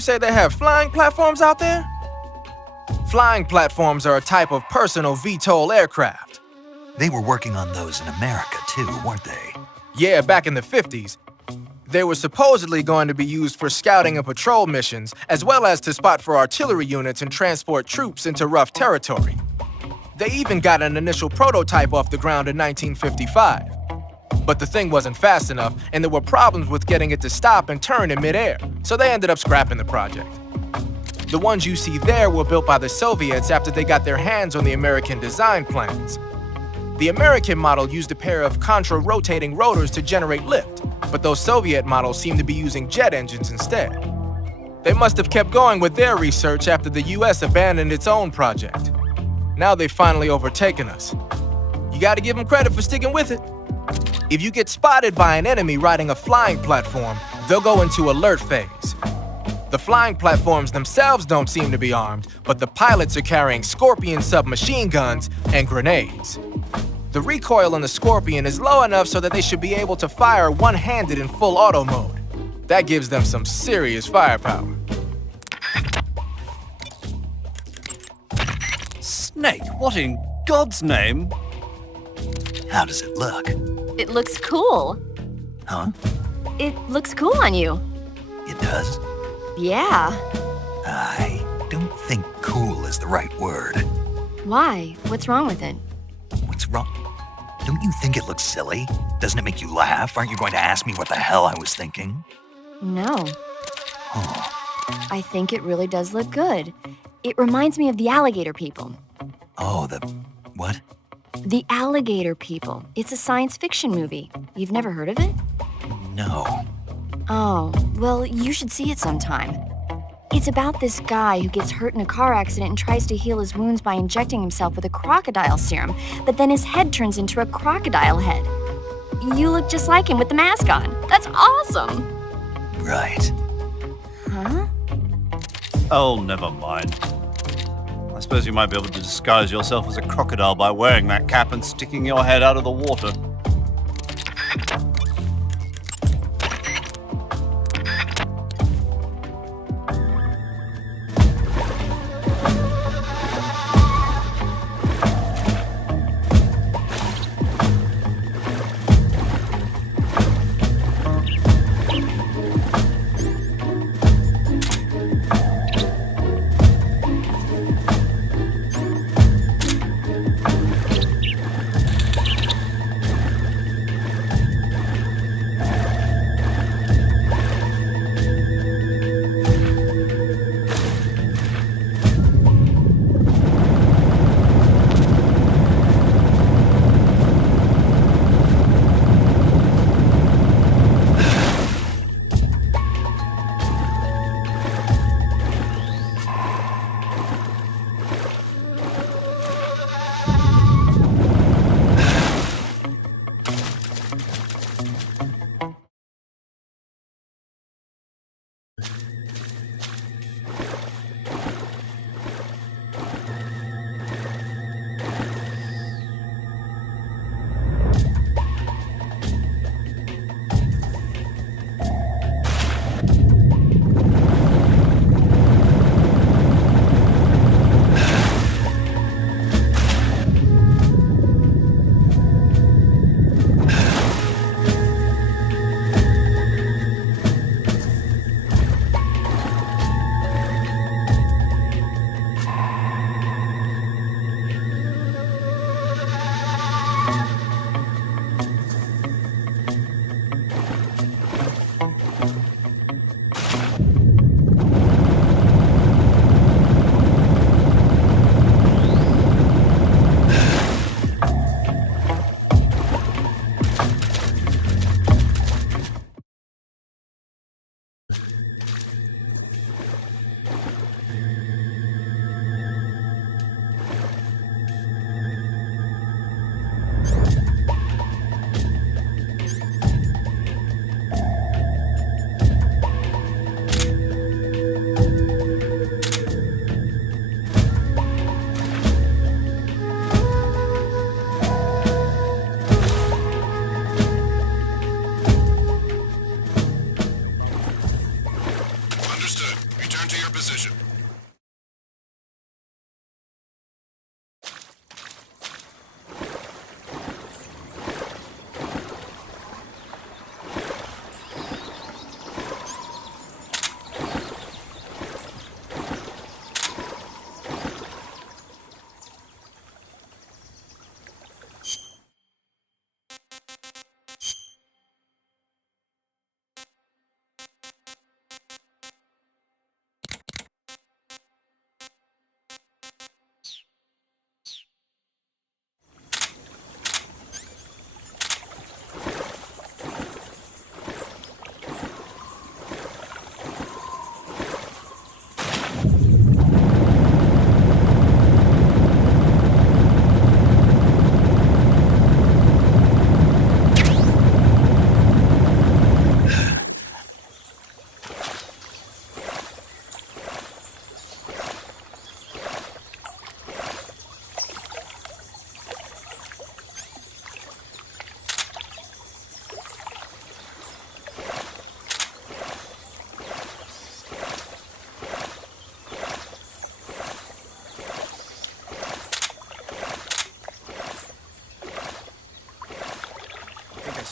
you say they have flying platforms out there? Flying platforms are a type of personal VTOL aircraft. They were working on those in America too, weren't they? Yeah, back in the 50s. They were supposedly going to be used for scouting and patrol missions, as well as to spot for artillery units and transport troops into rough territory. They even got an initial prototype off the ground in 1955. But the thing wasn't fast enough, and there were problems with getting it to stop and turn in midair, so they ended up scrapping the project. The ones you see there were built by the Soviets after they got their hands on the American design plans. The American model used a pair of contra-rotating rotors to generate lift, but those Soviet models seem to be using jet engines instead. They must have kept going with their research after the US abandoned its own project. Now they've finally overtaken us. You gotta give them credit for sticking with it. If you get spotted by an enemy riding a flying platform, they'll go into alert phase. The flying platforms themselves don't seem to be armed, but the pilots are carrying Scorpion submachine guns and grenades. The recoil on the Scorpion is low enough so that they should be able to fire one-handed in full auto mode. That gives them some serious firepower. Snake, what in God's name? How does it look? It looks cool. Huh? It looks cool on you. It does? Yeah. I don't think cool is the right word. Why? What's wrong with it? What's wrong? Don't you think it looks silly? Doesn't it make you laugh? Aren't you going to ask me what the hell I was thinking? No. Oh. I think it really does look good. It reminds me of the alligator people. Oh, the what? The Alligator People. It's a science fiction movie. You've never heard of it? No. Oh, well, you should see it sometime. It's about this guy who gets hurt in a car accident and tries to heal his wounds by injecting himself with a crocodile serum, but then his head turns into a crocodile head. You look just like him with the mask on. That's awesome! Right. Huh? Oh, never mind. I suppose you might be able to disguise yourself as a crocodile by wearing that cap and sticking your head out of the water.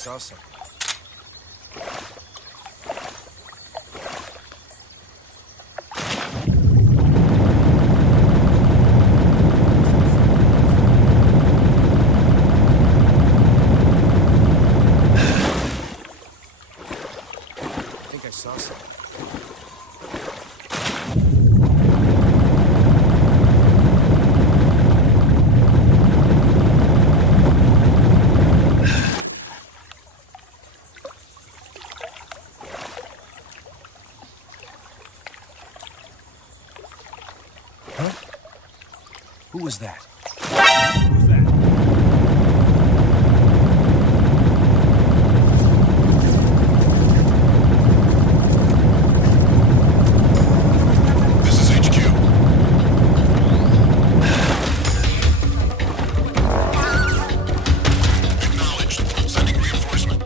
saw something. I think I saw something. Huh? Who was that? This is HQ. Acknowledged. Sending reinforcement.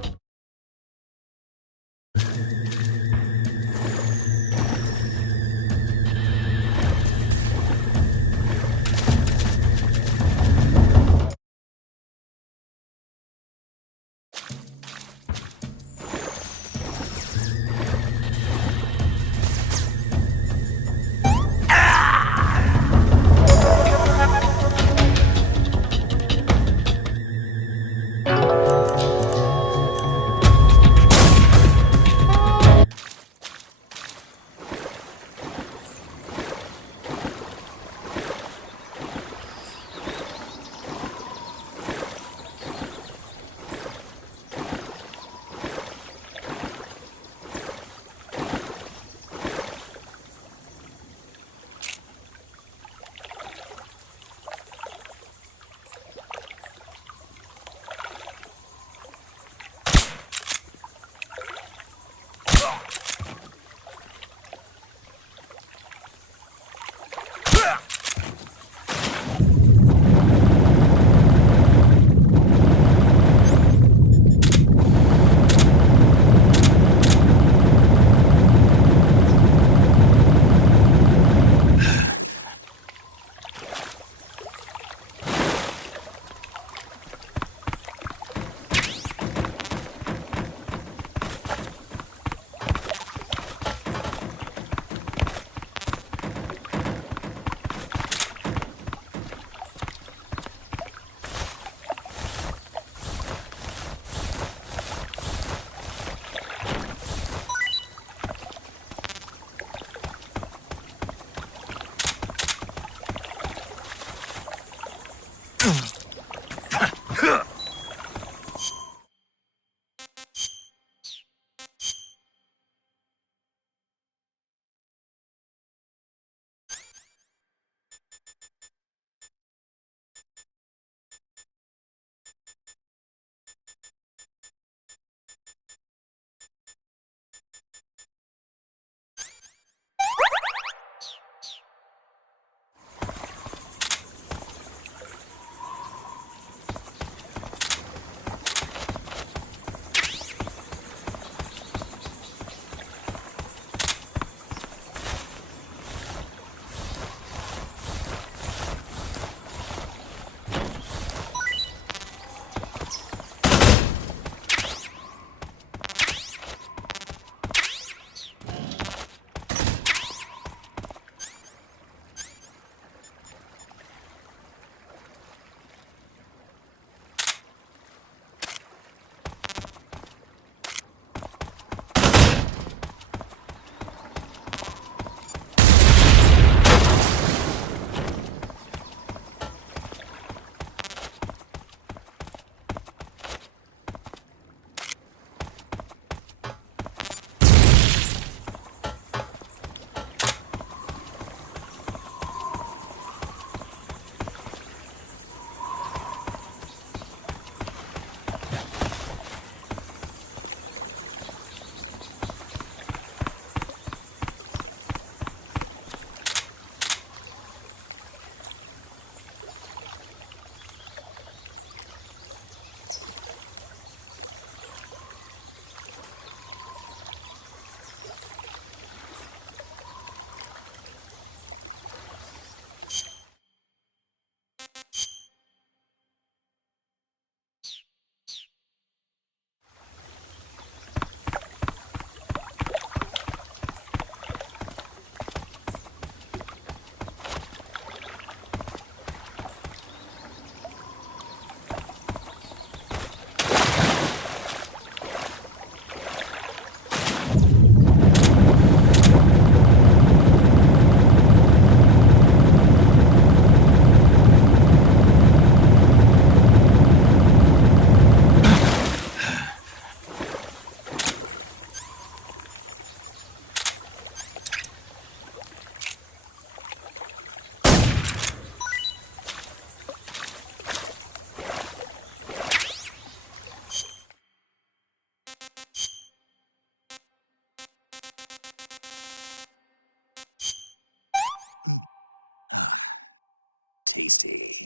tasty.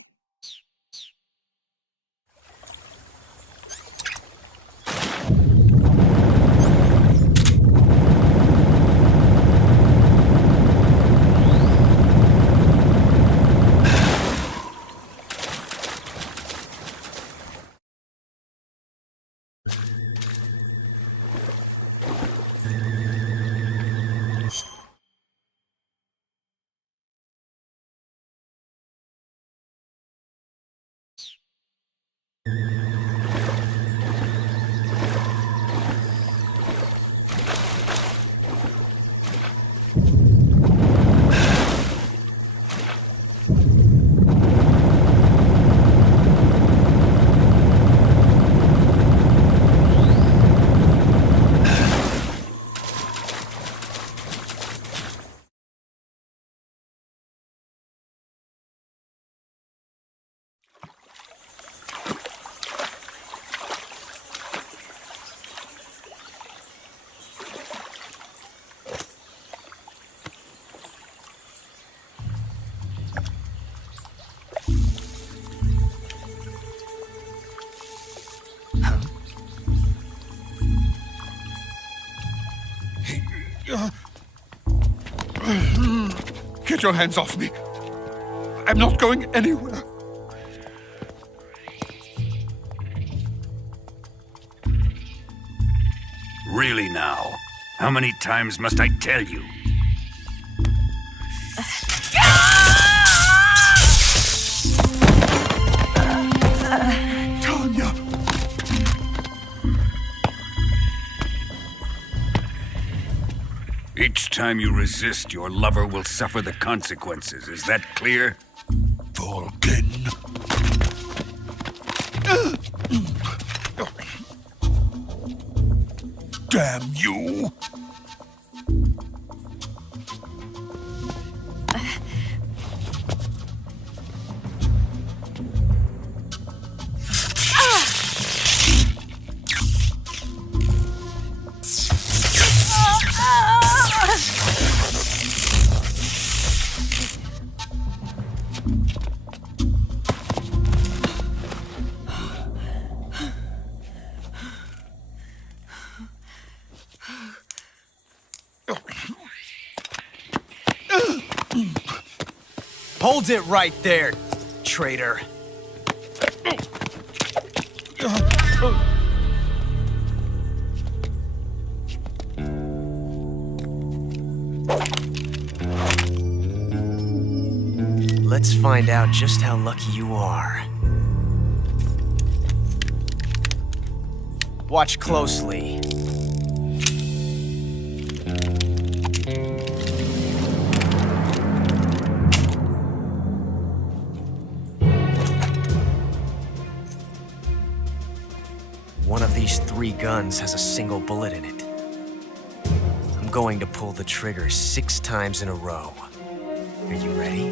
Get your hands off me. I'm not going anywhere. Really now? How many times must I tell you? Tanya! Each time you resist, your lover will suffer the consequences. Is that clear? Vulcan. Damn you! Hold it right there, traitor. Let's find out just how lucky you are. Watch closely. One of these 3 guns has a single bullet in it. I'm going to pull the trigger 6 times in a row. Are you ready?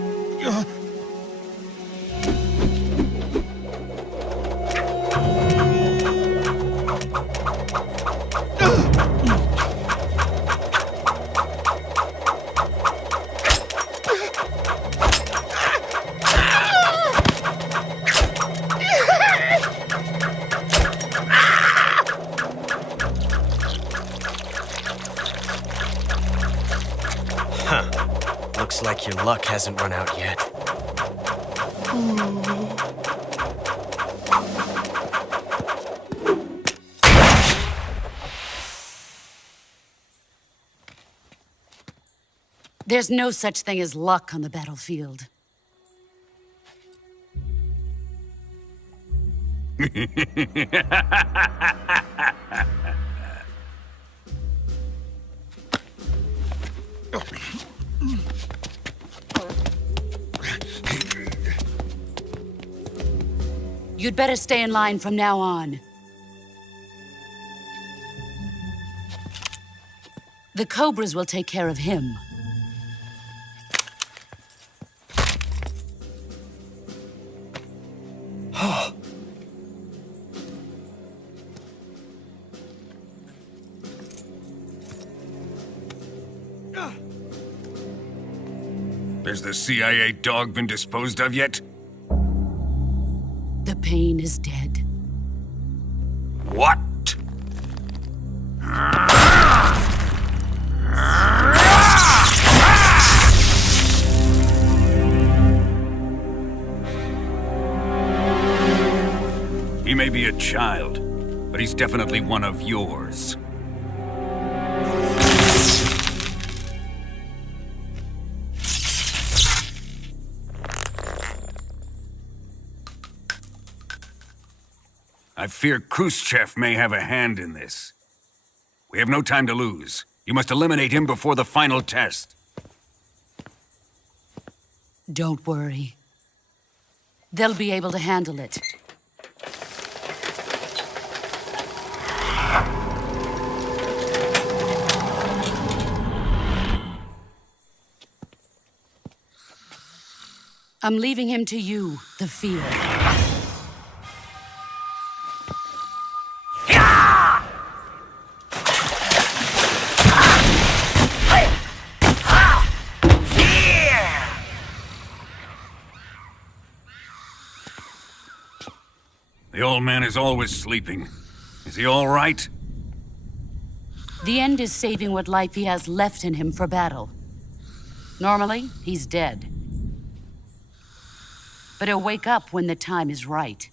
Looks like your luck hasn't run out yet. There's no such thing as luck on the battlefield. You'd better stay in line from now on. The Cobras will take care of him. Has the CIA dog been disposed of yet? The pain is dead. What? He may be a child, but he's definitely one of yours. I fear Khrushchev may have a hand in this. We have no time to lose. You must eliminate him before the final test. Don't worry. They'll be able to handle it. I'm leaving him to you, the field. The old man is always sleeping. Is he all right? The end is saving what life he has left in him for battle. Normally, he's dead. But he'll wake up when the time is right.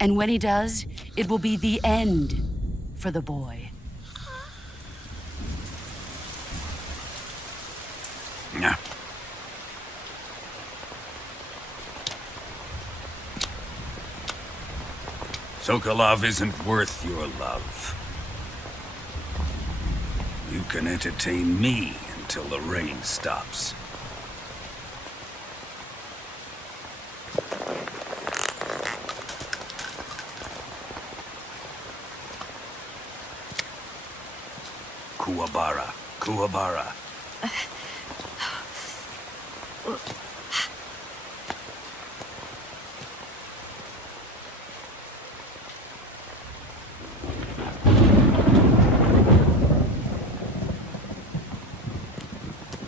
And when he does, it will be the end for the boy. Yeah. Sokolov isn't worth your love. You can entertain me until the rain stops. Kuwabara, Kuwabara.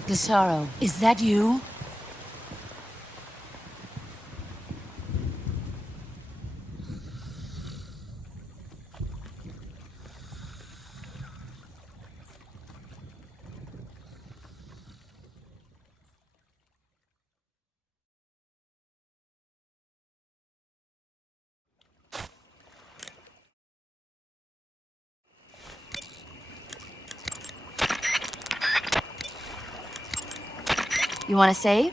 Gisaro, is that you? You want to save?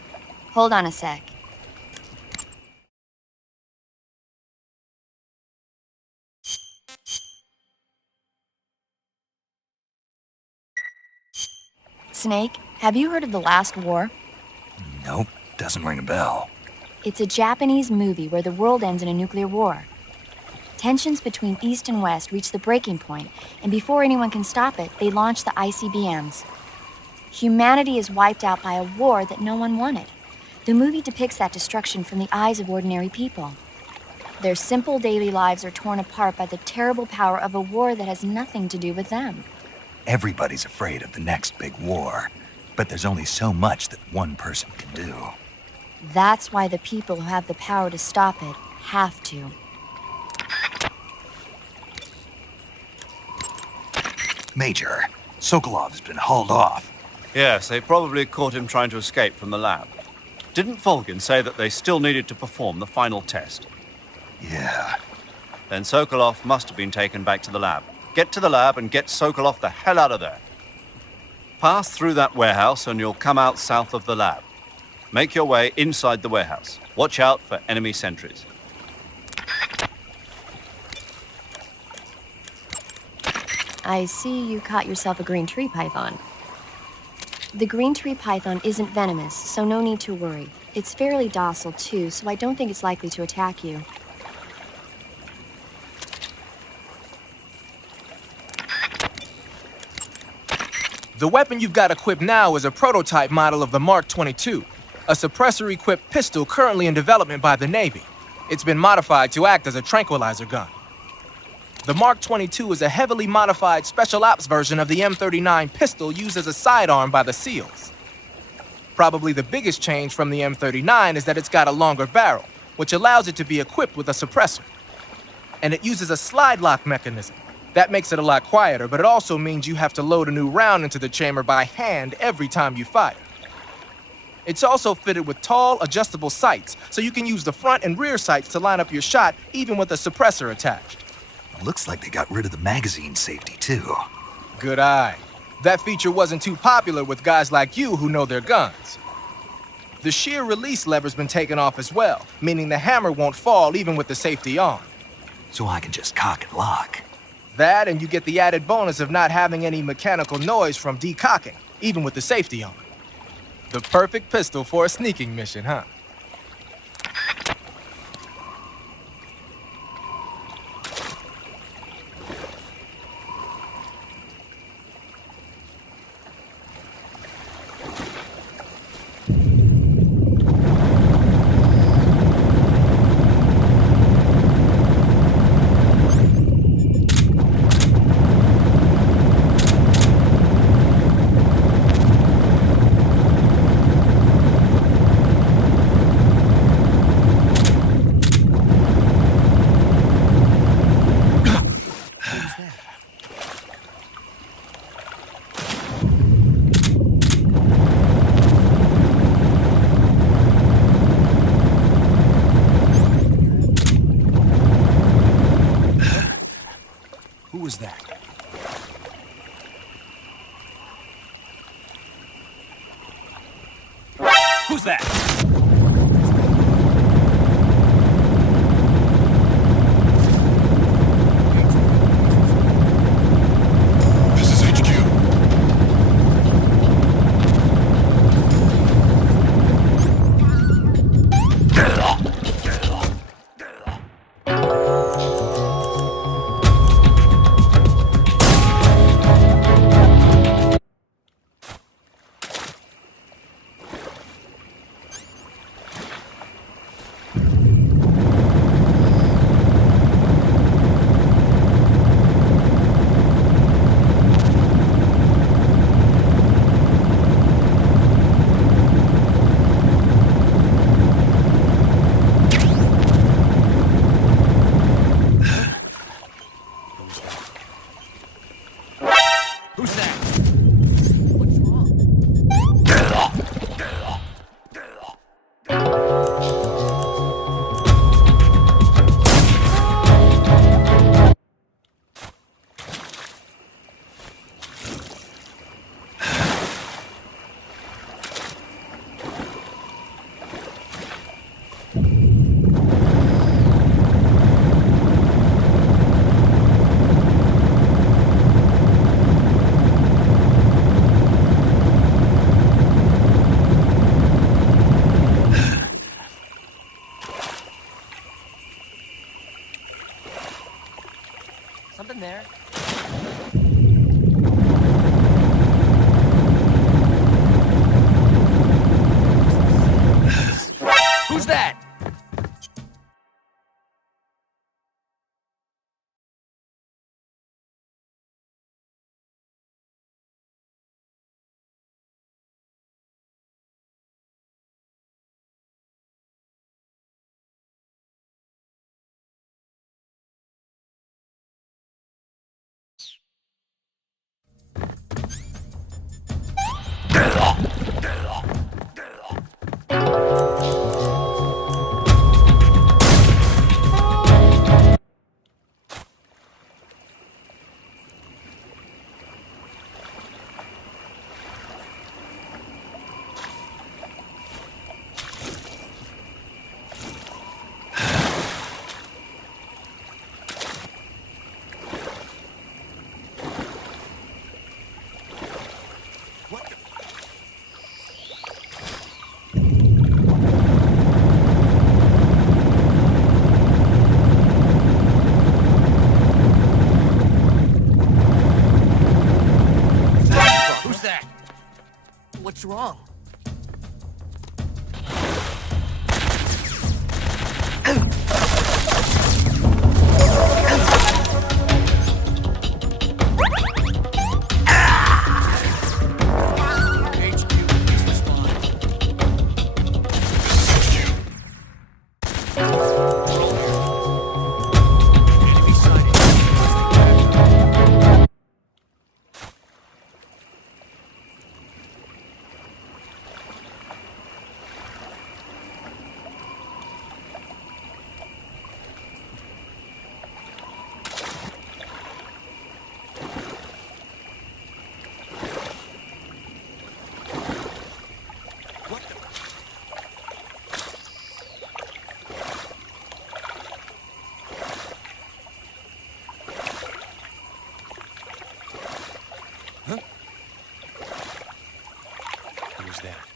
Hold on a sec. Snake, have you heard of The Last War? Nope, doesn't ring a bell. It's a Japanese movie where the world ends in a nuclear war. Tensions between East and West reach the breaking point, and before anyone can stop it, they launch the ICBMs. Humanity is wiped out by a war that no one wanted. The movie depicts that destruction from the eyes of ordinary people. Their simple daily lives are torn apart by the terrible power of a war that has nothing to do with them. Everybody's afraid of the next big war, but there's only so much that one person can do. That's why the people who have the power to stop it have to. Major, Sokolov's been hauled off. Yes, they probably caught him trying to escape from the lab. Didn't Volgin say that they still needed to perform the final test? Yeah. Then Sokolov must have been taken back to the lab. Get to the lab and get Sokolov the hell out of there. Pass through that warehouse and you'll come out south of the lab. Make your way inside the warehouse. Watch out for enemy sentries. I see you caught yourself a green tree python. The green tree python isn't venomous, so no need to worry. It's fairly docile too, so I don't think it's likely to attack you. The weapon you've got equipped now is a prototype model of the Mark 22, a suppressor-equipped pistol currently in development by the Navy. It's been modified to act as a tranquilizer gun. The Mark 22 is a heavily modified special ops version of the M39 pistol used as a sidearm by the SEALs. Probably the biggest change from the M39 is that it's got a longer barrel, which allows it to be equipped with a suppressor. And it uses a slide lock mechanism. That makes it a lot quieter, but it also means you have to load a new round into the chamber by hand every time you fire. It's also fitted with tall, adjustable sights, so you can use the front and rear sights to line up your shot, even with a suppressor attached. Looks like they got rid of the magazine safety, too. Good eye. That feature wasn't too popular with guys like you who know their guns. The shear release lever's been taken off as well, meaning the hammer won't fall even with the safety on. So I can just cock and lock. That, and you get the added bonus of not having any mechanical noise from decocking, even with the safety on. The perfect pistol for a sneaking mission, huh? Who was that? Who's that? This is HQ. Who's that? What's wrong? Something there. Who's that? Who's that? What's wrong? Who's that?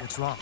What's wrong?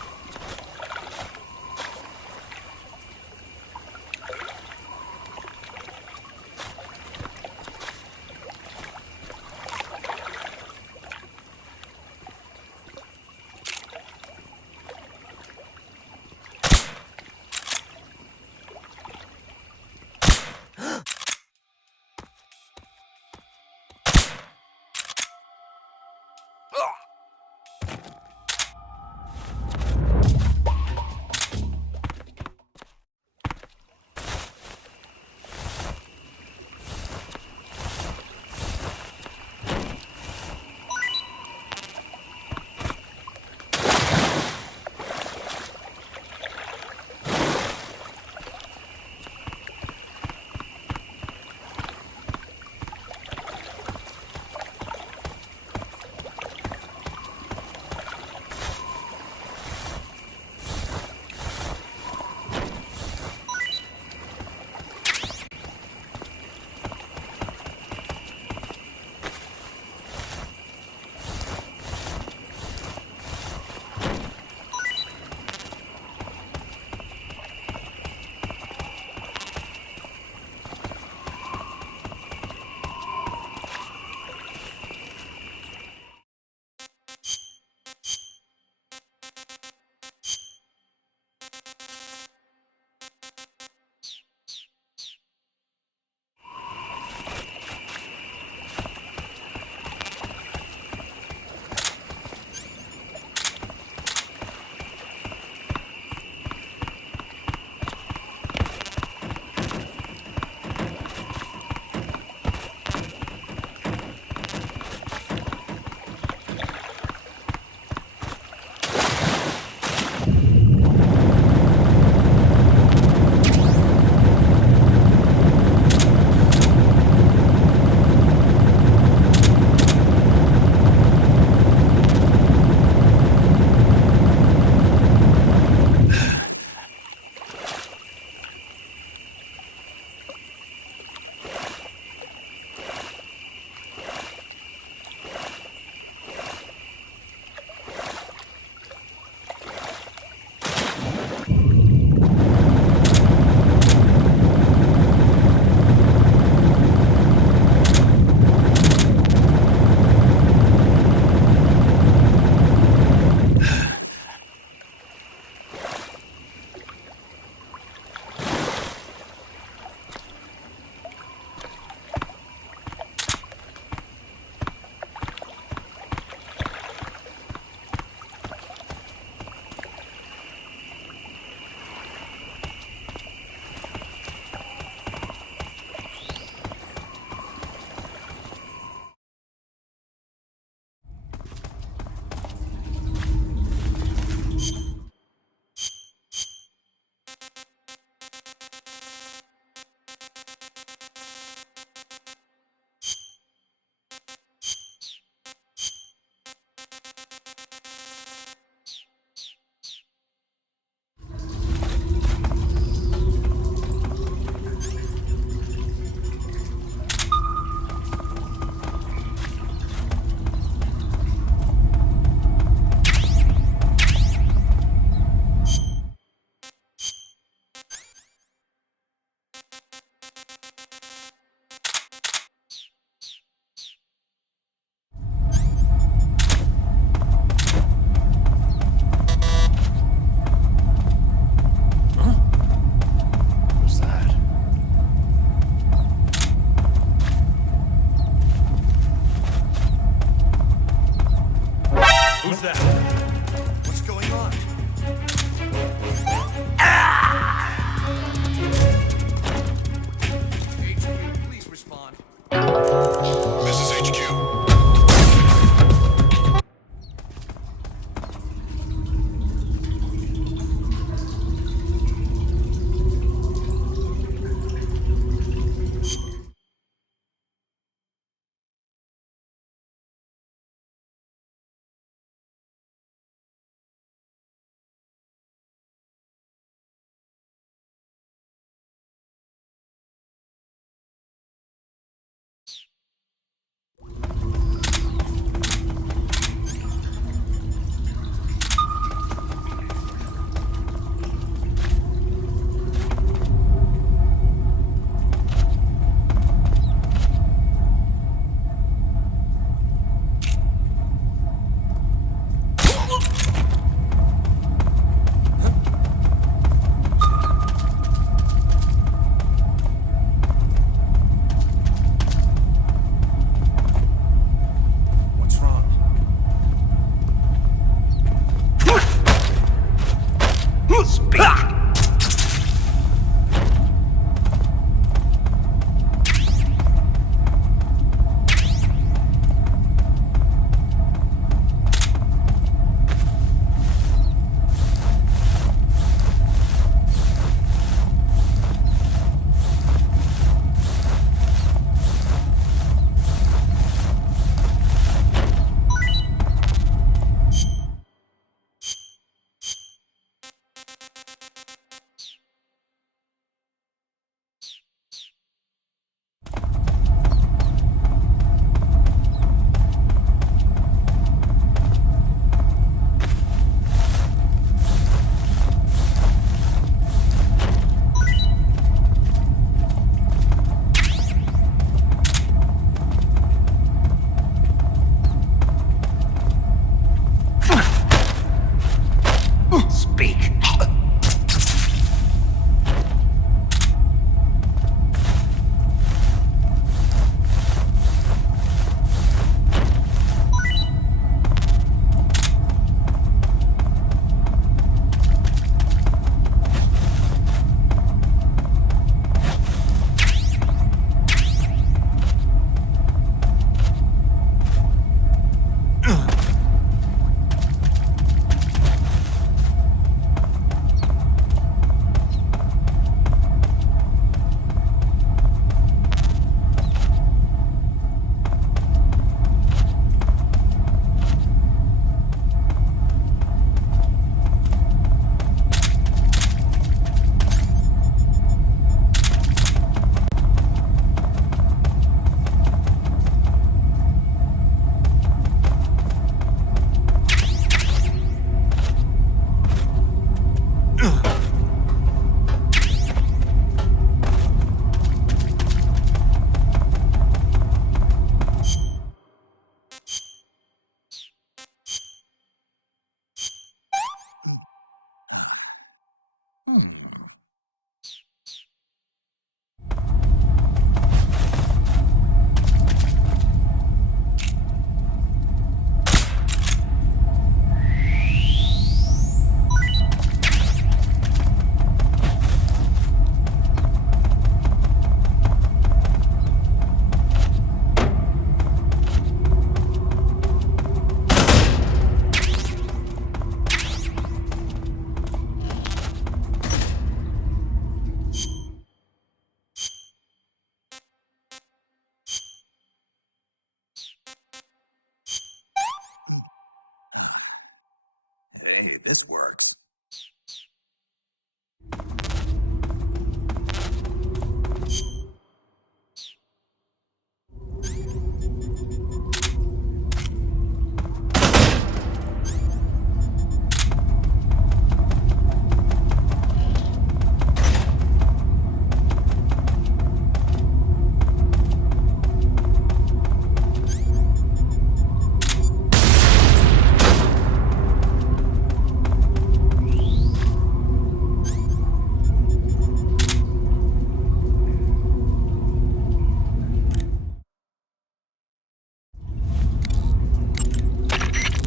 this works.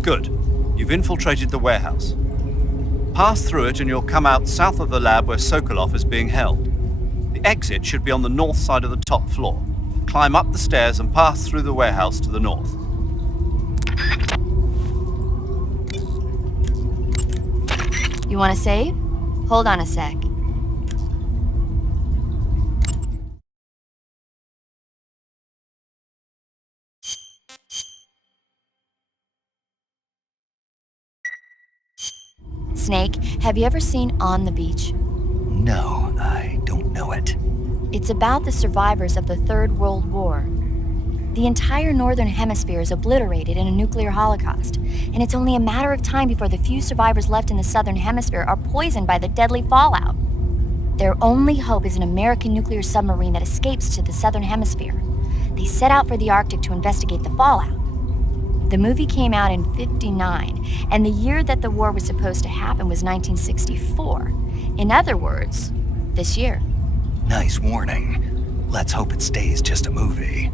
Good. You've infiltrated the warehouse. Pass through it and you'll come out south of the lab where Sokolov is being held. The exit should be on the north side of the top floor. Climb up the stairs and pass through the warehouse to the north. You want to save? Hold on a sec. Snake, have you ever seen On the Beach? No, I don't know it. It's about the survivors of the Third World War. The entire northern hemisphere is obliterated in a nuclear holocaust, and it's only a matter of time before the few survivors left in the southern hemisphere are poisoned by the deadly fallout. Their only hope is an American nuclear submarine that escapes to the southern hemisphere. They set out for the Arctic to investigate the fallout. The movie came out in '59, and the year that the war was supposed to happen was 1964. In other words, this year. Nice warning. Let's hope it stays just a movie.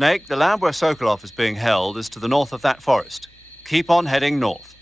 Snake, the lab where Sokolov is being held is to the north of that forest. Keep on heading north.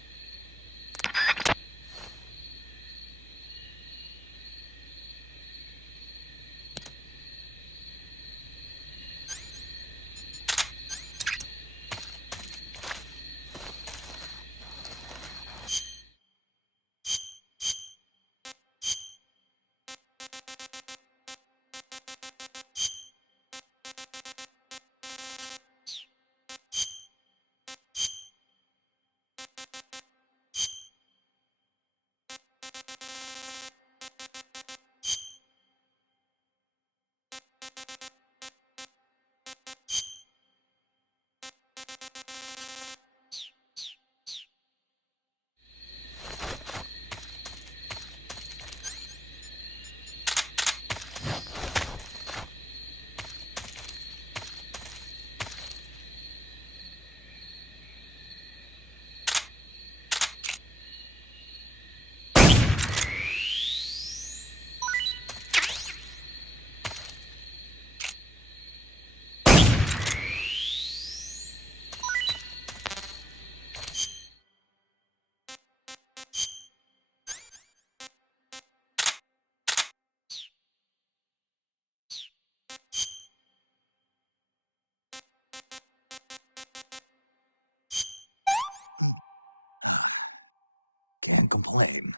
Can't complain.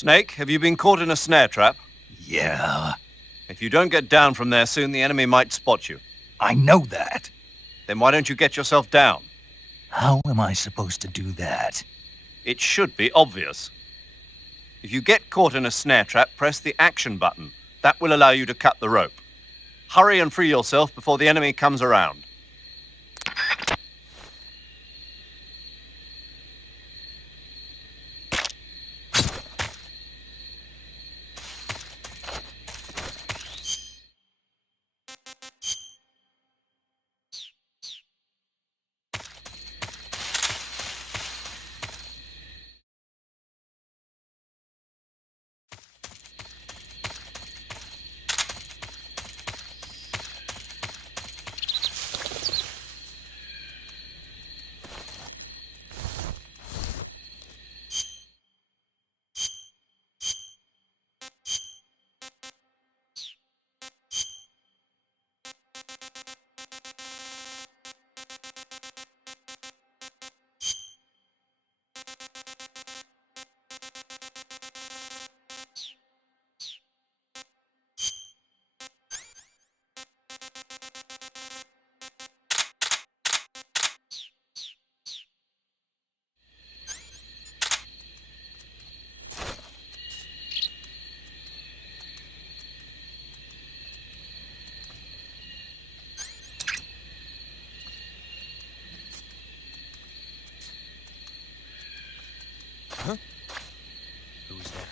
Snake, have you been caught in a snare trap? Yeah, If you don't get down from there soon, the enemy might spot you. I know that. Then why don't you get yourself down? How am I supposed to do that? It should be obvious. If you get caught in a snare trap, press the action button. That will allow you to cut the rope. Hurry and free yourself before the enemy comes around. Who's there?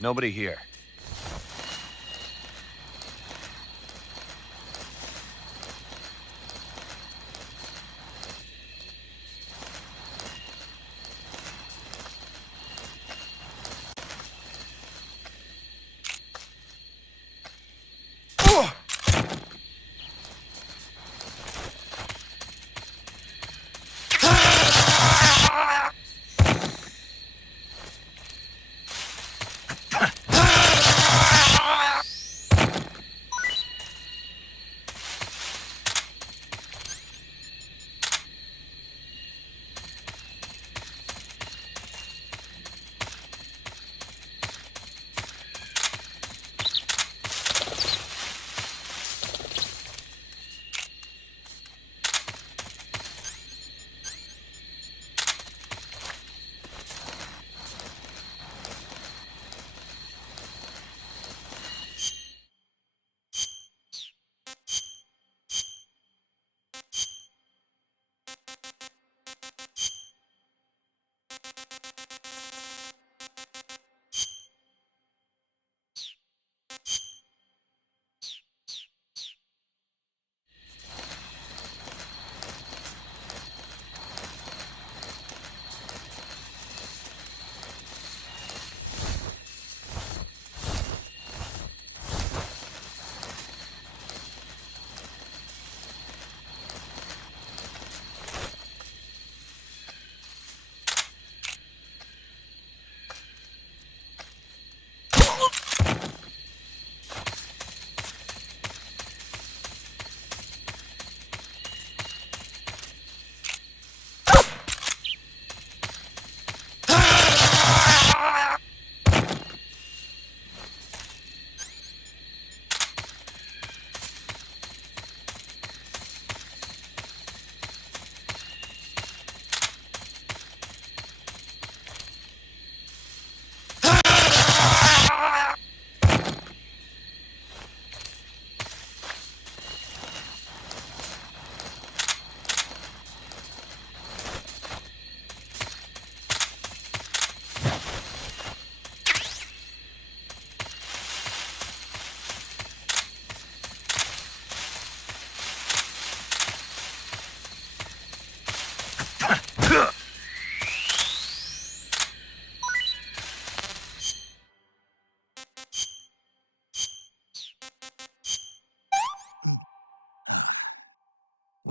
Nobody here.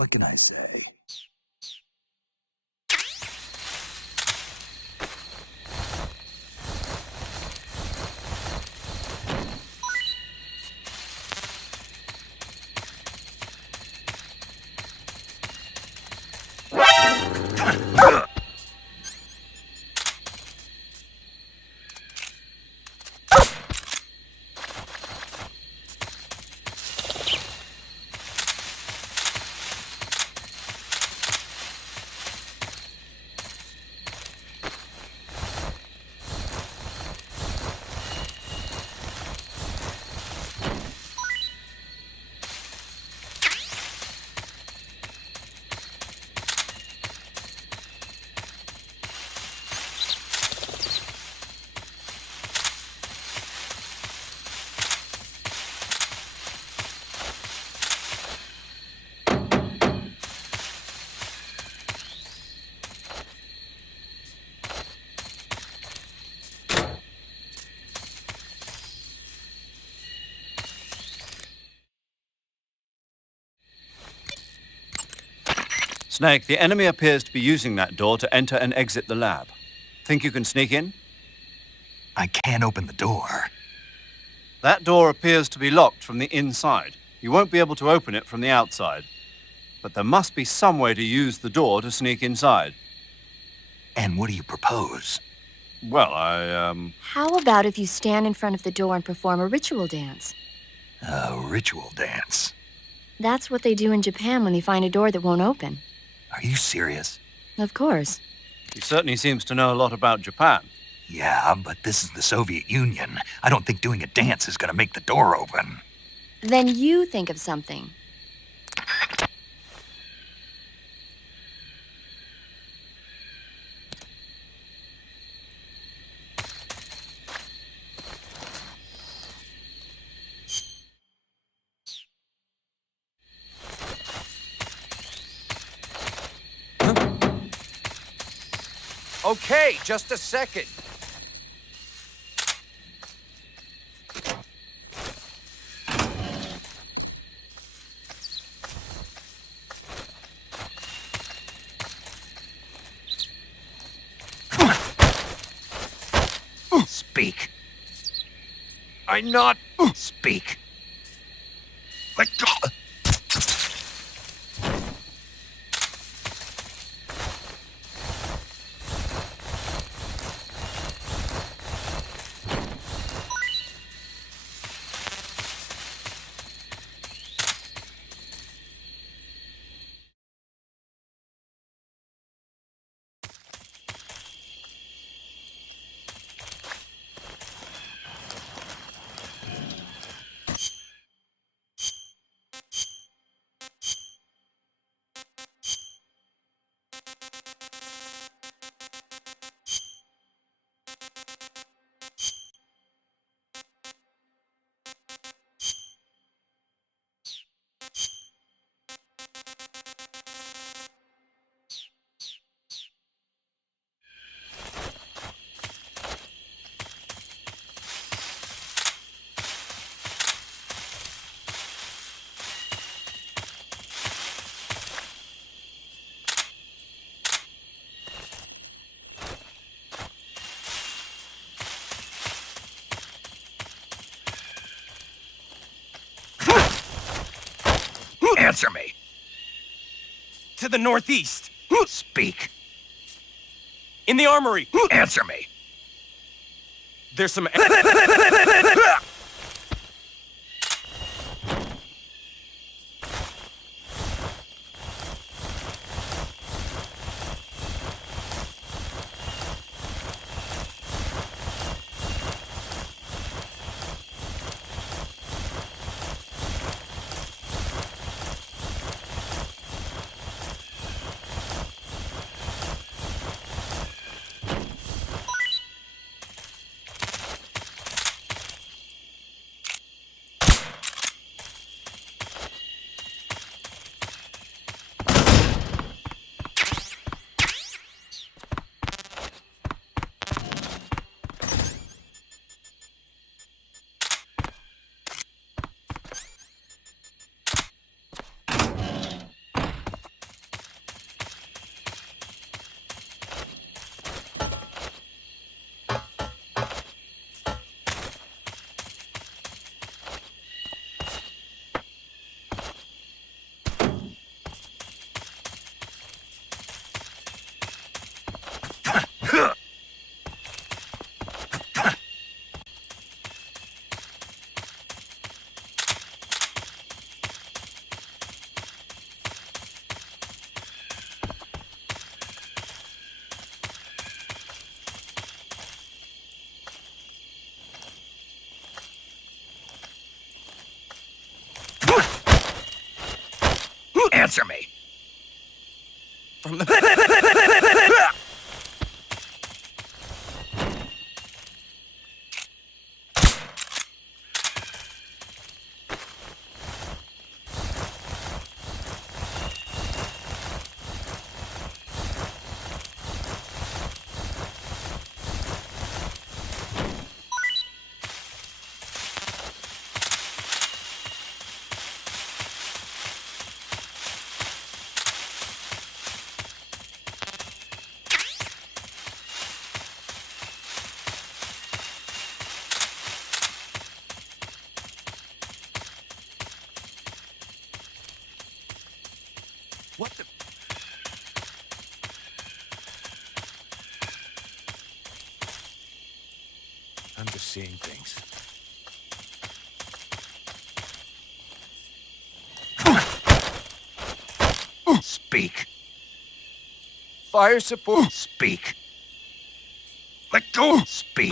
What can I say? Snake, the enemy appears to be using that door to enter and exit the lab. Think you can sneak in? I can't open the door. That door appears to be locked from the inside. You won't be able to open it from the outside. But there must be some way to use the door to sneak inside. And what do you propose? Well, How about if you stand in front of the door and perform a ritual dance? A ritual dance. That's what they do in Japan when they find a door that won't open. Are you serious? Of course. He certainly seems to know a lot about Japan. Yeah, but this is the Soviet Union. I don't think doing a dance is gonna make the door open. Then you think of something. Okay, just a second. Speak. I'm not. Speak. Let go. Answer me. To the northeast. Speak. In the armory. Answer me. There's some... Answer me. From the... I'm just seeing things. Speak. Fire support. Speak. Let go. Speak.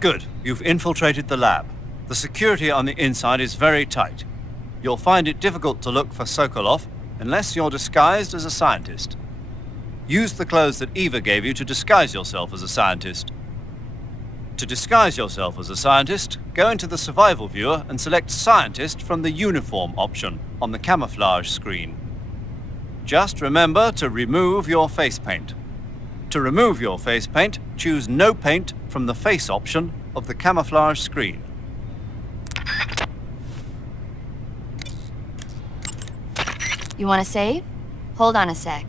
Good. You've infiltrated the lab. The security on the inside is very tight. You'll find it difficult to look for Sokolov unless you're disguised as a scientist. Use the clothes that Eva gave you to disguise yourself as a scientist. To disguise yourself as a scientist, go into the survival viewer and select Scientist from the uniform option on the camouflage screen. Just remember to remove your face paint. To remove your face paint, choose No Paint from the Face option of the camouflage screen. You want to save? Hold on a sec.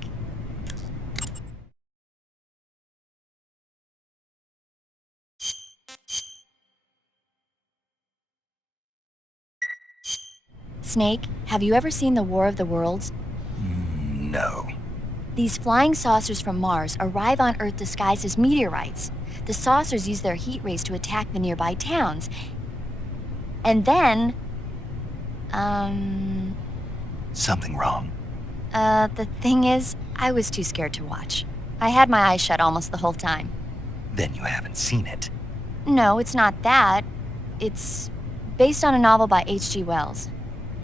Snake, have you ever seen the War of the Worlds? No. These flying saucers from Mars arrive on Earth disguised as meteorites. The saucers use their heat rays to attack the nearby towns. And then... Something wrong. The thing is, I was too scared to watch. I had my eyes shut almost the whole time. Then you haven't seen it. No, it's not that. It's based on a novel by H.G. Wells.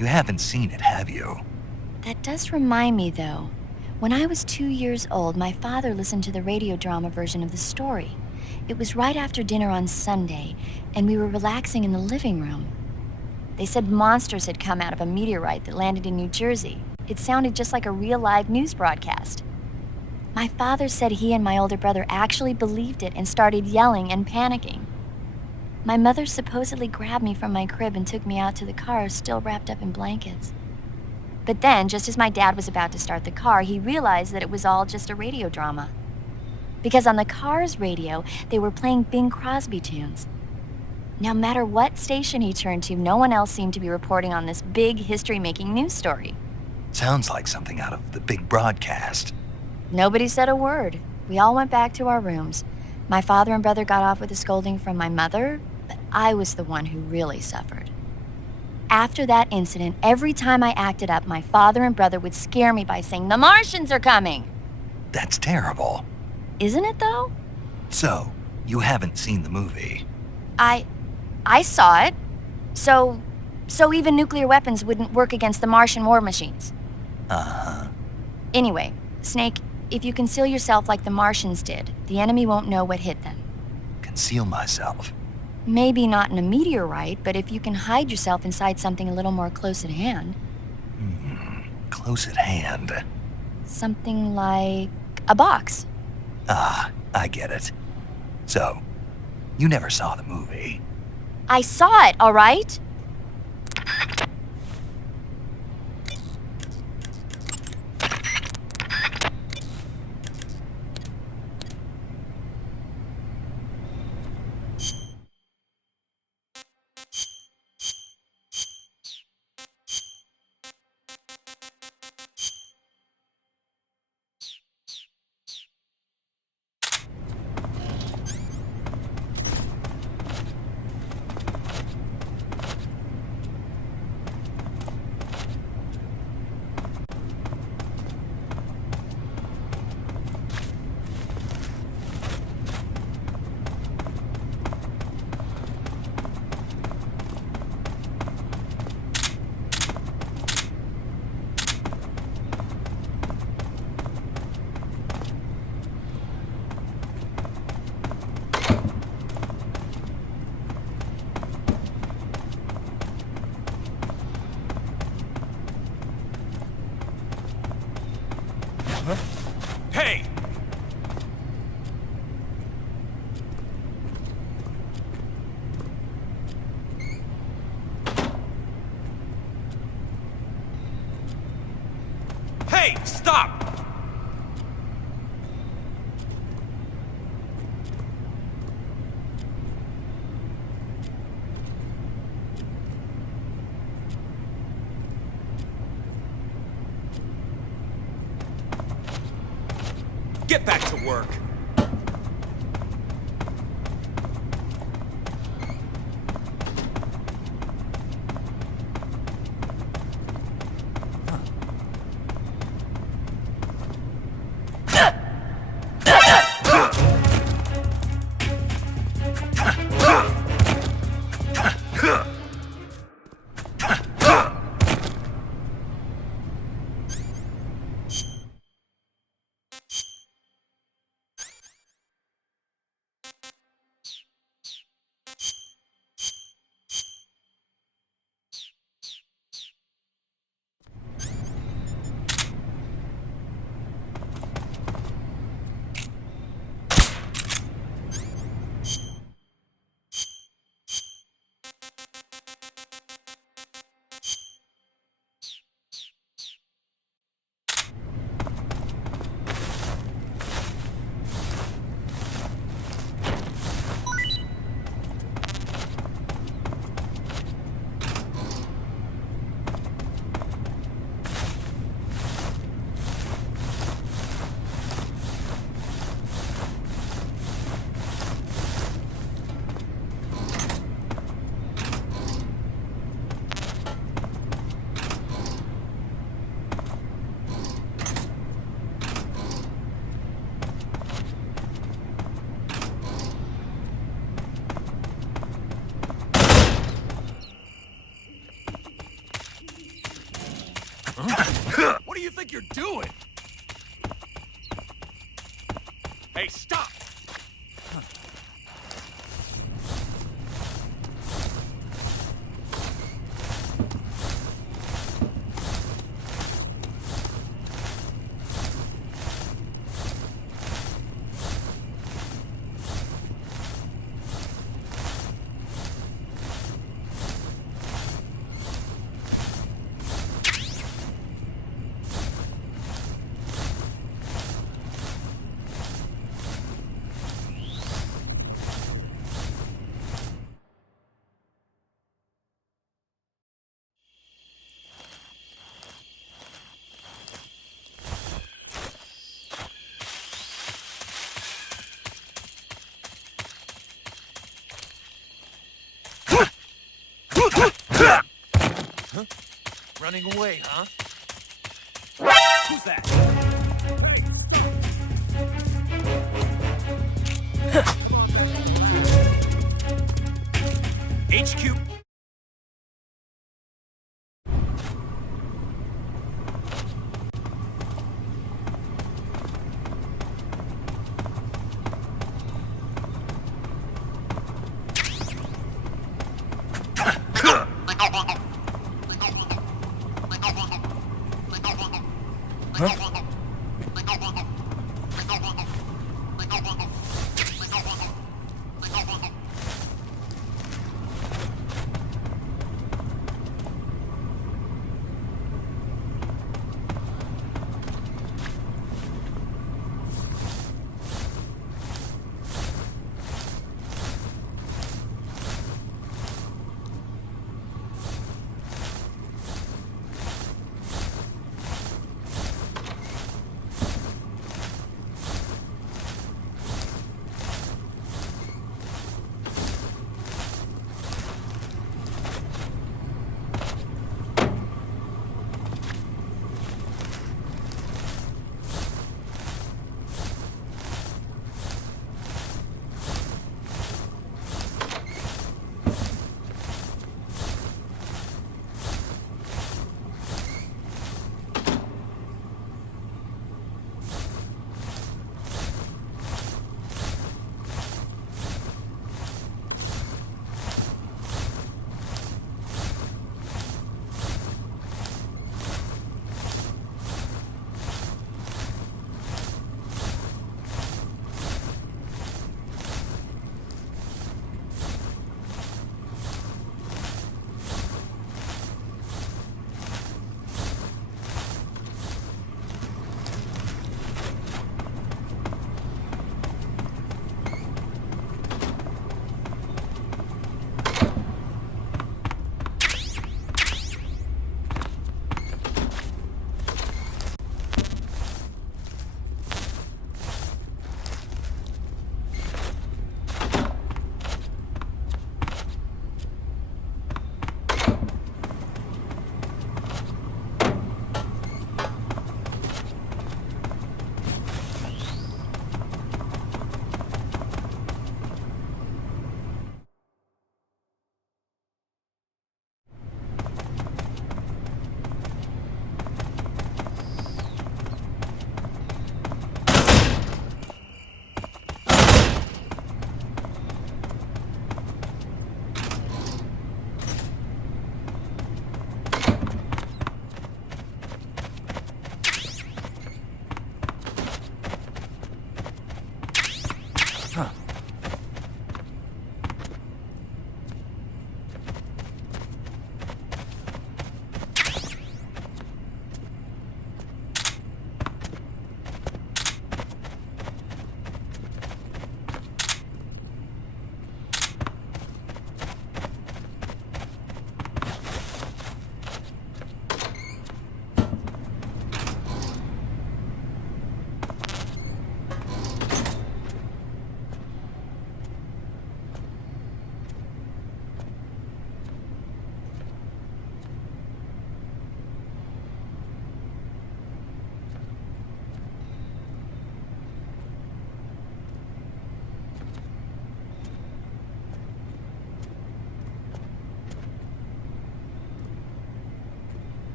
You haven't seen it, have you? That does remind me, though. When I was 2 years old, my father listened to the radio drama version of the story. It was right after dinner on Sunday, and we were relaxing in the living room. They said monsters had come out of a meteorite that landed in New Jersey. It sounded just like a real live news broadcast. My father said he and my older brother actually believed it and started yelling and panicking. My mother supposedly grabbed me from my crib and took me out to the car, still wrapped up in blankets. But then, just as my dad was about to start the car, he realized that it was all just a radio drama. Because on the car's radio, they were playing Bing Crosby tunes. No matter what station he turned to, no one else seemed to be reporting on this big history-making news story. Sounds like something out of the big broadcast. Nobody said a word. We all went back to our rooms. My father and brother got off with a scolding from my mother, but I was the one who really suffered. After that incident, every time I acted up, my father and brother would scare me by saying, "The Martians are coming!" That's terrible. Isn't it, though? So, you haven't seen the movie? I saw it. So even nuclear weapons wouldn't work against the Martian war machines. Uh-huh. Anyway, Snake, if you conceal yourself like the Martians did, the enemy won't know what hit them. Conceal myself. Maybe not in a meteorite, but if you can hide yourself inside something a little more close at hand. Close at hand. Something like a box. Ah, I get it. So, you never saw the movie? I saw it, all right? Hey! Hey, stop! Get back to work. What do you think you're doing? Hey, stop! Running away, huh? Who's that? HQ.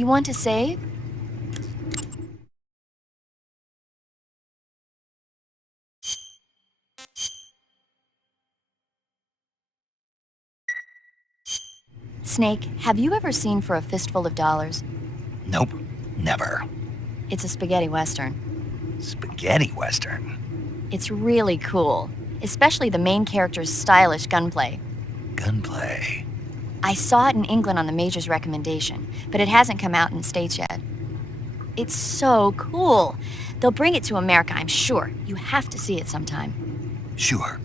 You want to save? Snake, have you ever seen For a Fistful of Dollars? Nope, never. It's a spaghetti western. Spaghetti Western. It's really cool, especially the main character's stylish gunplay. Gunplay. I saw it in England on the Major's recommendation, but it hasn't come out in the States yet. It's so cool. They'll bring it to America, I'm sure. You have to see it sometime. Sure.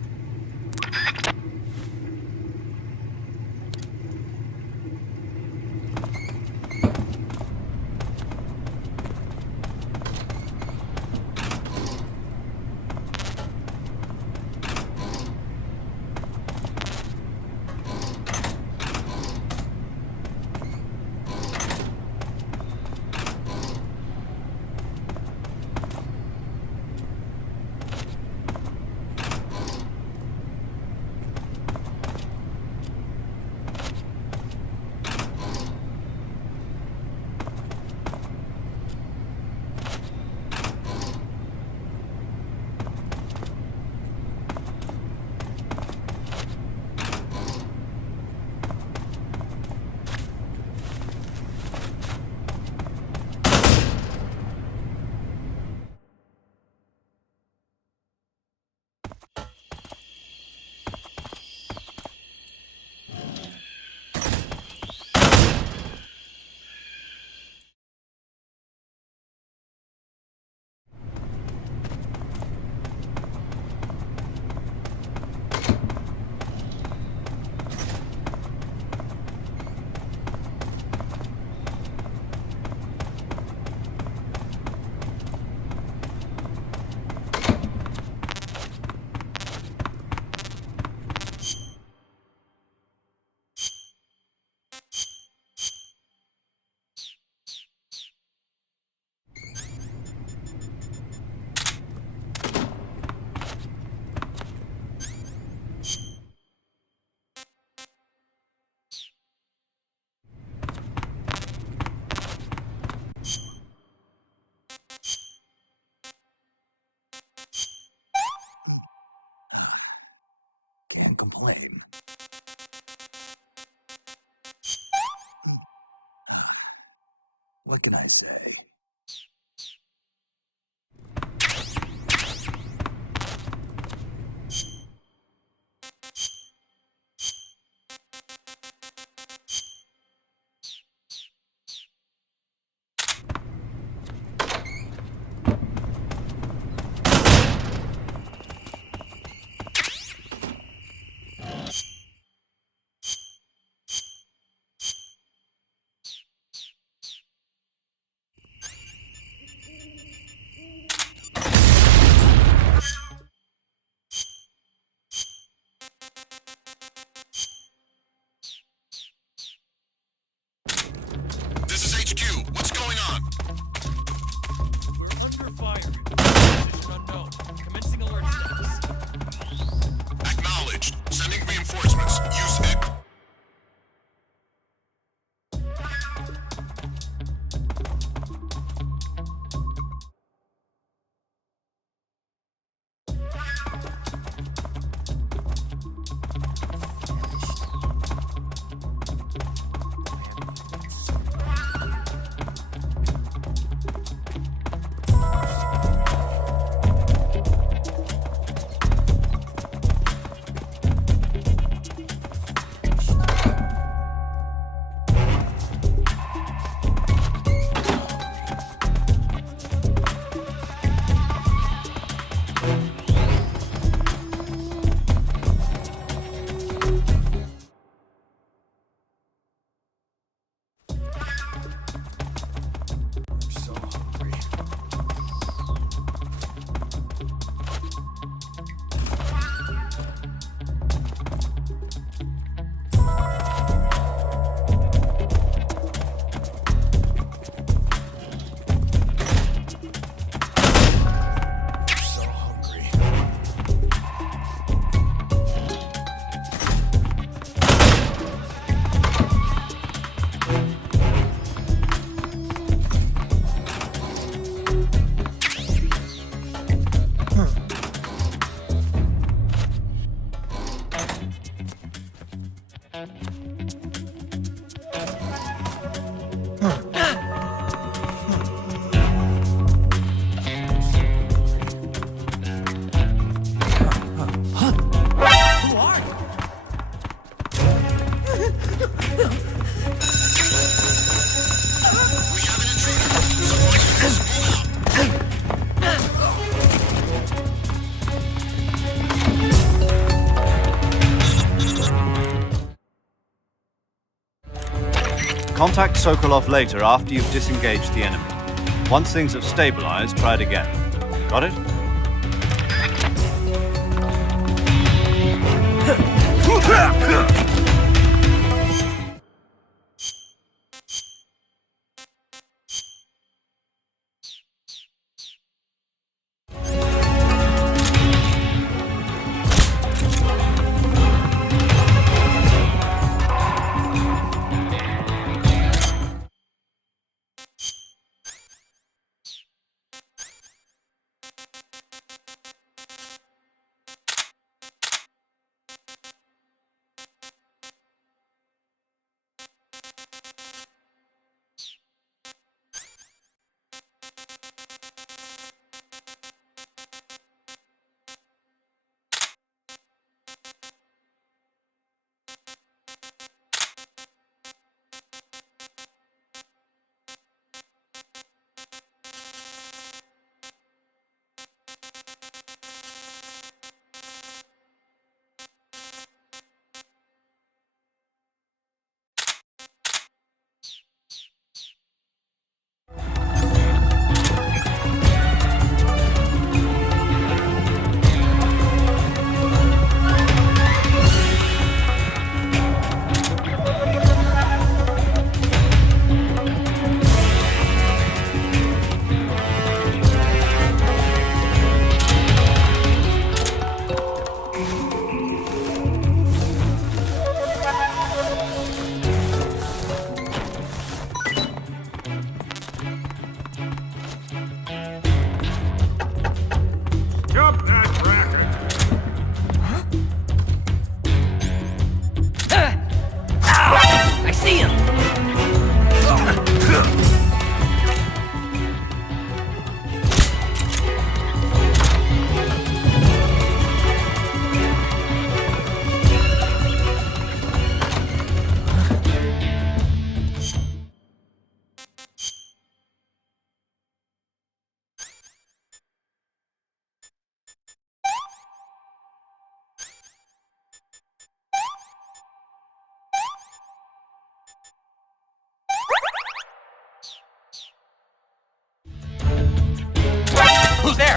Can't complain. What can I say? Contact Sokolov later after you've disengaged the enemy. Once things have stabilized, try it again. Got it? Who's there?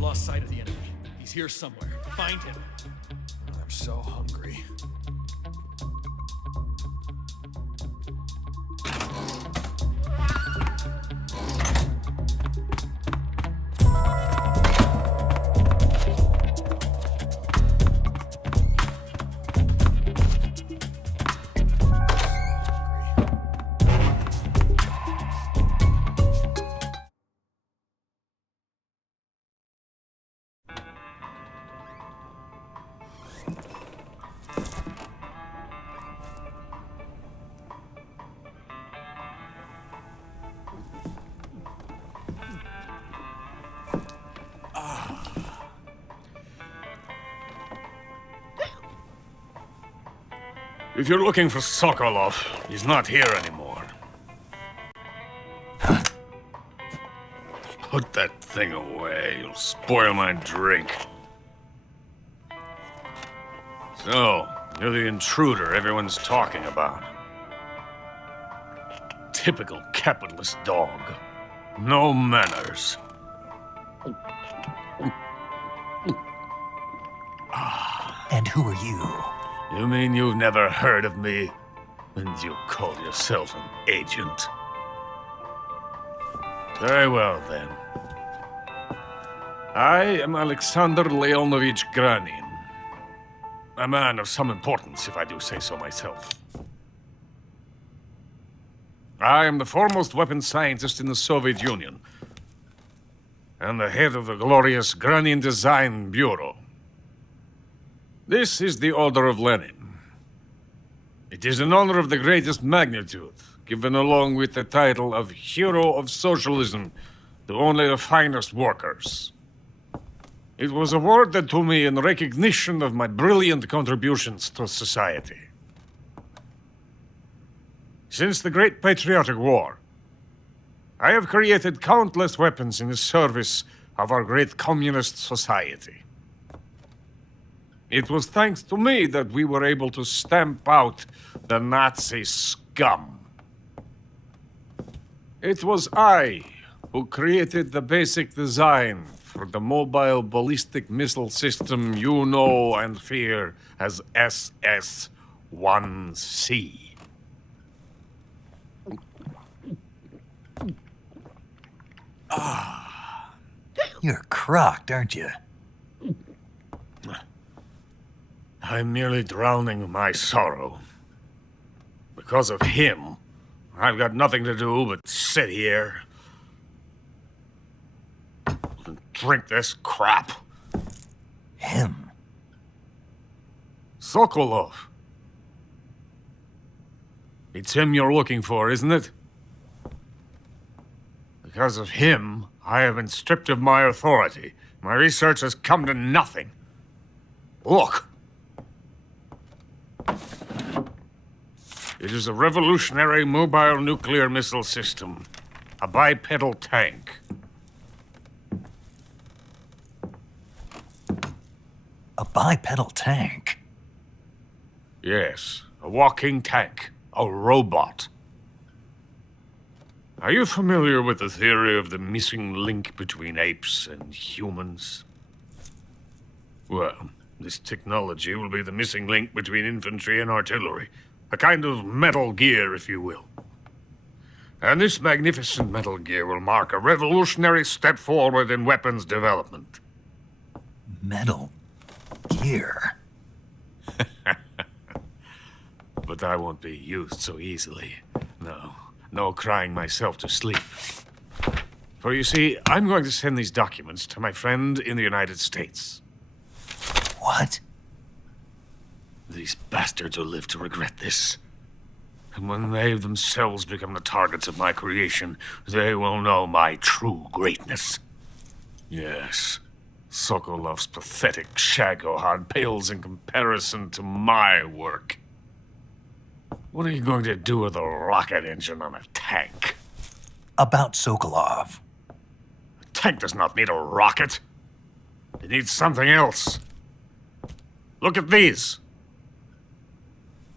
Lost sight of the enemy. He's here somewhere. Find him. I'm so hungry. If you're looking for Sokolov, he's not here anymore. Put that thing away. You'll spoil my drink. So, You're the intruder everyone's talking about. Typical capitalist dog. No manners. And who are you? You mean you've never heard of me? And you call yourself an agent? Very well, then. I am Alexander Leonovich Granin. A man of some importance, if I do say so myself. I am the foremost weapons scientist in the Soviet Union, and the head of the glorious Granin Design Bureau. This is the Order of Lenin. It is an honor of the greatest magnitude, given along with the title of Hero of Socialism to only the finest workers. It was awarded to me in recognition of my brilliant contributions to society. Since the Great Patriotic War, I have created countless weapons in the service of our great communist society. It was thanks to me that we were able to stamp out the Nazi scum. It was I who created the basic design for the mobile ballistic missile system you know and fear as SS-1C. You're crocked, aren't you? I'm merely drowning my sorrow. Because of him, I've got nothing to do but sit here and drink this crap. Him? Sokolov. It's him you're looking for, isn't it? Because of him, I have been stripped of my authority. My research has come to nothing. Look. It is a revolutionary mobile nuclear missile system. A bipedal tank. A bipedal tank? Yes, a walking tank. A robot. Are you familiar with the theory of the missing link between apes and humans? Well, this technology will be the missing link between infantry and artillery. A kind of Metal Gear, if you will. And this magnificent Metal Gear will mark a revolutionary step forward in weapons development. Metal Gear? But I won't be used so easily. No crying myself to sleep. For you see, I'm going to send these documents to my friend in the United States. What? These bastards will live to regret this. And when they themselves become the targets of my creation, they will know my true greatness. Yes, Sokolov's pathetic Shagohod pales in comparison to my work. What are you going to do with a rocket engine on a tank? About Sokolov. A tank does not need a rocket. It needs something else. Look at these.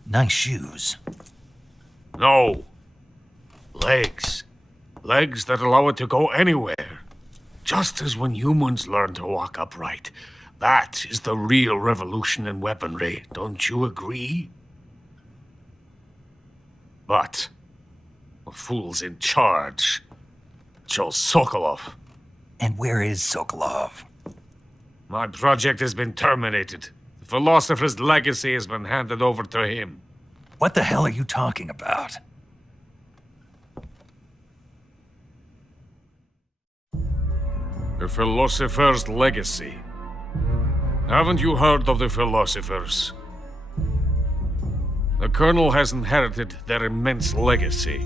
Nice shoes. No. Legs. Legs that allow it to go anywhere. Just as when humans learn to walk upright. That is the real revolution in weaponry. Don't you agree? But the fool's in charge. Chose Sokolov. And where is Sokolov? My project has been terminated. The philosopher's legacy has been handed over to him. What the hell are you talking about? The philosopher's legacy. Haven't you heard of the philosophers? The Colonel has inherited their immense legacy.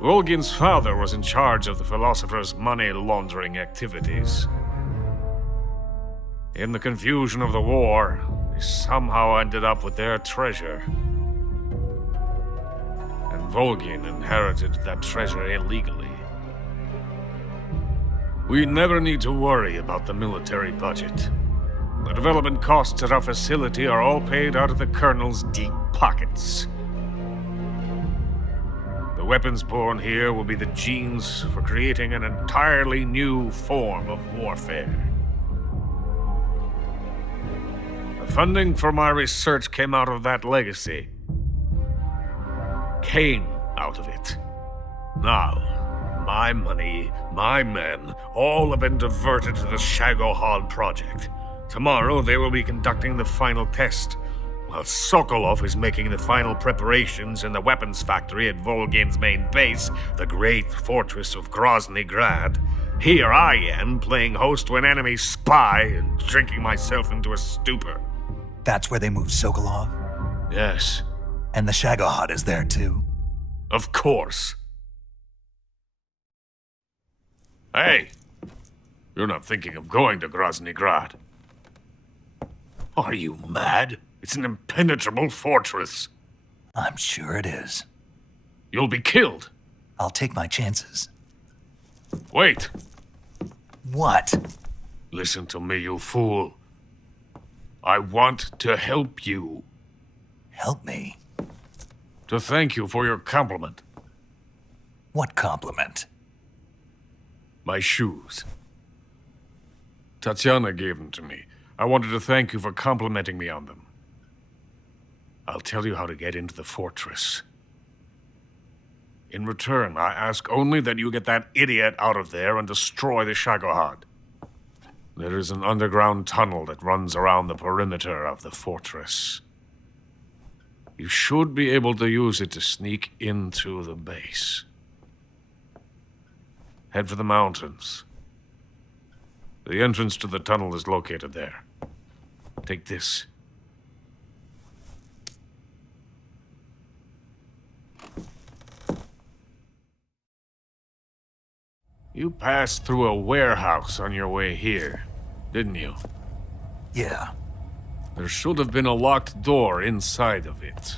Volgin's father was in charge of the philosophers' money laundering activities. In the confusion of the war, they somehow ended up with their treasure. And Volgin inherited that treasure illegally. We never need to worry about the military budget. The development costs at our facility are all paid out of the Colonel's deep pockets. The weapons born here will be the genes for creating an entirely new form of warfare. The funding for my research came out of that legacy. Came out of it. Now, my money, my men, all have been diverted to the Shagohod project. Tomorrow, they will be conducting the final test, while Sokolov is making the final preparations in the weapons factory at Volgin's main base, the great fortress of Grozny Grad. Here I am, playing host to an enemy spy and drinking myself into a stupor. That's where they moved Sokolov? Yes, And the Shagohod is there too? of course. Hey, you're not thinking of going to Grozny Grad. Are you mad? It's an impenetrable fortress. I'm sure it is. You'll be killed. I'll take my chances. Wait. What? Listen to me, you fool. I want to help you. Help me? To thank you for your compliment. What compliment? My shoes. Tatiana gave them to me. I wanted to thank you for complimenting me on them. I'll tell you how to get into the fortress. In return, I ask only that you get that idiot out of there and destroy the Shagohod. There is an underground tunnel that runs around the perimeter of the fortress. You should be able to use it to sneak into the base. Head for the mountains. The entrance to the tunnel is located there. Take this. You passed through a warehouse on your way here, didn't you? Yeah. There should have been a locked door inside of it.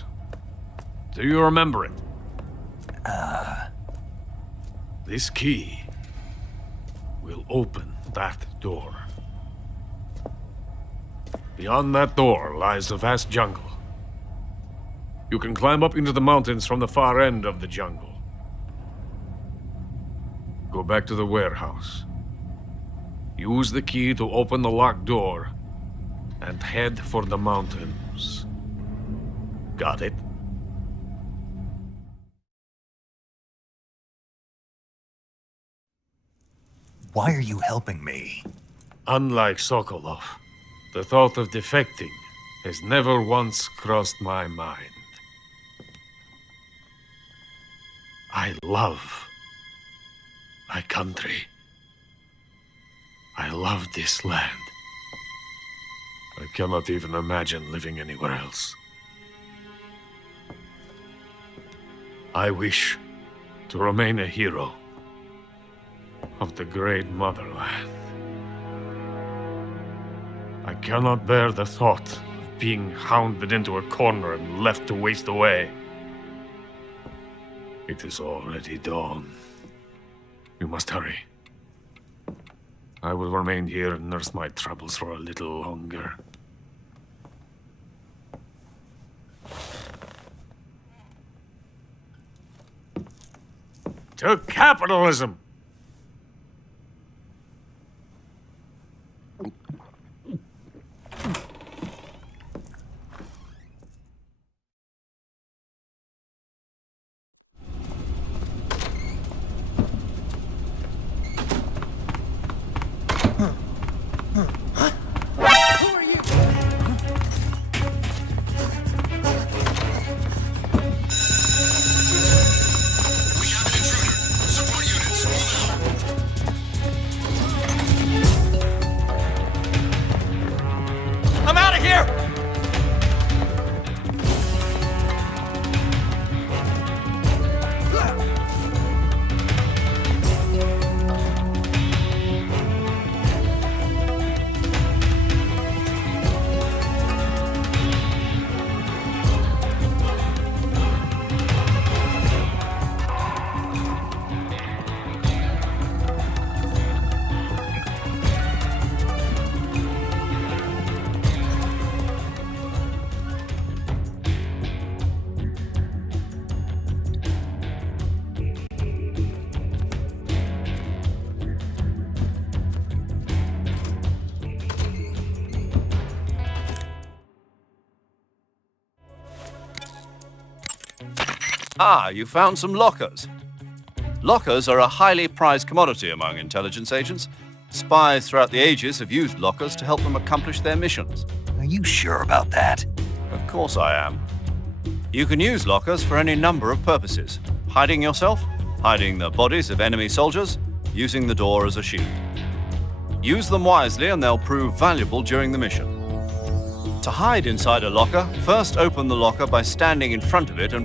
Do you remember it? This key will open that door. Beyond that door lies the vast jungle. You can climb up into the mountains from the far end of the jungle. Go back to the warehouse. Use the key to open the locked door and head for the mountains. Got it? Why are you helping me? Unlike Sokolov, the thought of defecting has never once crossed my mind. I love my country. I love this land. I cannot even imagine living anywhere else. I wish to remain a hero of the great motherland. I cannot bear the thought of being hounded into a corner and left to waste away. It is already dawn. You must hurry. I will remain here and nurse my troubles for a little longer. To capitalism! We have an intruder. Support units, move Ah, you found some lockers. Lockers are a highly prized commodity among intelligence agents. Spies throughout the ages have used lockers to help them accomplish their missions. Are you sure about that? Of course I am. You can use lockers for any number of purposes. Hiding yourself, hiding the bodies of enemy soldiers, using the door as a shield. Use them wisely and they'll prove valuable during the mission. To hide inside a locker, first open the locker by standing in front of it and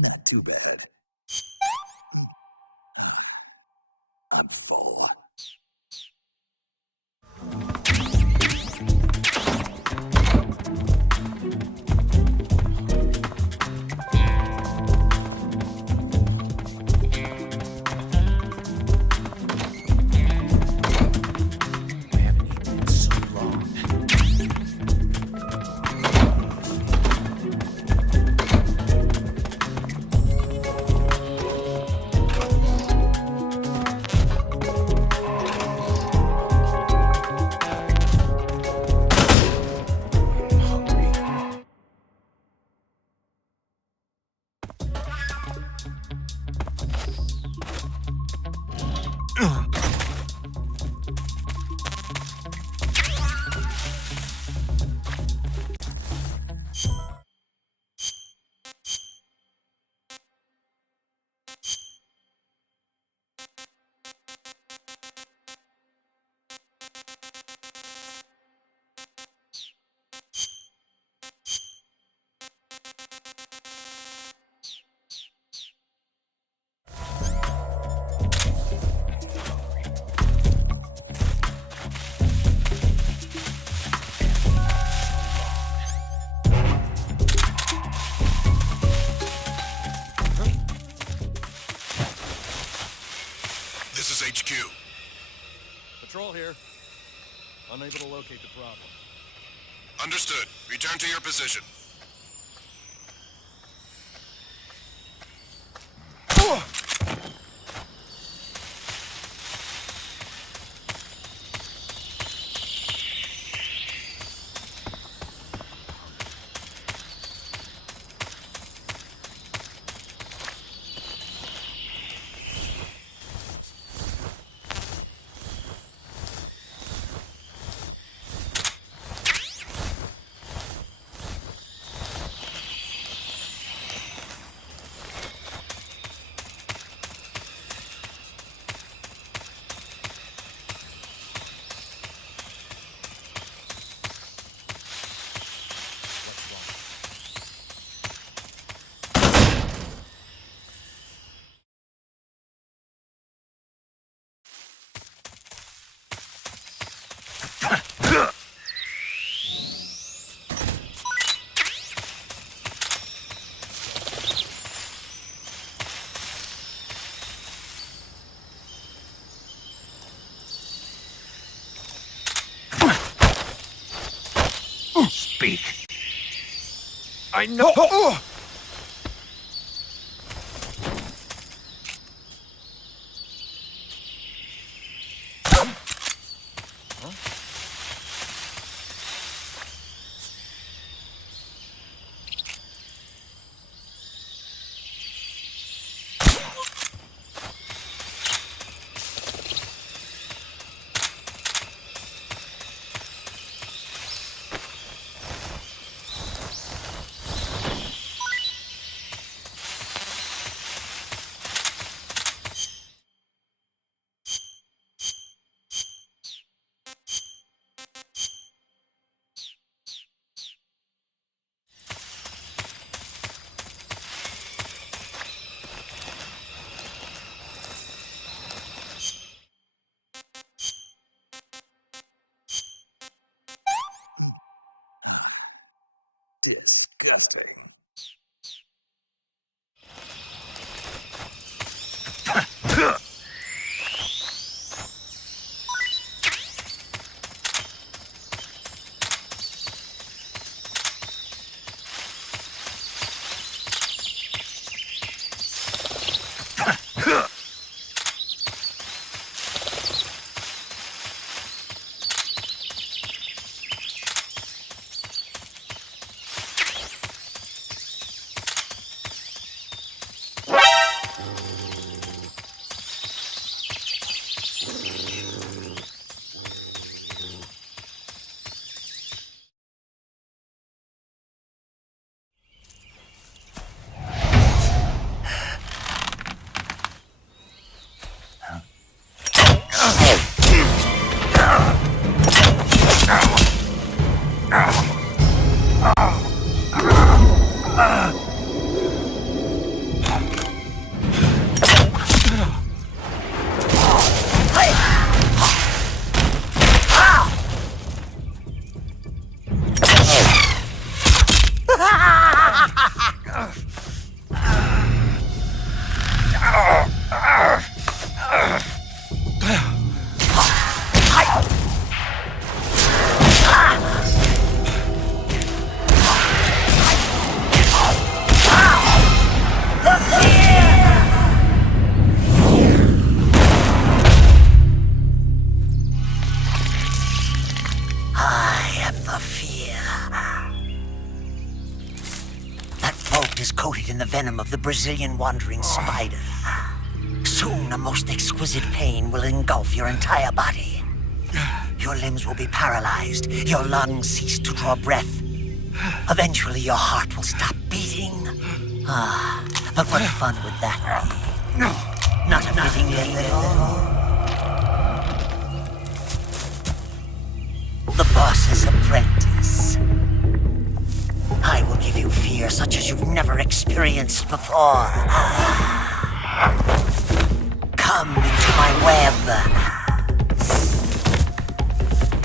Not too bad. I'm full. This is HQ. Patrol here. Unable to locate the problem. Understood. Return to your position. Speak. I know. Coated in the venom of the Brazilian wandering spider. Soon, a most exquisite pain will engulf your entire body. Your limbs will be paralyzed, your lungs cease to draw breath. Eventually, your heart will stop beating. But what fun would that be? Not a fitting end at all. The boss's apprentice. I will give you fear such as you've never experienced before. Come into my web.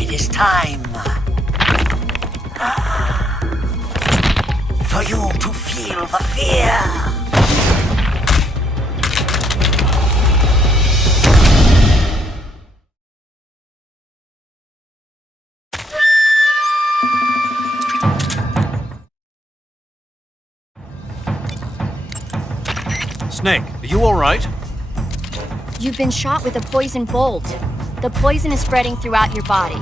It is time for you to feel the fear. Snake, are you all right? You've been shot with a poison bolt. The poison is spreading throughout your body.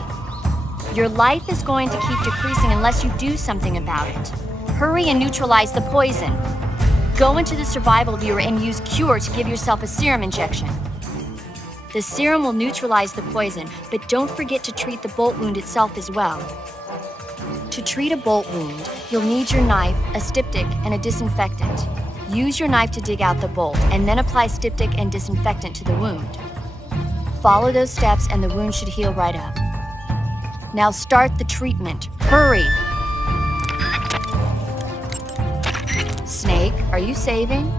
Your life is going to keep decreasing unless you do something about it. Hurry and neutralize the poison. Go into the survival viewer and use Cure to give yourself a serum injection. The serum will neutralize the poison, but don't forget to treat the bolt wound itself as well. To treat a bolt wound, you'll need your knife, a styptic, and a disinfectant. Use your knife to dig out the bolt, and then apply styptic and disinfectant to the wound. Follow those steps and the wound should heal right up. Now start the treatment. Hurry! Snake, are you saving?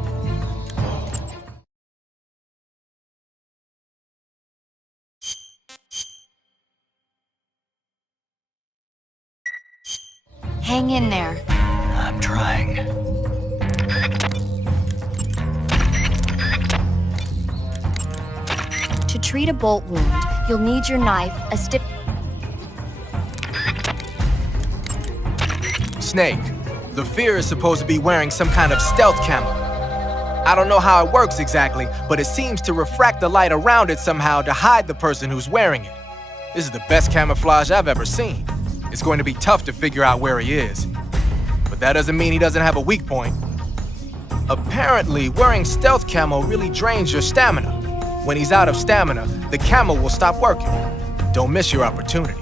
Hang in there. I'm trying. To treat a bolt wound, you'll need your knife, a Snake. The Fear is supposed to be wearing some kind of stealth camo. I don't know how it works exactly, but it seems to refract the light around it somehow to hide the person who's wearing it. This is the best camouflage I've ever seen. It's going to be tough to figure out where he is. But that doesn't mean he doesn't have a weak point. Apparently, wearing stealth camo really drains your stamina. When he's out of stamina, the camo will stop working. Don't miss your opportunity.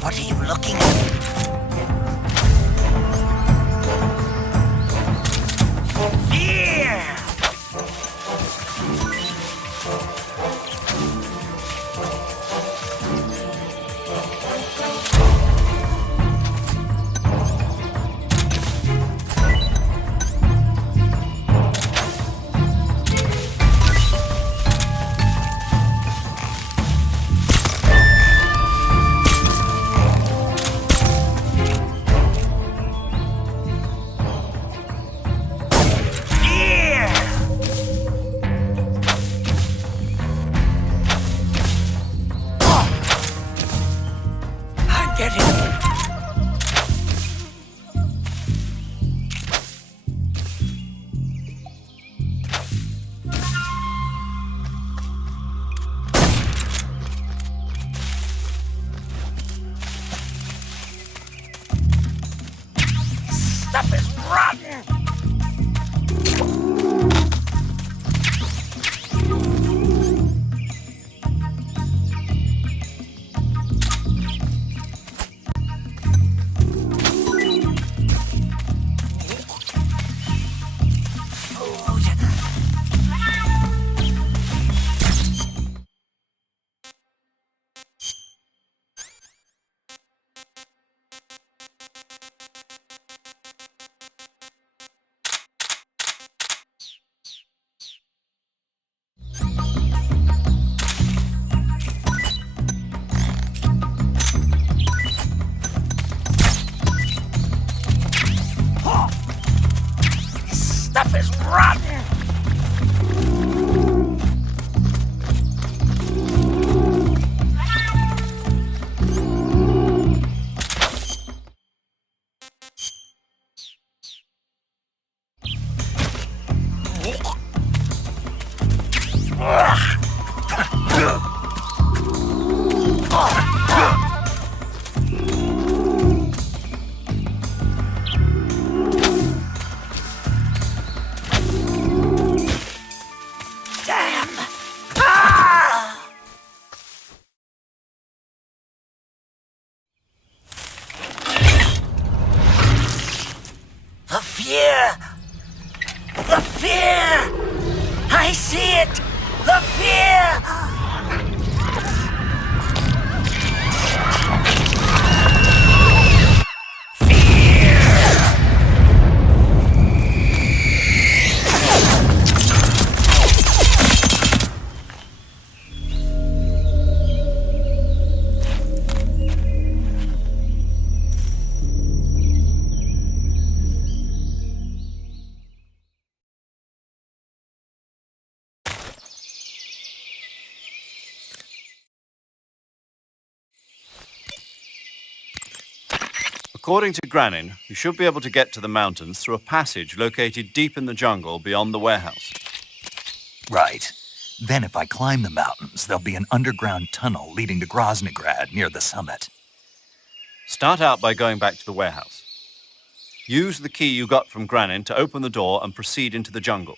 What are you looking at? Stuff is rotten! Stuff is rotten! The fear! The fear! I see it! The fear! According to Granin, you should be able to get to the mountains through a passage located deep in the jungle beyond the warehouse. Right. Then if I climb the mountains, there'll be an underground tunnel leading to Groznygrad near the summit. Start out by going back to the warehouse. Use the key you got from Granin to open the door and proceed into the jungle.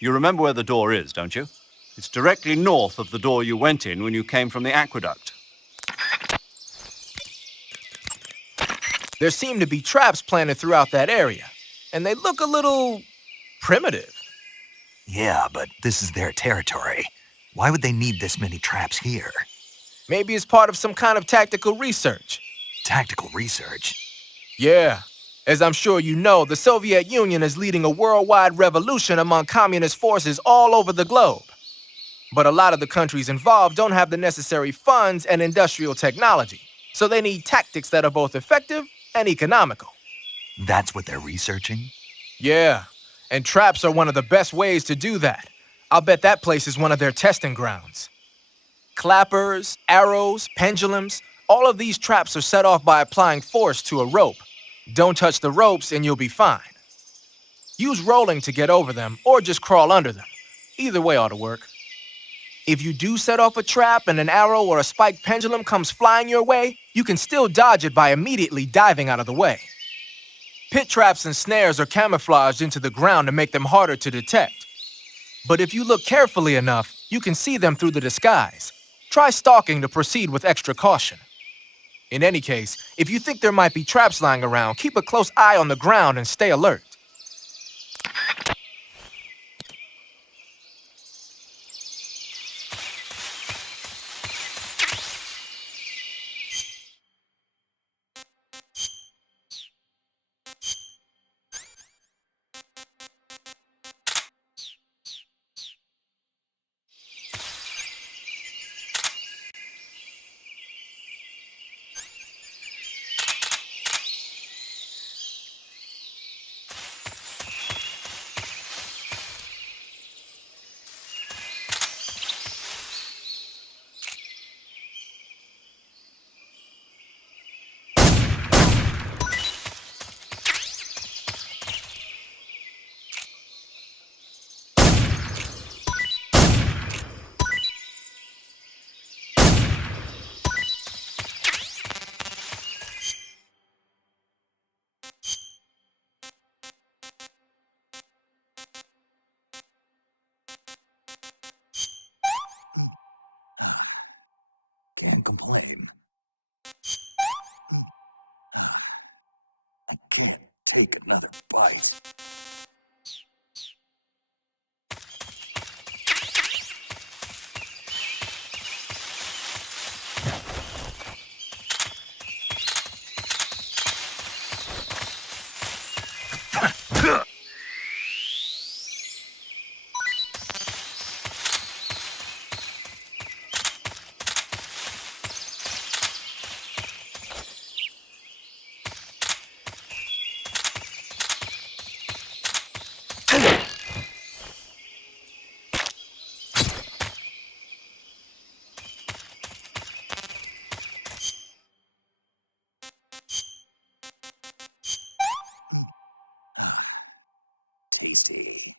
You remember where the door is, don't you? It's directly north of the door you went in when you came from the aqueduct. There seem to be traps planted throughout that area, and they look a little primitive. Yeah, but this is their territory. Why would they need this many traps here? Maybe it's part of some kind of tactical research. Tactical research? Yeah. As I'm sure you know, the Soviet Union is leading a worldwide revolution among communist forces all over the globe. But a lot of the countries involved don't have the necessary funds and industrial technology, so they need tactics that are both effective and economical. That's what they're researching? Yeah, and traps are one of the best ways to do that. I'll bet that place is one of their testing grounds. Clappers, arrows, pendulums, all of these traps are set off by applying force to a rope. Don't touch the ropes and you'll be fine. Use rolling to get over them, or just crawl under them. Either way ought to work. If you do set off a trap and an arrow or a spiked pendulum comes flying your way, you can still dodge it by immediately diving out of the way. Pit traps and snares are camouflaged into the ground to make them harder to detect. But if you look carefully enough, you can see them through the disguise. Try stalking to proceed with extra caution. In any case, if you think there might be traps lying around, keep a close eye on the ground and stay alert. Can't complain. I can't take another bite. Tasty.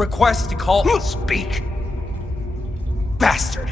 request to call... Speak! Bastard!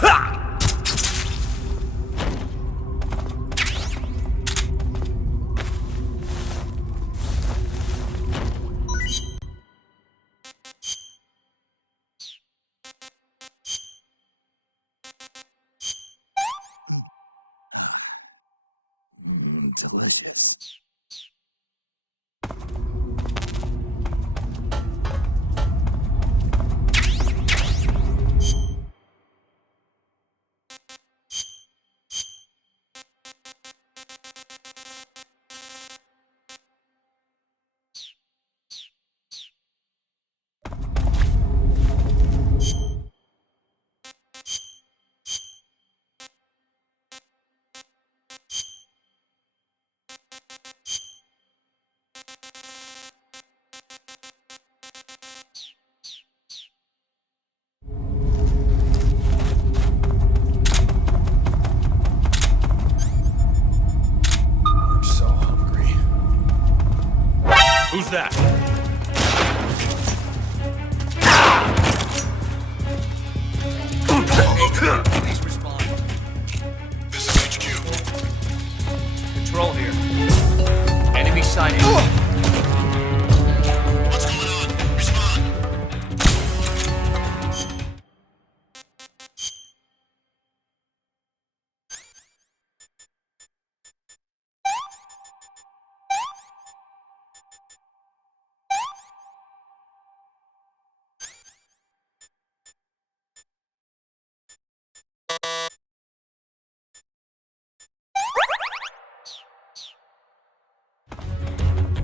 I'm so hungry. Who's that? Please respond. This is HQ. Control here. Enemy sighting. What's going on? Respond.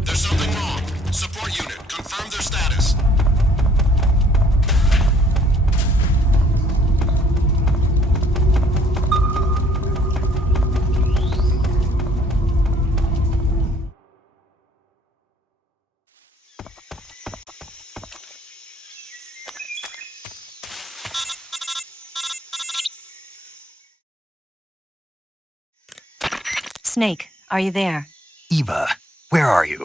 There's something wrong. Support unit, confirm their status. Snake, are you there? Eva, where are you?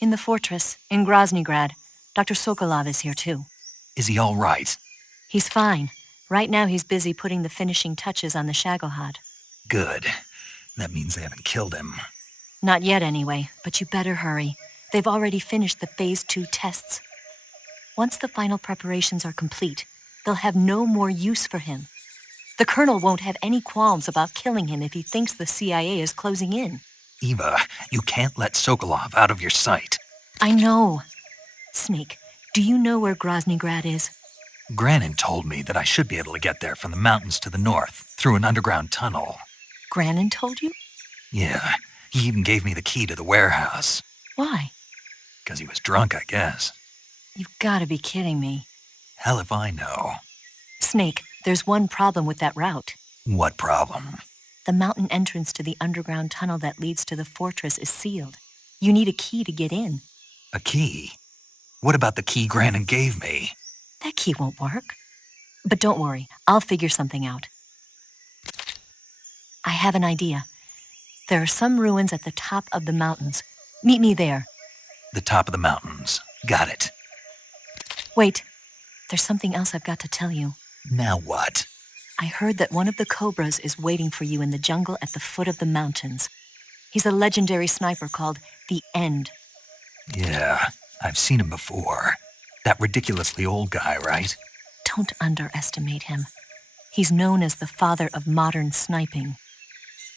In the fortress, in Groznygrad. Dr. Sokolov is here too. Is he all right? He's fine. Right now he's busy putting the finishing touches on the Shagohod. Good. That means they haven't killed him. Not yet anyway, but you better hurry. They've already finished the Phase 2 tests. Once the final preparations are complete, they'll have no more use for him. The Colonel won't have any qualms about killing him if he thinks the CIA is closing in. Eva, you can't let Sokolov out of your sight. I know. Snake, do you know where Groznygrad is? Granin told me that I should be able to get there from the mountains to the north, through an underground tunnel. Granin told you? Yeah, he even gave me the key to the warehouse. Why? Because he was drunk, I guess. You've got to be kidding me. Hell if I know. Snake, there's one problem with that route. What problem? The mountain entrance to the underground tunnel that leads to the fortress is sealed. You need a key to get in. A key? What about the key Granin gave me? That key won't work. But don't worry, I'll figure something out. I have an idea. There are some ruins at the top of the mountains. Meet me there. The top of the mountains. Got it. Wait, there's something else I've got to tell you. Now what? I heard that one of the Cobras is waiting for you in the jungle at the foot of the mountains. He's a legendary sniper called the End. Yeah, I've seen him before. That ridiculously old guy, right? Don't underestimate him. He's known as the father of modern sniping.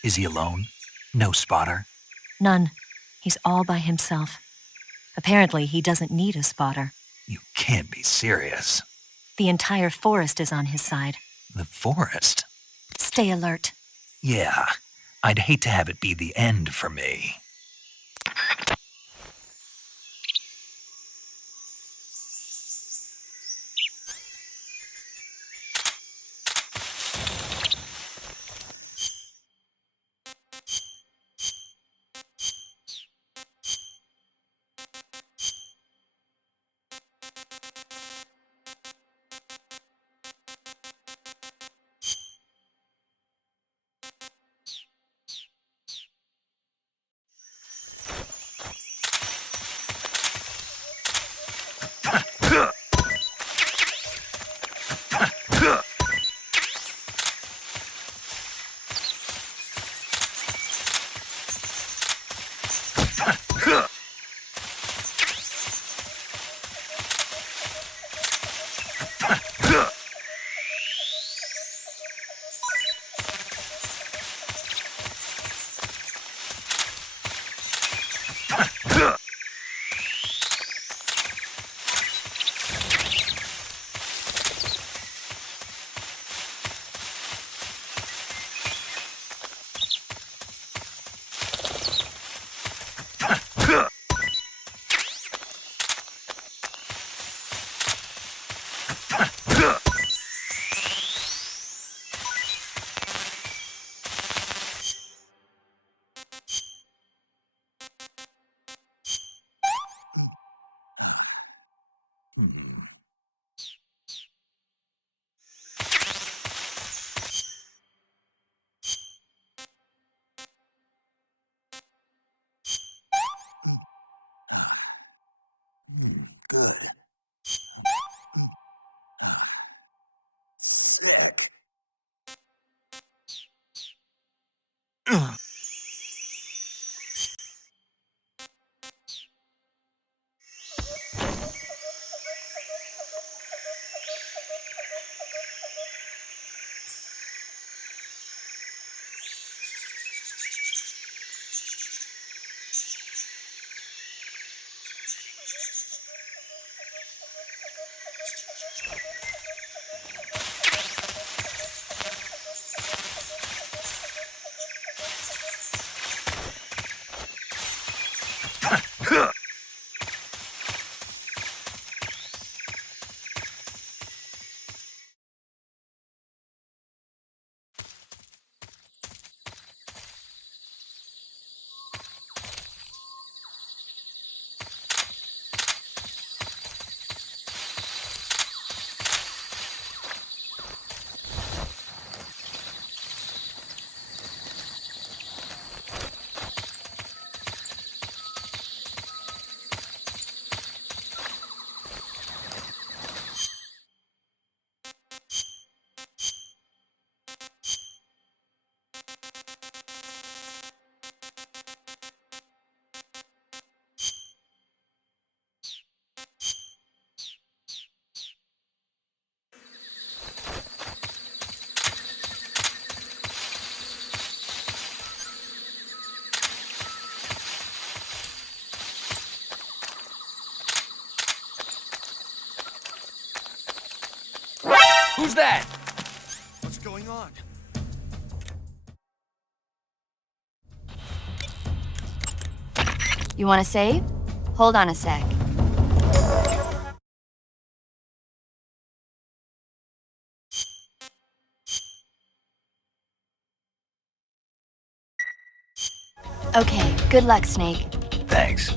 Is he alone? No spotter? None. He's all by himself. Apparently, he doesn't need a spotter. You can't be serious. The entire forest is on his side. The forest? Stay alert. Yeah, I'd hate to have it be the end for me. Good. Who's that? What's going on? You want to save? Hold on a sec. Okay, good luck, Snake. Thanks.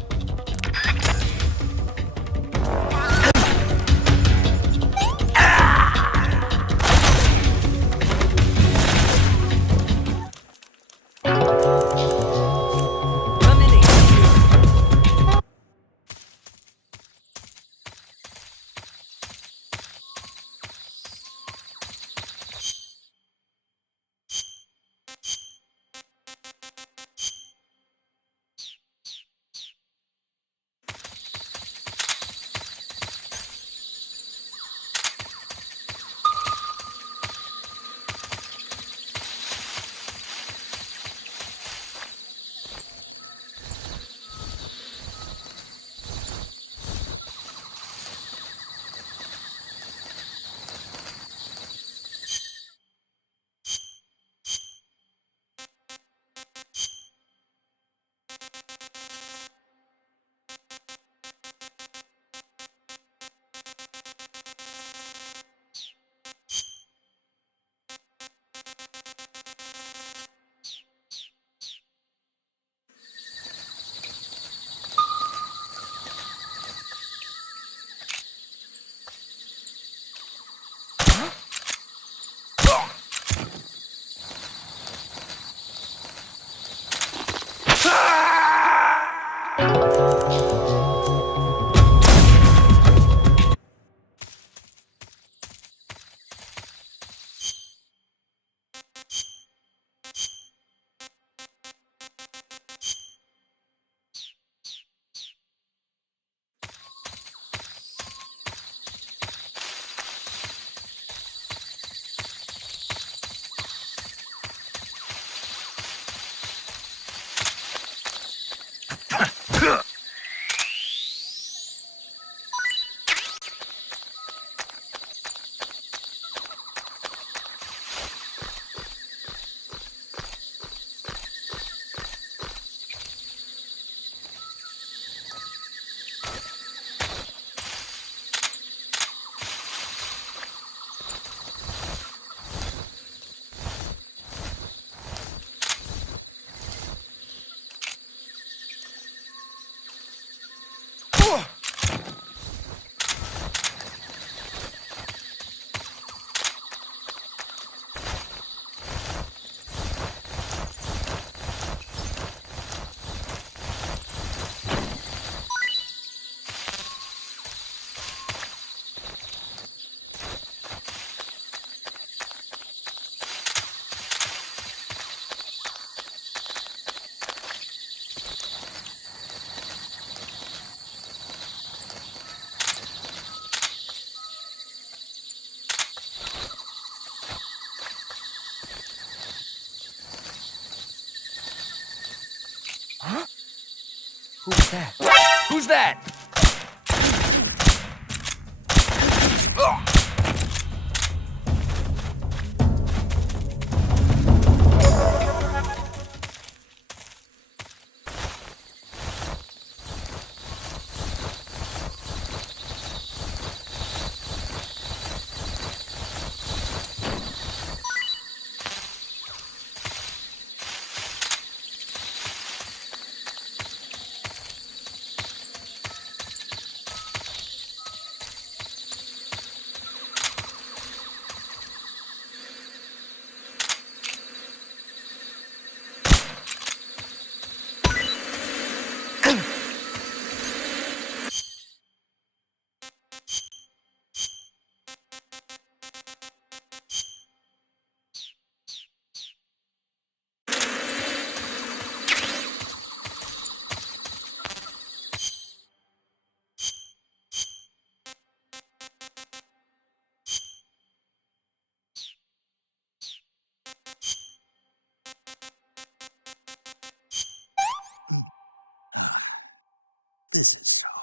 Huh? Who's that? Who's that? Ugh!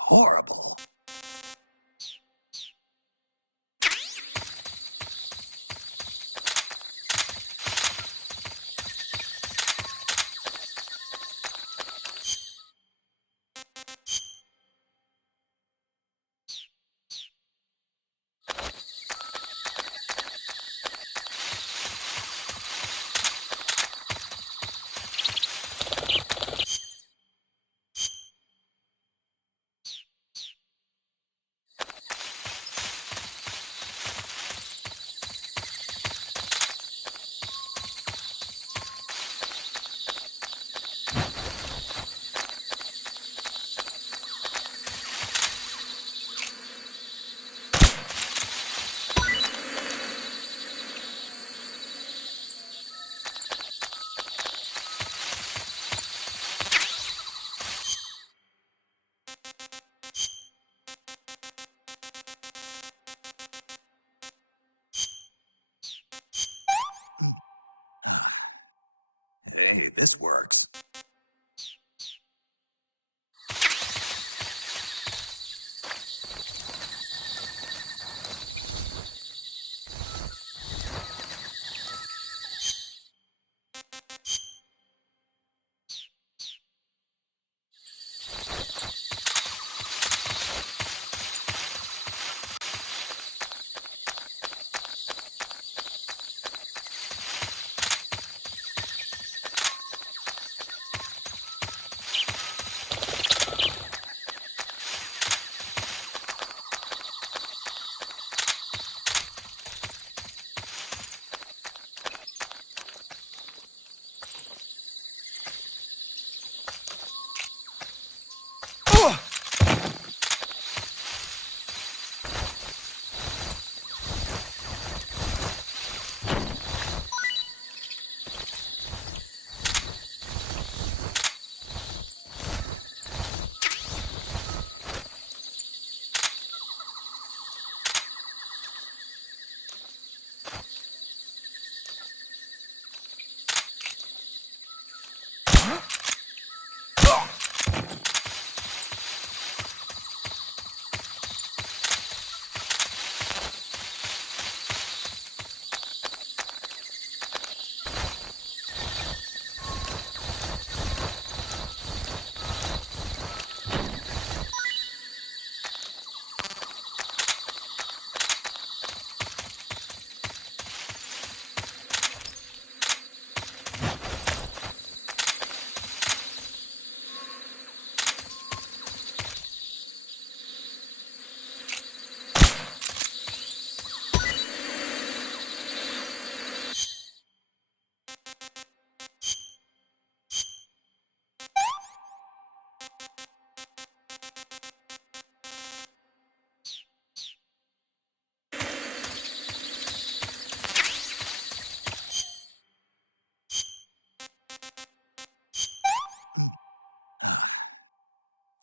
Horrible. Hey, this works.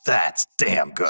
That's damn good.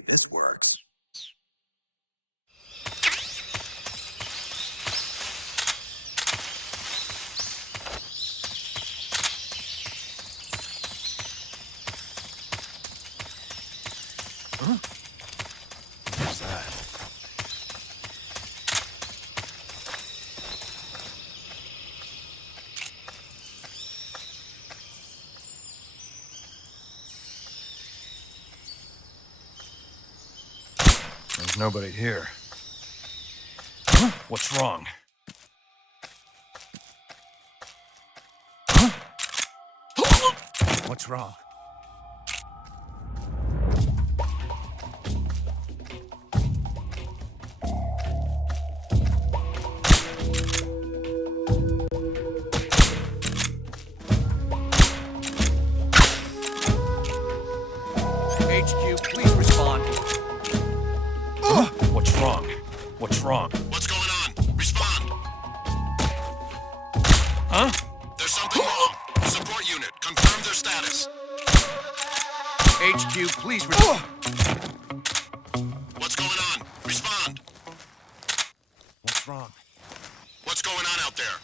way this works. Huh? What's that? There's nobody here. Huh? What's wrong? Huh? What's wrong? HQ, please respond. What's wrong? What's wrong? What's going on? Respond. Huh? There's something wrong. Support unit, confirm their status. HQ, please respond. What's going on? Respond. What's wrong? What's going on out there?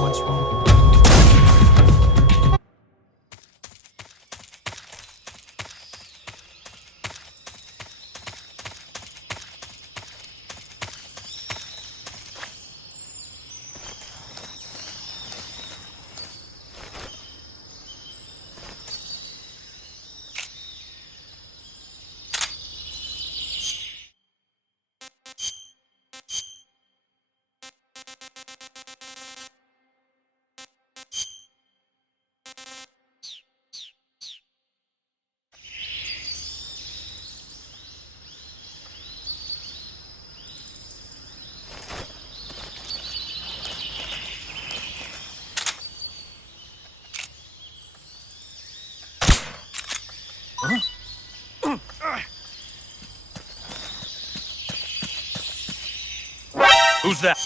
What's wrong? Who's that?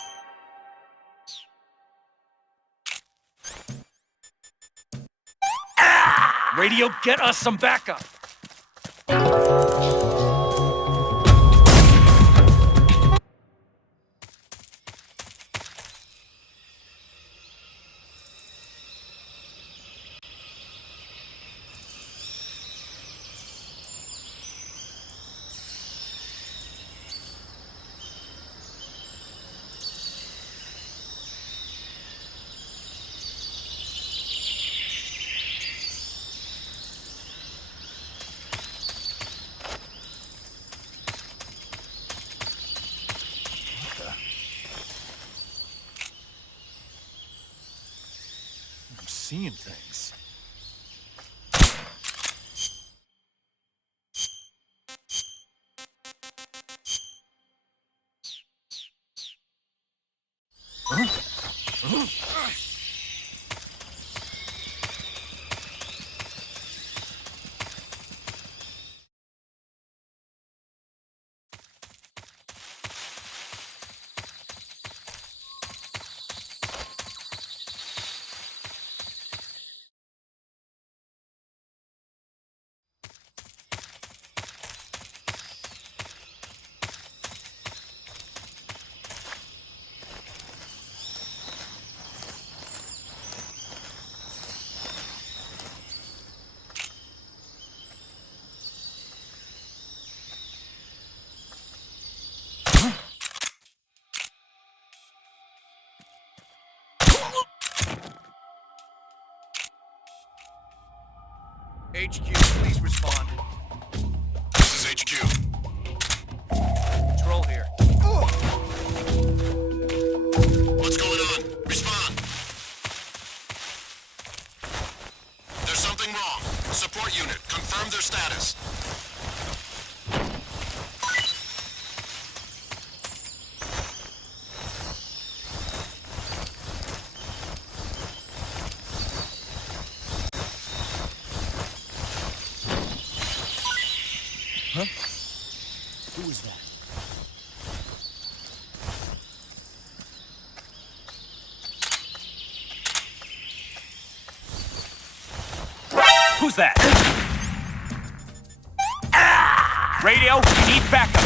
Radio, get us some backup! I'm seeing things. HQ, please respond. This is HQ. Control here. What's going on? Respond. There's something wrong. Support unit, confirm their status. that? Radio, we need backup.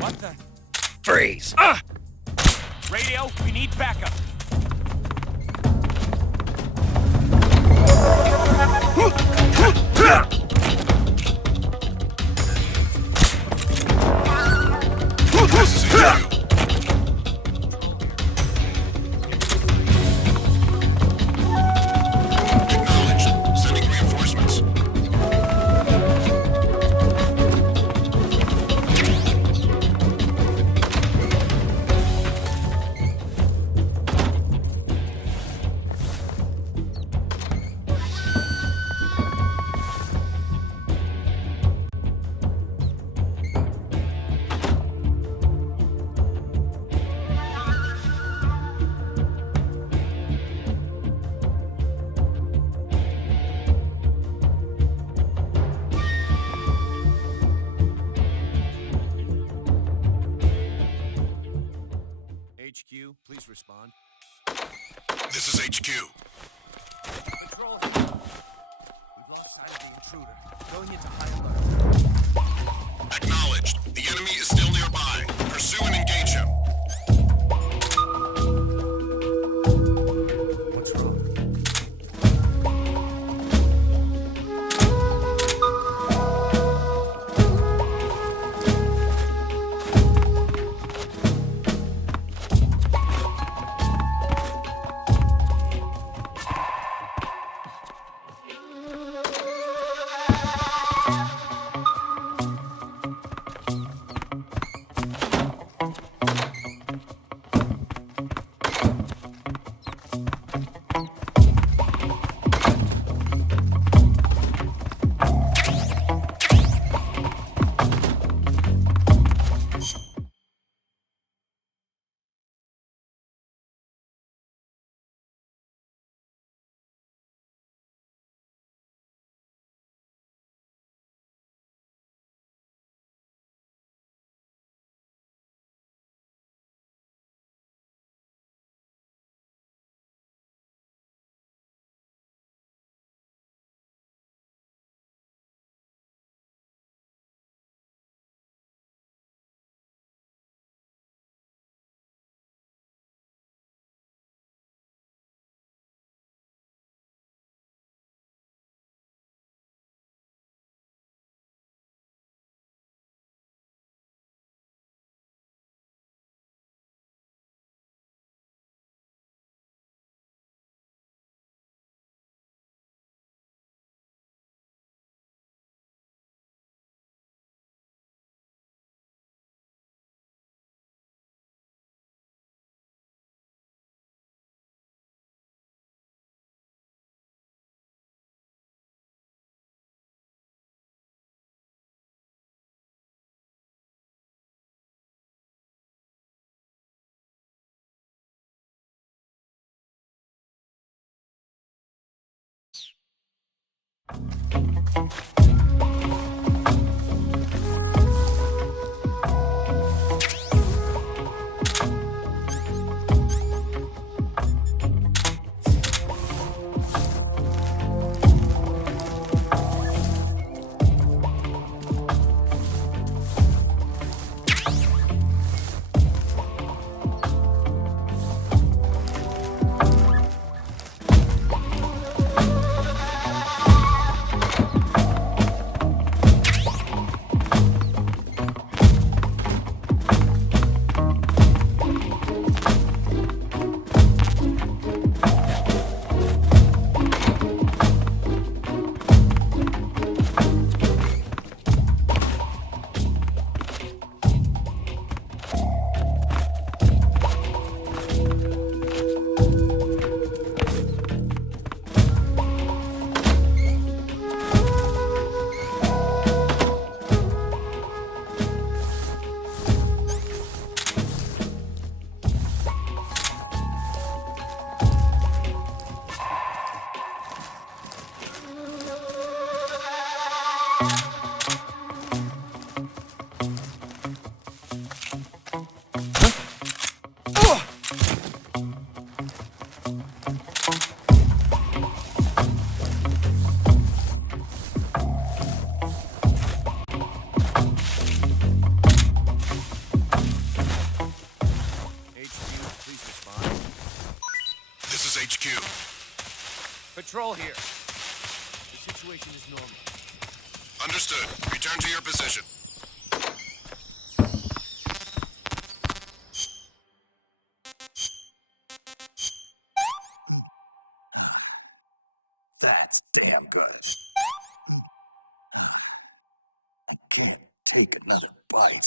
What the? Freeze! Radio, we need backup. Acknowledged. Sending reinforcements. HQ, please respond. This is HQ. Patrol here. We've lost sight of the intruder. Going into high alert. Acknowledged. The enemy is still nearby. Pursue and engage him. What's wrong? This is HQ. Patrol here. The situation is normal. Understood. Return to your position. That's damn good. I can't take another bite.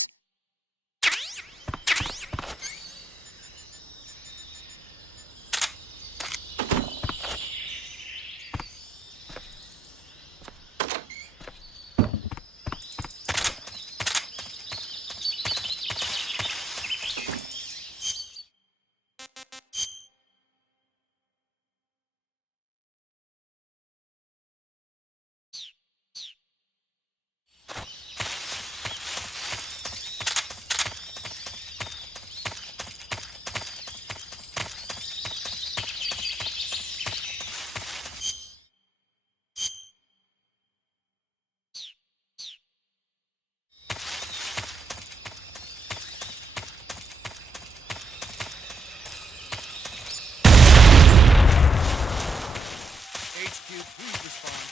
Please respond.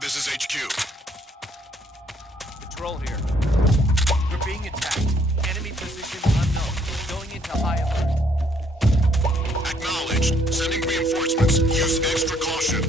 This is HQ. Patrol here. We're being attacked. Enemy position unknown. Going into high alert. Acknowledged. Sending reinforcements. Use extra caution.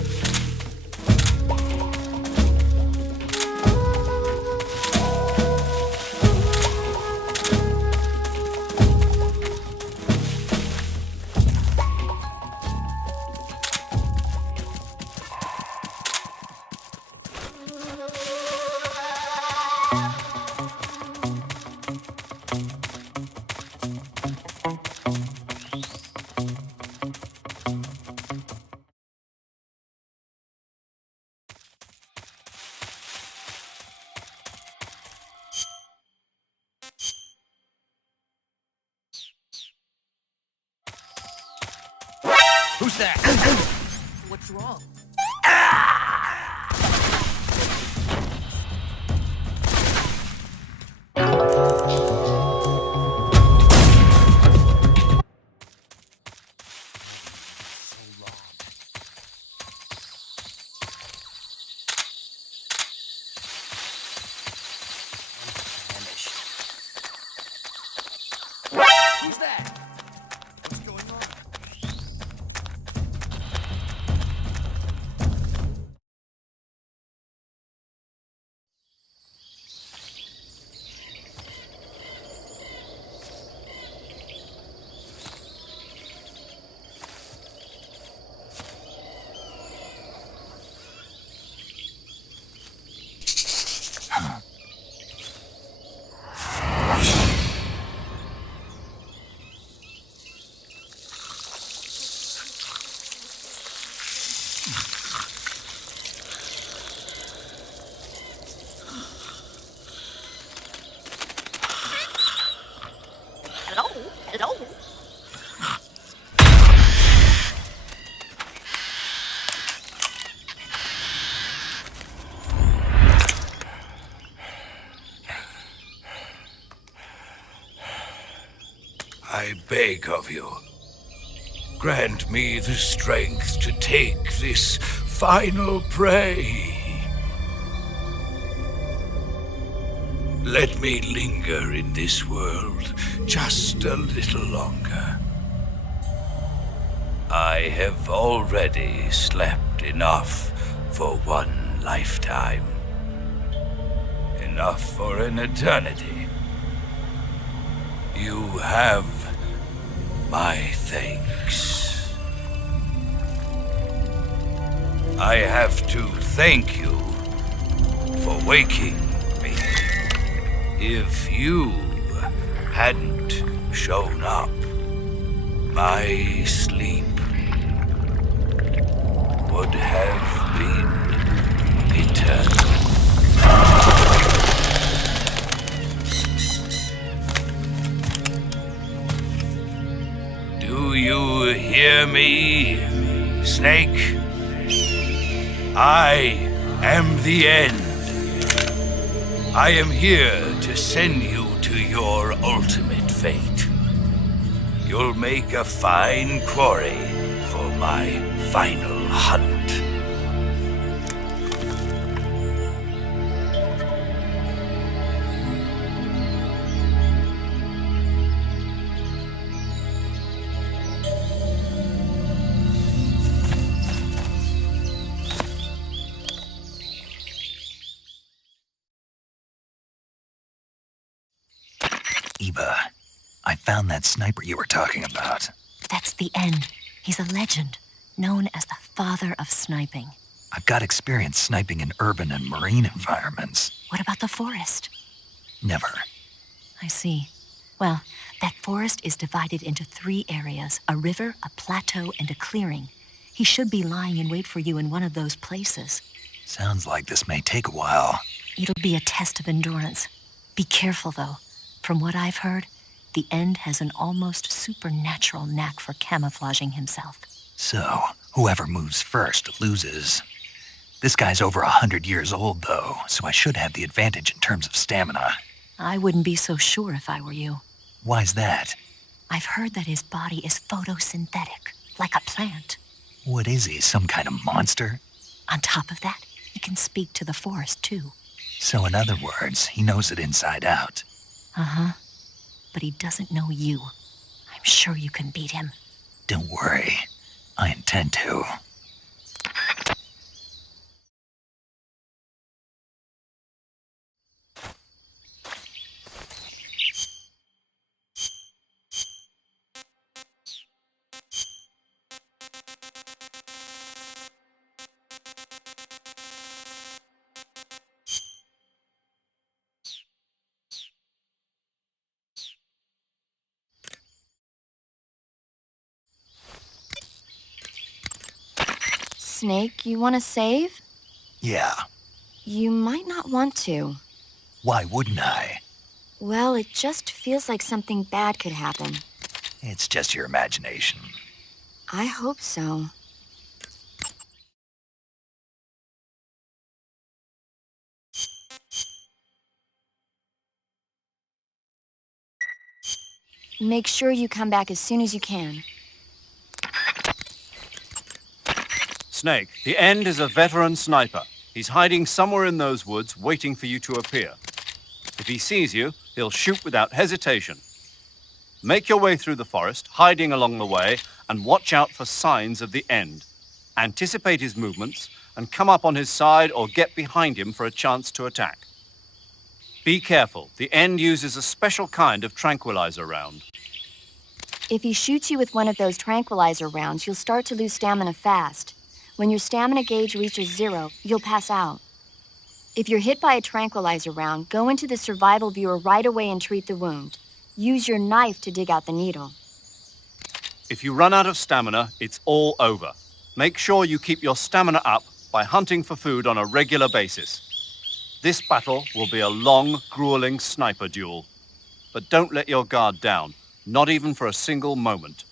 Who's that? What's wrong? Who's that? What's going on? Hello? I beg of you, grant me the strength to take this final prey. Let me linger in this world just a little longer. I have already slept enough for one lifetime. Enough for an eternity. You have my thanks. I have to thank you for waking me. If you hadn't shown up, my sleep would have been eternal. Do you hear me, Snake? I am the end. I am here to send you to your ultimate fate. You'll make a fine quarry for my final hunt. Eva, I found that sniper you were talking about. That's the end. He's a legend, known as the father of sniping. I've got experience sniping in urban and marine environments. What about the forest? Never. I see. Well, that forest is divided into 3 areas, a river, a plateau, and a clearing. He should be lying in wait for you in one of those places. Sounds like this may take a while. It'll be a test of endurance. Be careful, though. From what I've heard, the End has an almost supernatural knack for camouflaging himself. So, whoever moves first loses. This guy's over 100 years old, though, so I should have the advantage in terms of stamina. I wouldn't be so sure if I were you. Why's that? I've heard that his body is photosynthetic, like a plant. What is he, some kind of monster? On top of that, he can speak to the forest, too. So in other words, he knows it inside out. Uh-huh. But he doesn't know you. I'm sure you can beat him. Don't worry. I intend to. Snake, you want to save? Yeah. You might not want to. Why wouldn't I? Well, it just feels like something bad could happen. It's just your imagination. I hope so. Make sure you come back as soon as you can. Snake, the End is a veteran sniper. He's hiding somewhere in those woods, waiting for you to appear. If he sees you, he'll shoot without hesitation. Make your way through the forest, hiding along the way, and watch out for signs of the End. Anticipate his movements, and come up on his side or get behind him for a chance to attack. Be careful. The End uses a special kind of tranquilizer round. If he shoots you with one of those tranquilizer rounds, you'll start to lose stamina fast. When your stamina gauge reaches 0, you'll pass out. If you're hit by a tranquilizer round, go into the survival viewer right away and treat the wound. Use your knife to dig out the needle. If you run out of stamina, it's all over. Make sure you keep your stamina up by hunting for food on a regular basis. This battle will be a long, grueling sniper duel. But don't let your guard down, not even for a single moment.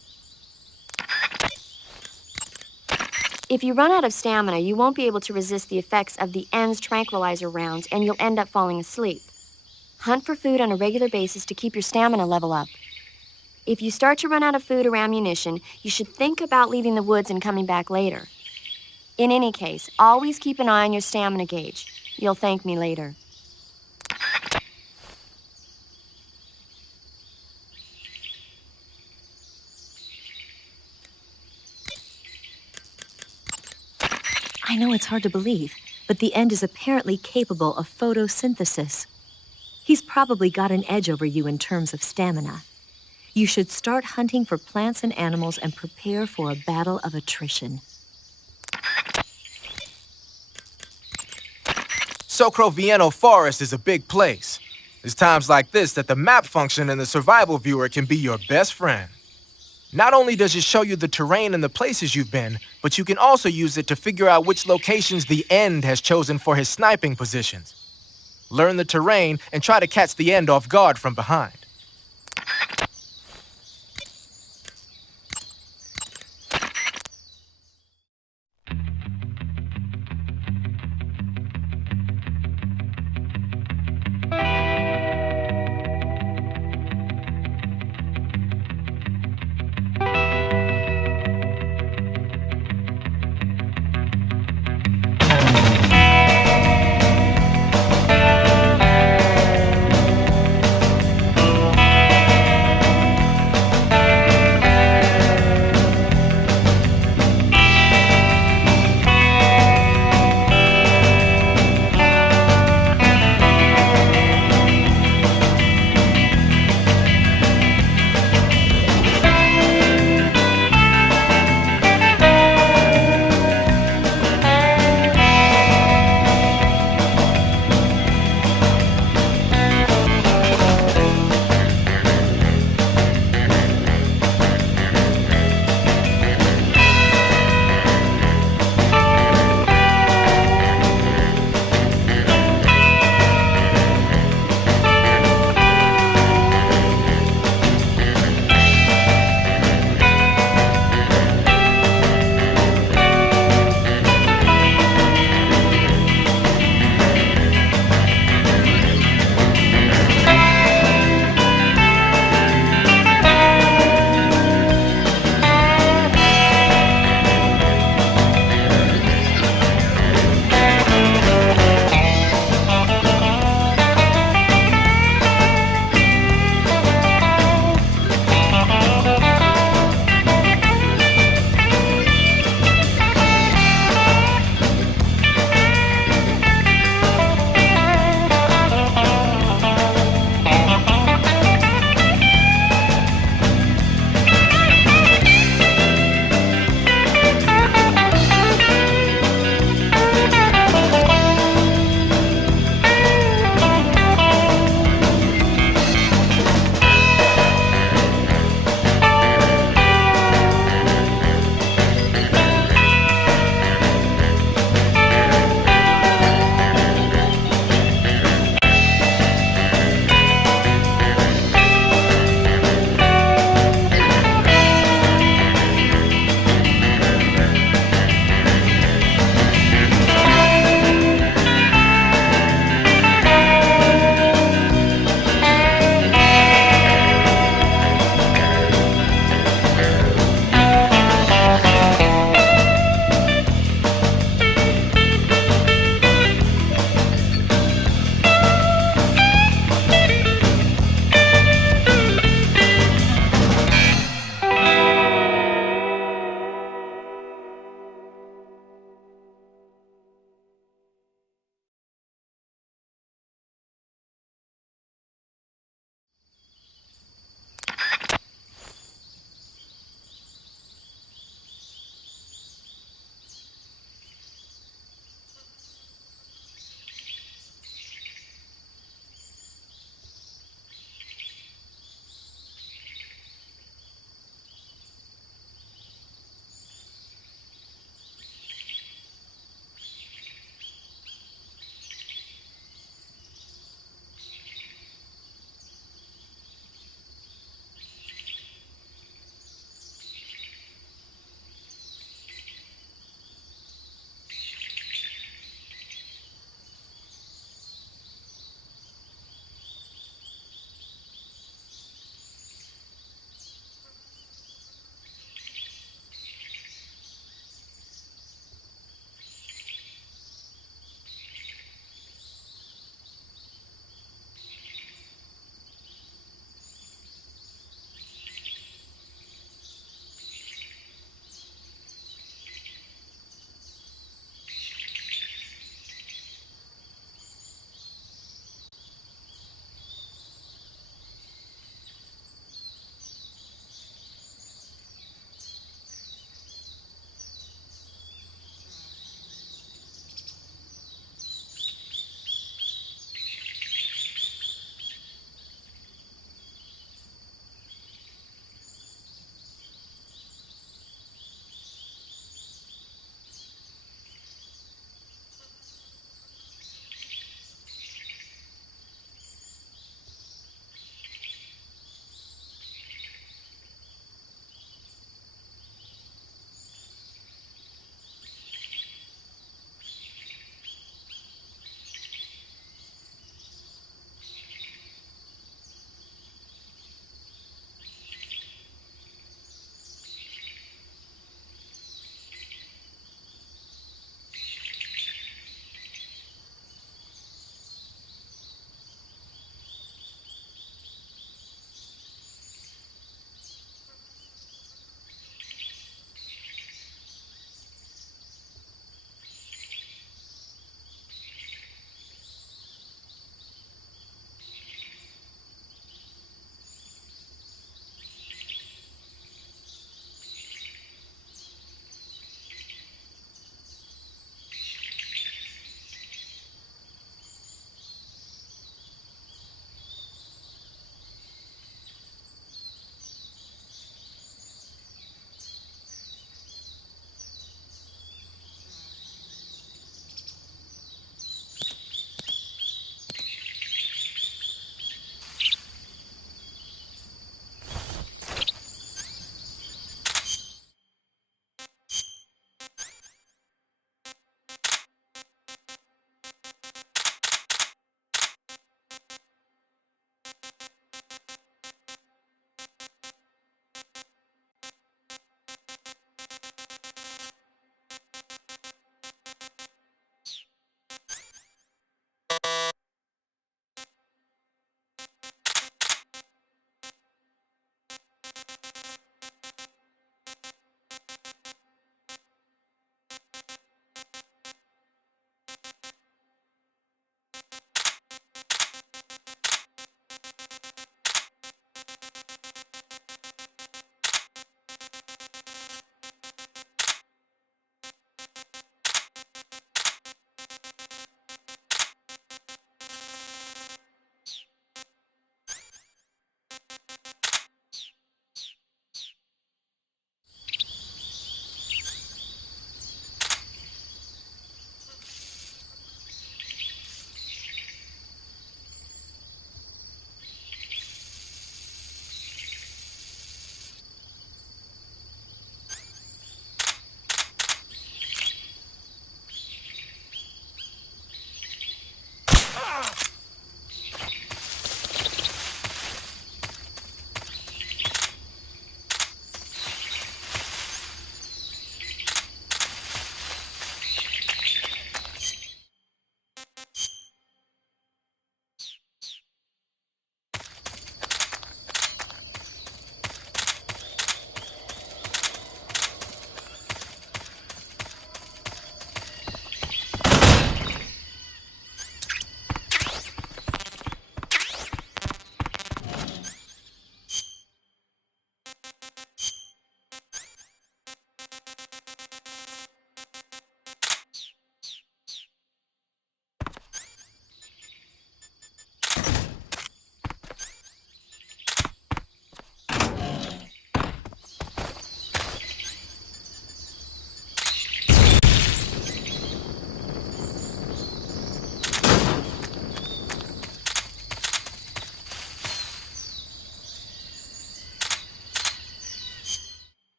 If you run out of stamina, you won't be able to resist the effects of the End's tranquilizer rounds, and you'll end up falling asleep. Hunt for food on a regular basis to keep your stamina level up. If you start to run out of food or ammunition, you should think about leaving the woods and coming back later. In any case, always keep an eye on your stamina gauge. You'll thank me later. I know it's hard to believe, but the End is apparently capable of photosynthesis. He's probably got an edge over you in terms of stamina. You should start hunting for plants and animals and prepare for a battle of attrition. Sokrovieno Forest is a big place. It's times like this that the map function in the survival viewer can be your best friend. Not only does it show you the terrain and the places you've been, but you can also use it to figure out which locations the End has chosen for his sniping positions. Learn the terrain and try to catch the End off guard from behind.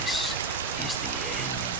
This is the end.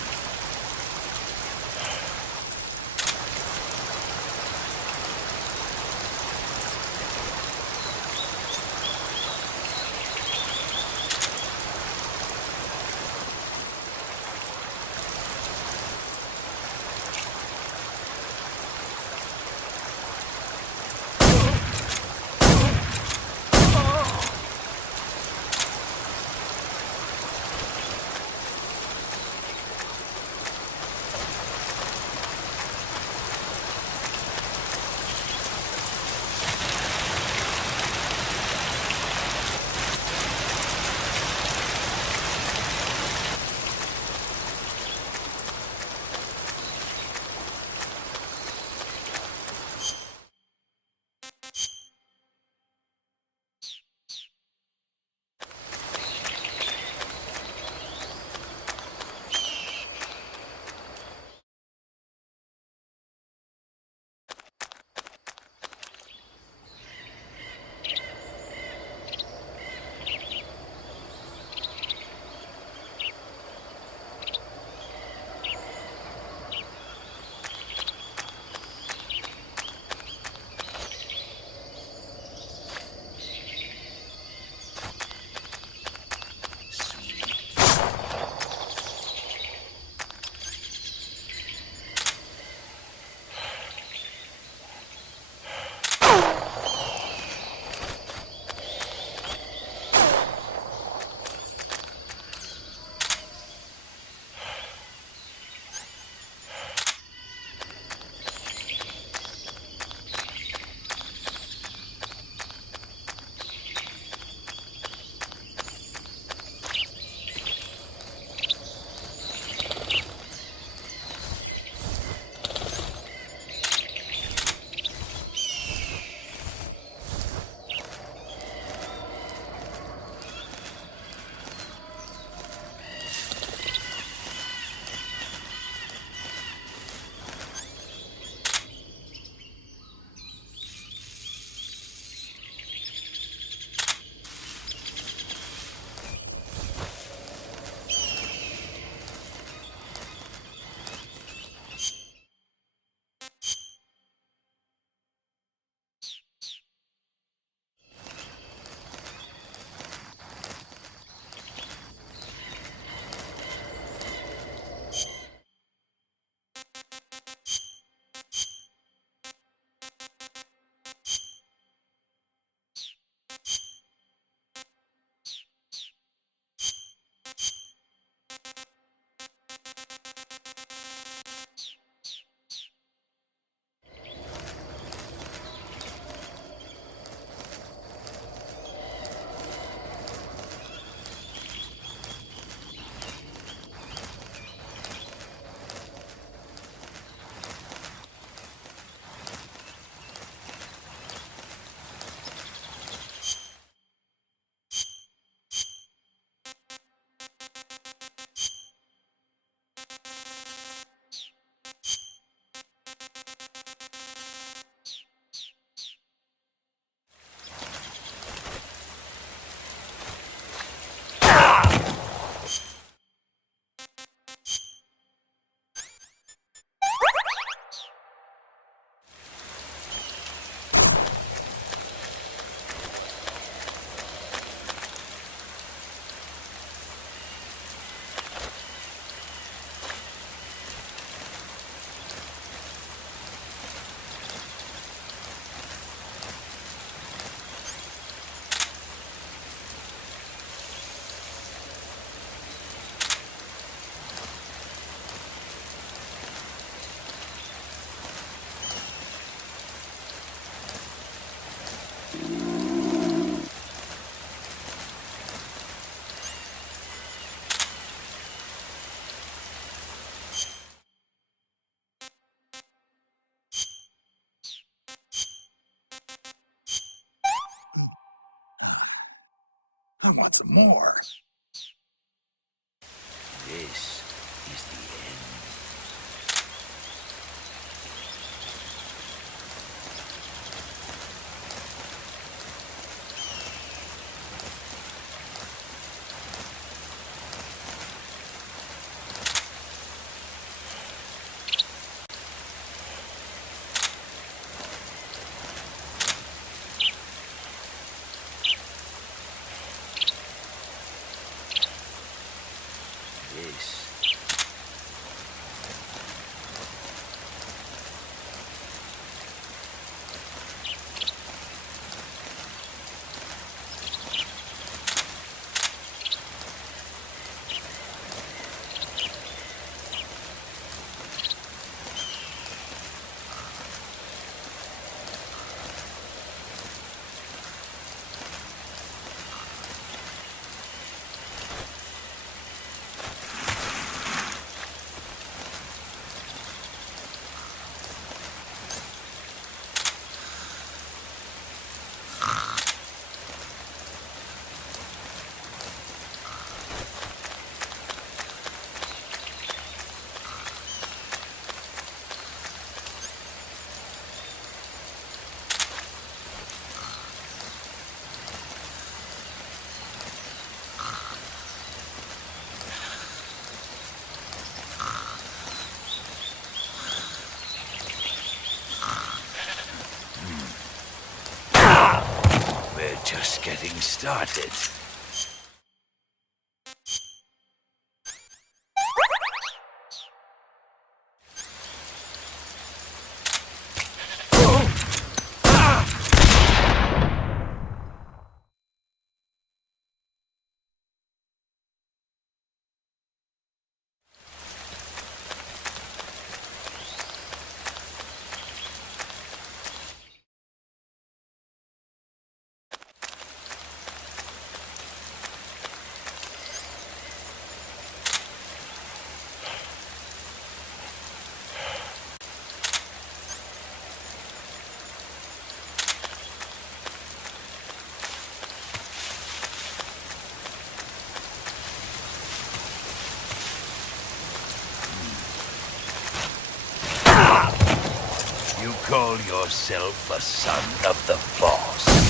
I want some more. This is the end. started. You call yourself a son of the boss?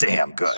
Damn good.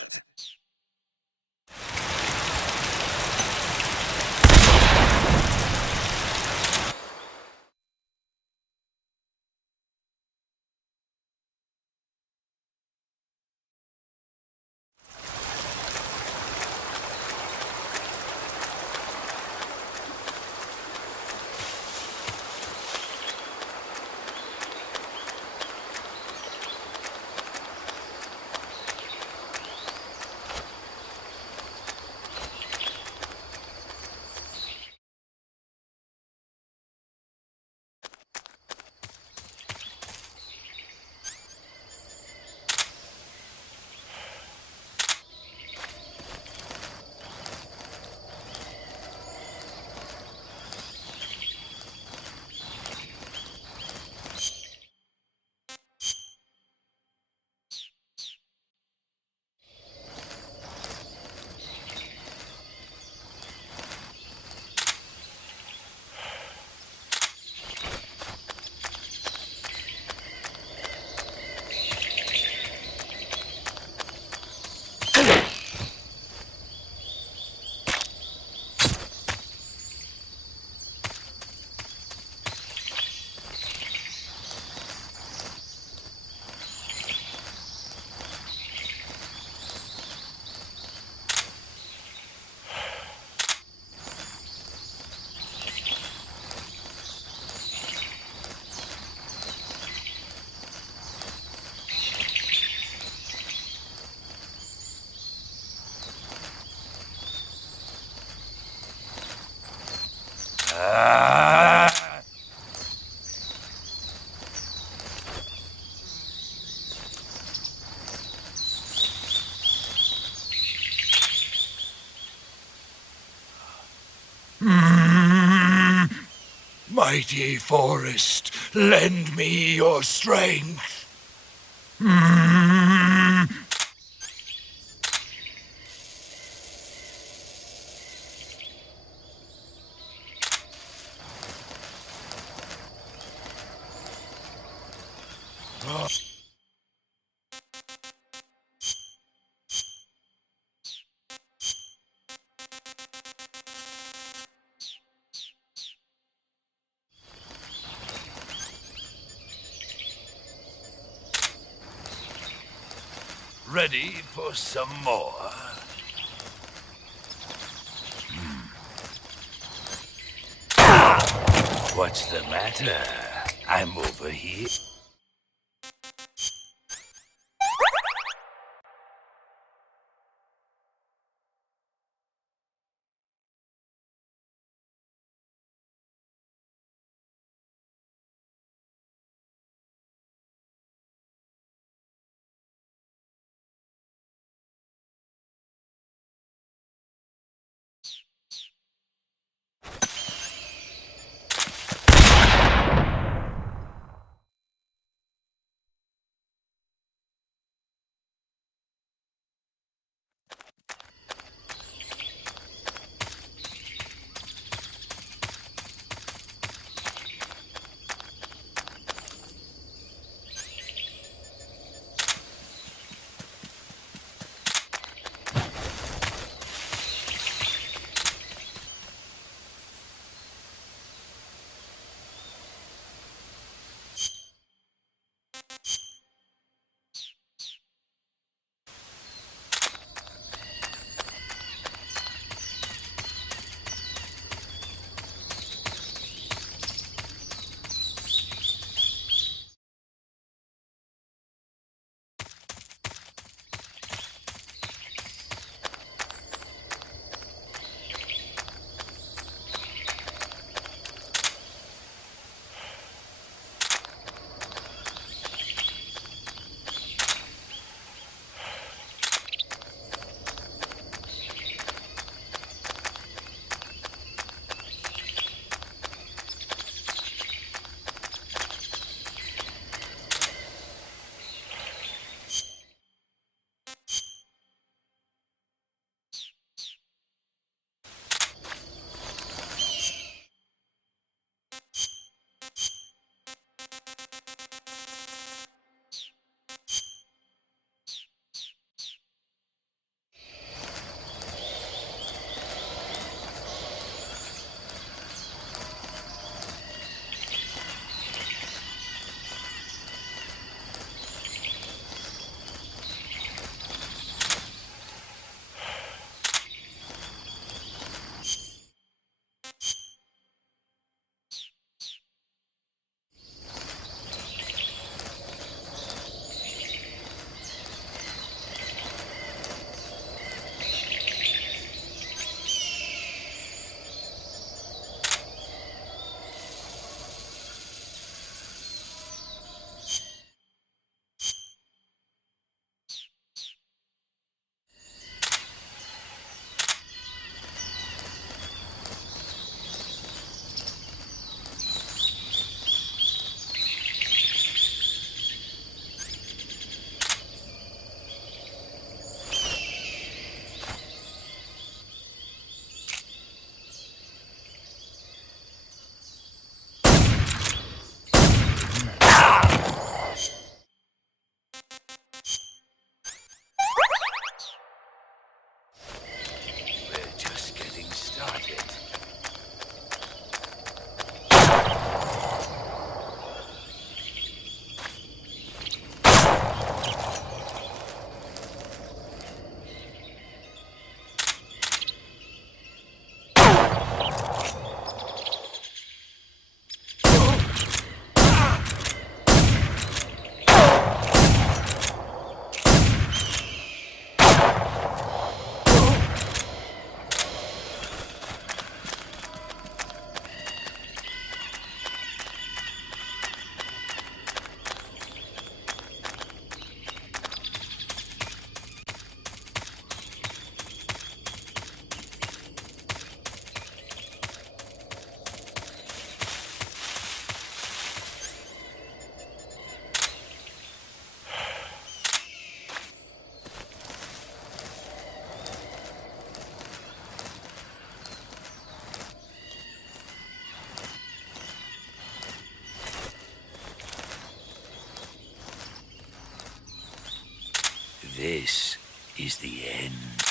Mighty forest, lend me your strength. Ready for some more? What's the matter? I'm over here. This is the end.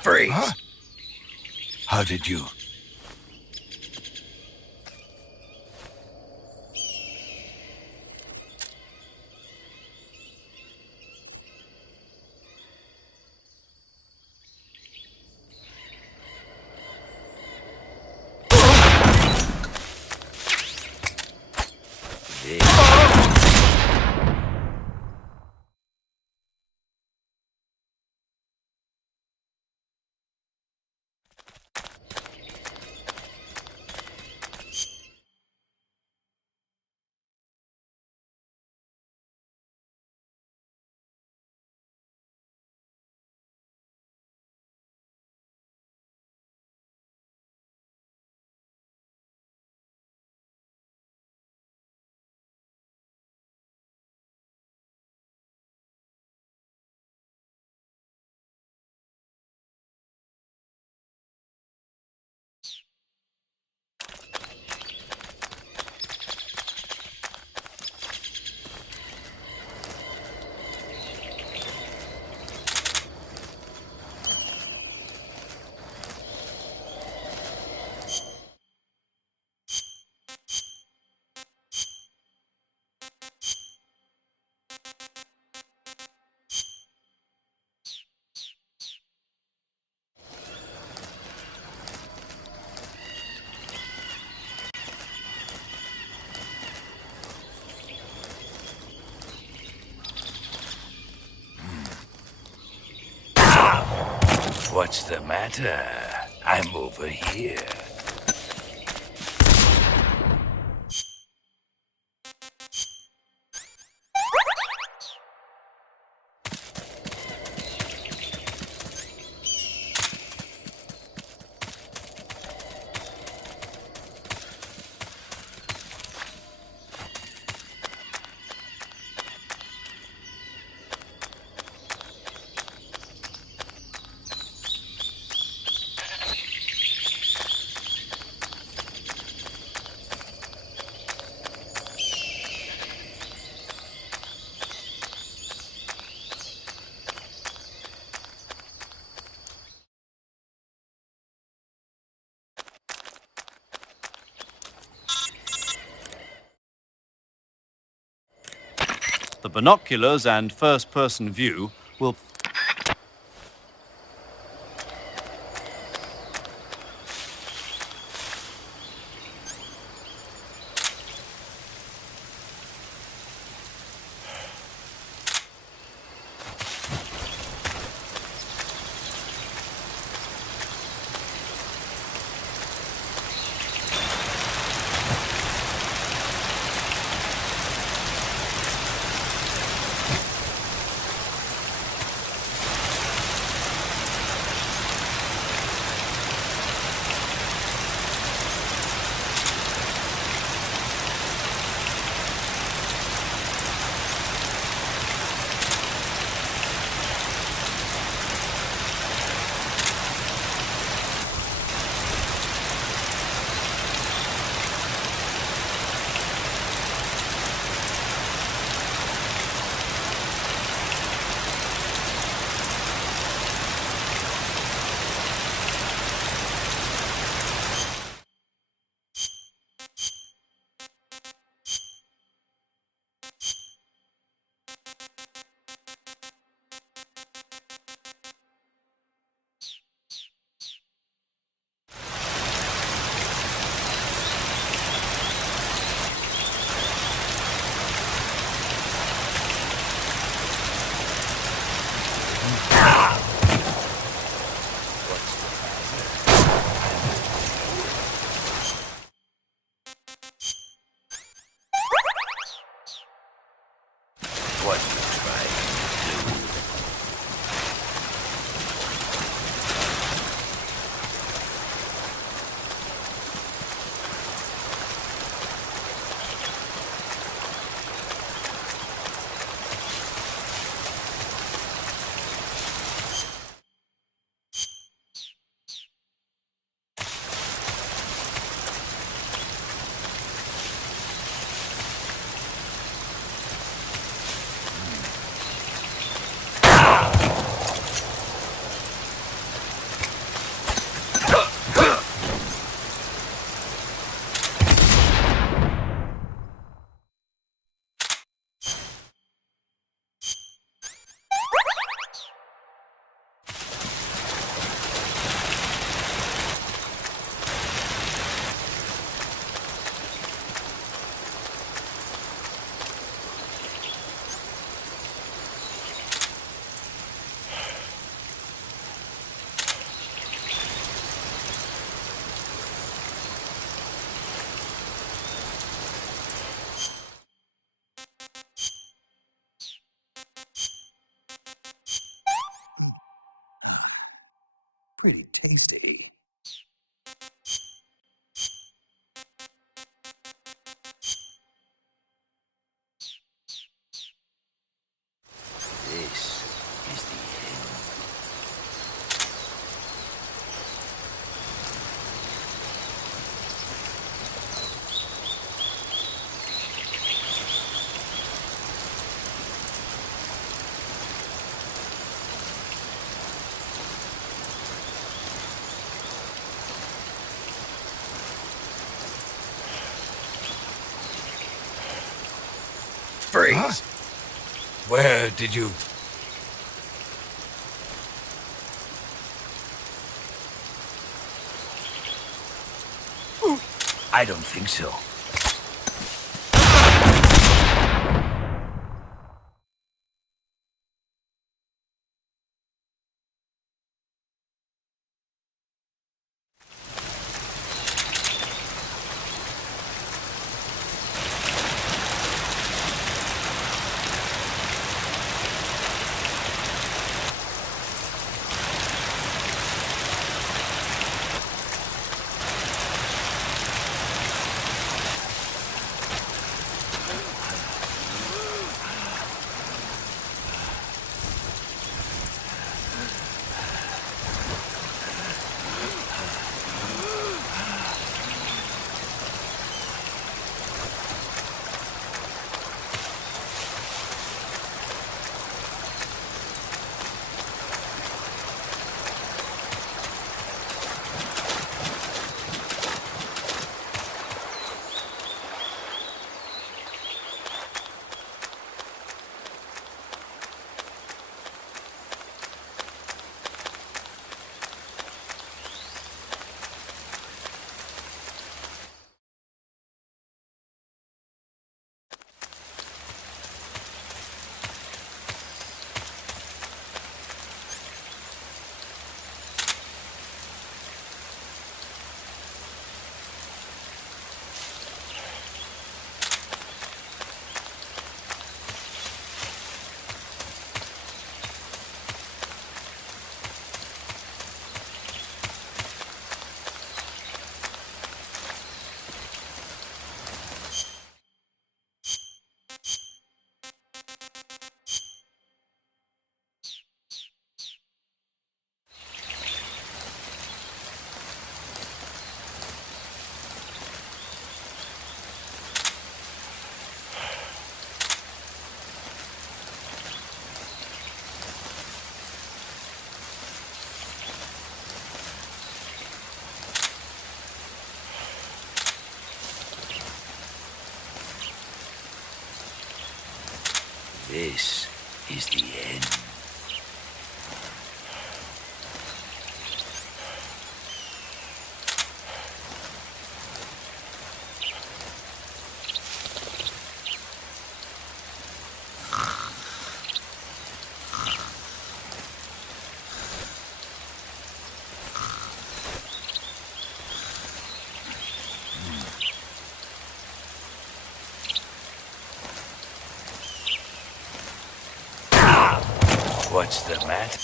Freeze! Huh? How did you... What's the matter? I'm over here. The binoculars and first-person view will... easy. This is the end. Freeze! Huh? Where did you... I don't think so. This is the end. What's the matter?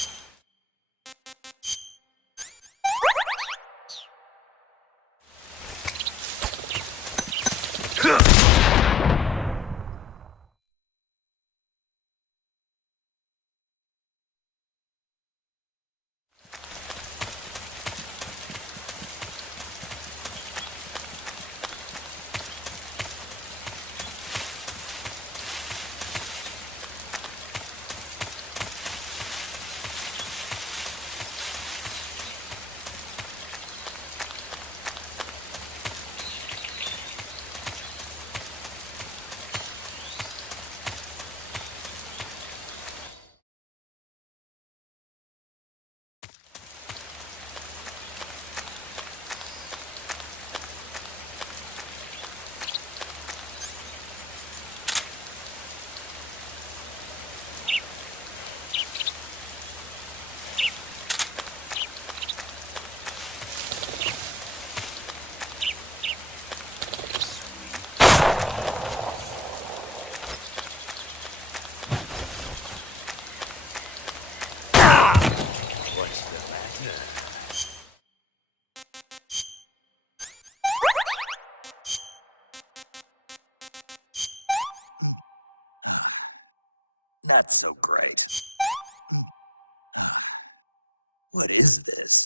That's so great. What is this?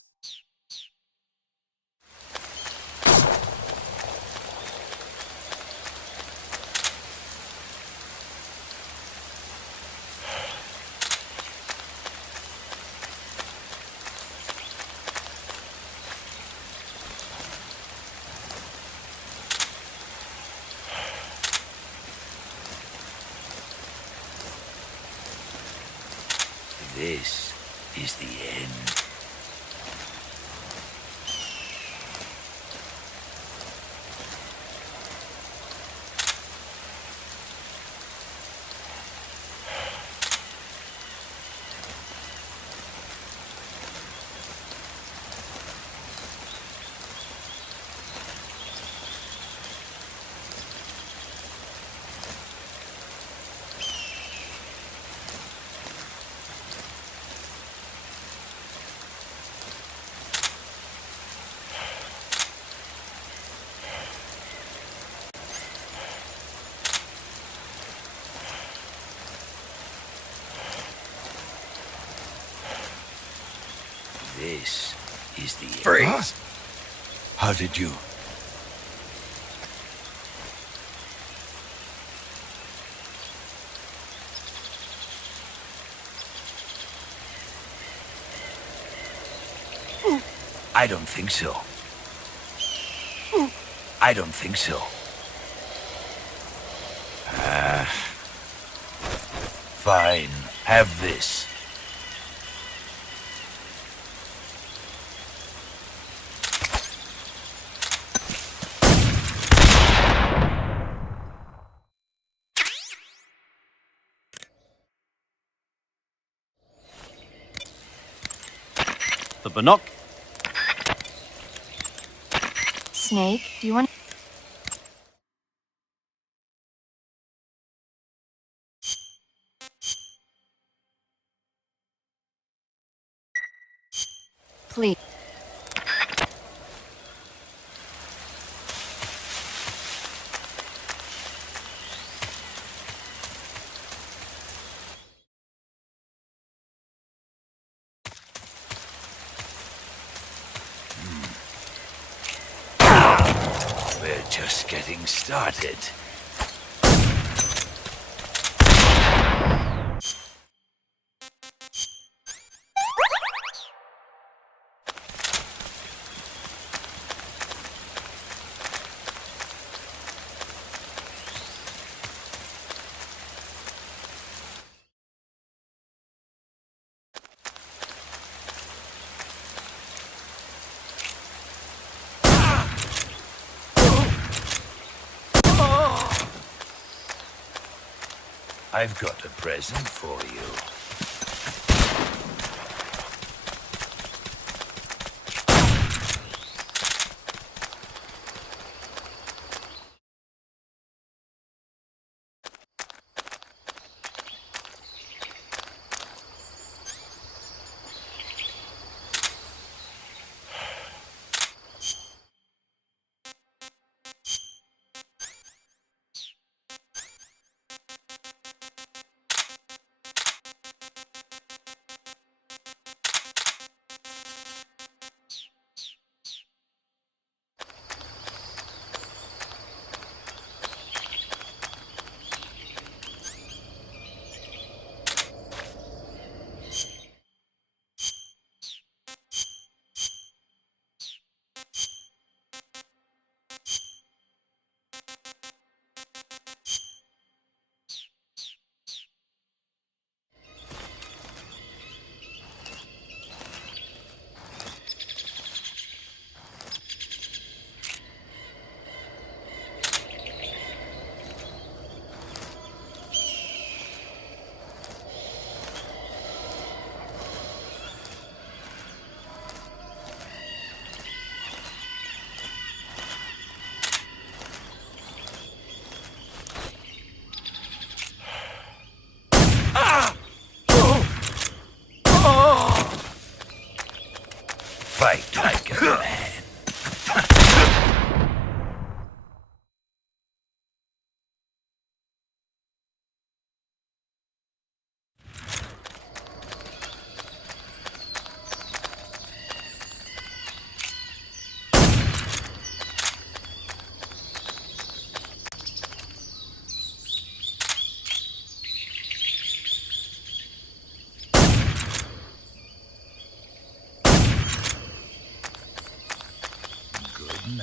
This is the end. This is the end. Freeze! How did you... I don't think so. I don't think so. Fine. Have this. The binoc... Snake, do you want... Please. We're just getting started. I've got a present for you. Fight like a man. You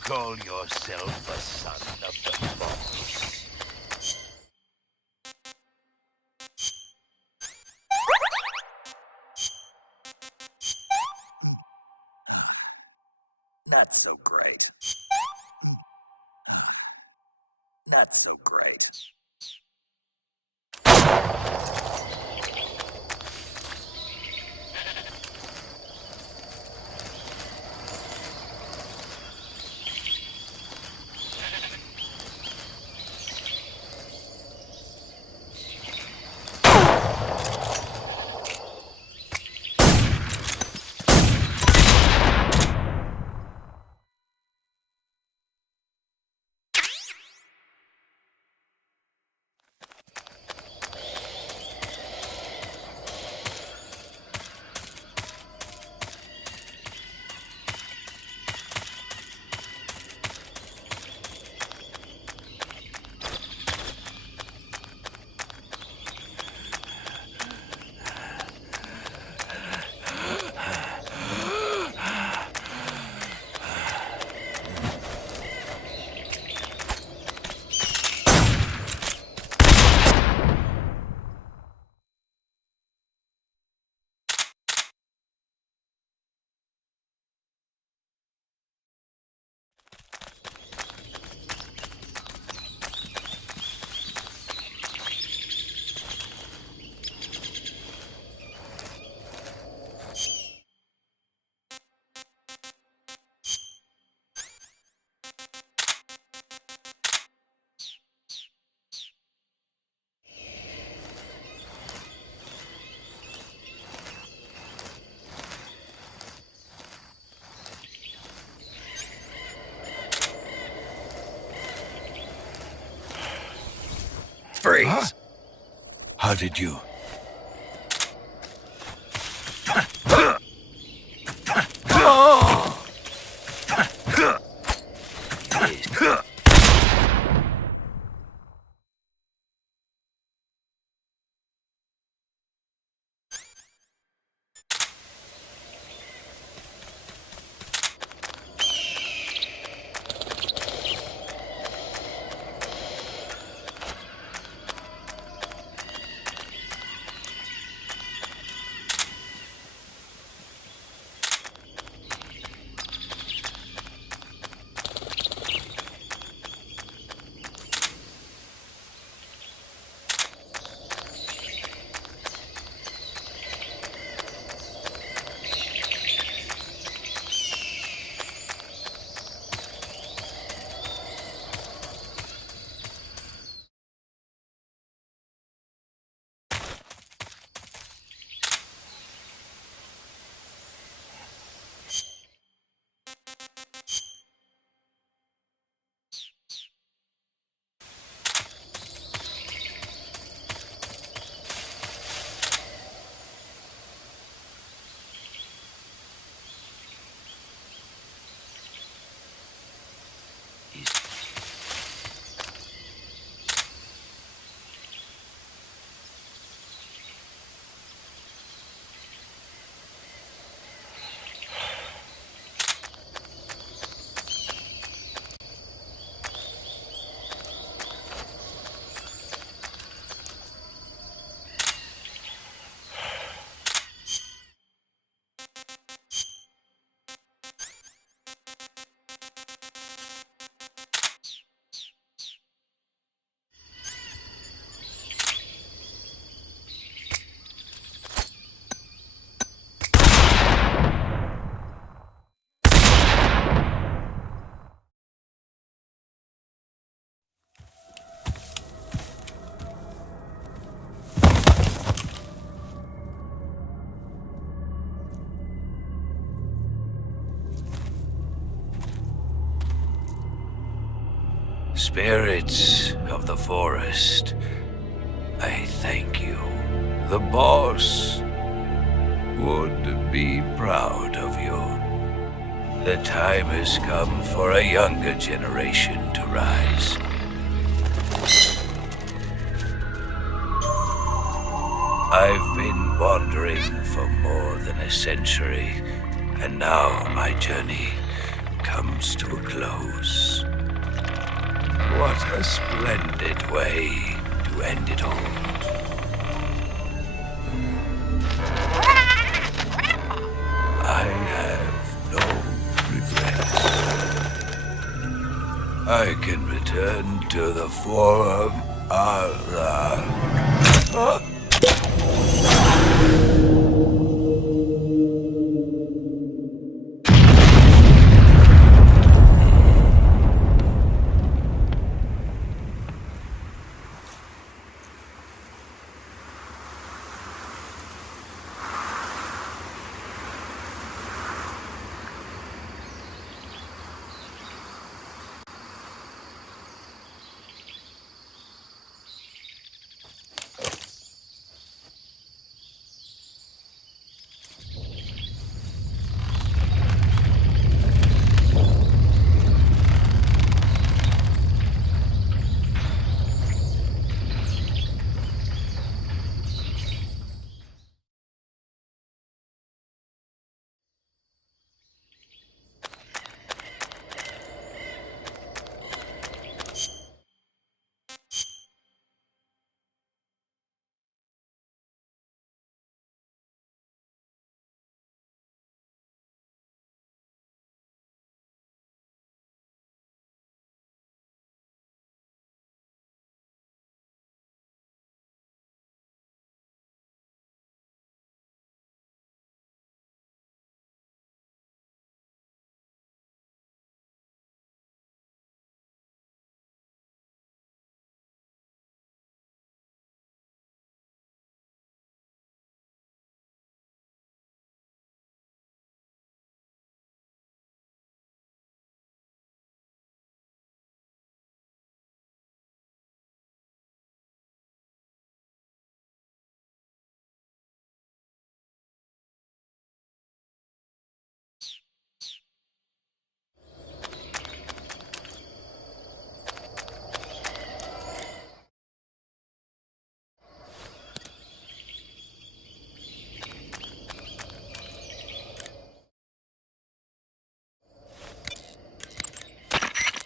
call yourself a son of the boss? Not so great. Not so great. Freeze! Huh? How did you? Spirits of the forest, I thank you. The boss would be proud of you. The time has come for a younger generation to rise. I've been wandering for more than a century, And now my journey comes to a close. What a splendid way to end it all. I have no regrets. I can return to the Forum Allah.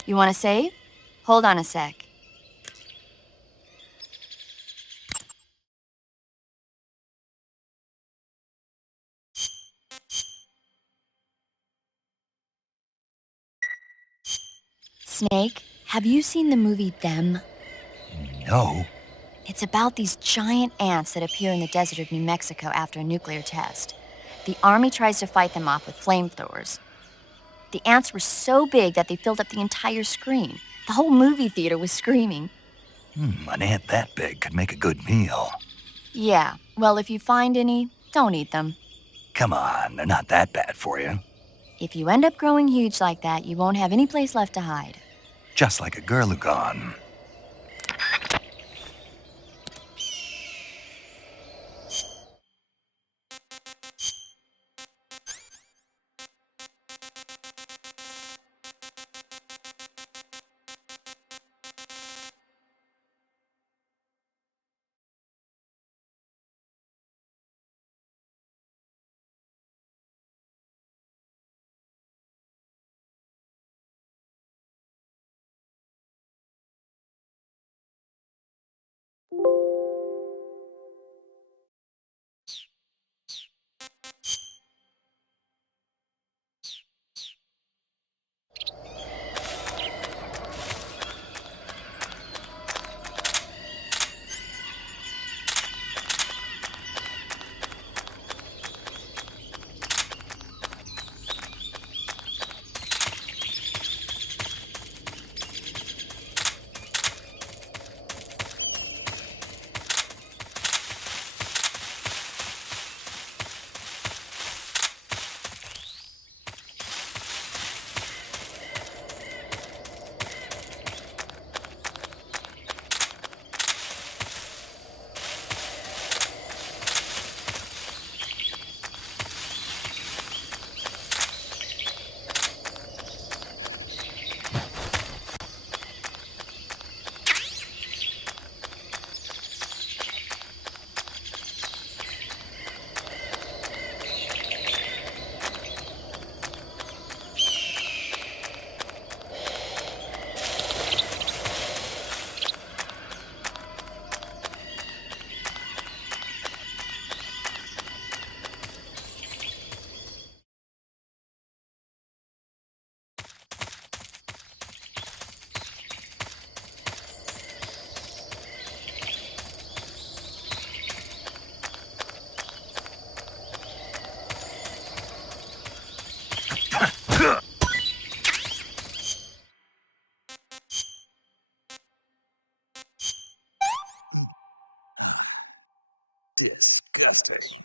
You want to save? Hold on a sec. Snake, have you seen the movie Them? No. It's about these giant ants that appear in the desert of New Mexico after a nuclear test. The army tries to fight them off with flamethrowers. The ants were so big that they filled up the entire screen. The whole movie theater was screaming. An ant that big could make a good meal. Yeah, well, if you find any, don't eat them. Come on, they're not that bad for you. If you end up growing huge like that, you won't have any place left to hide. Just like a Gurlugon. Disgusting.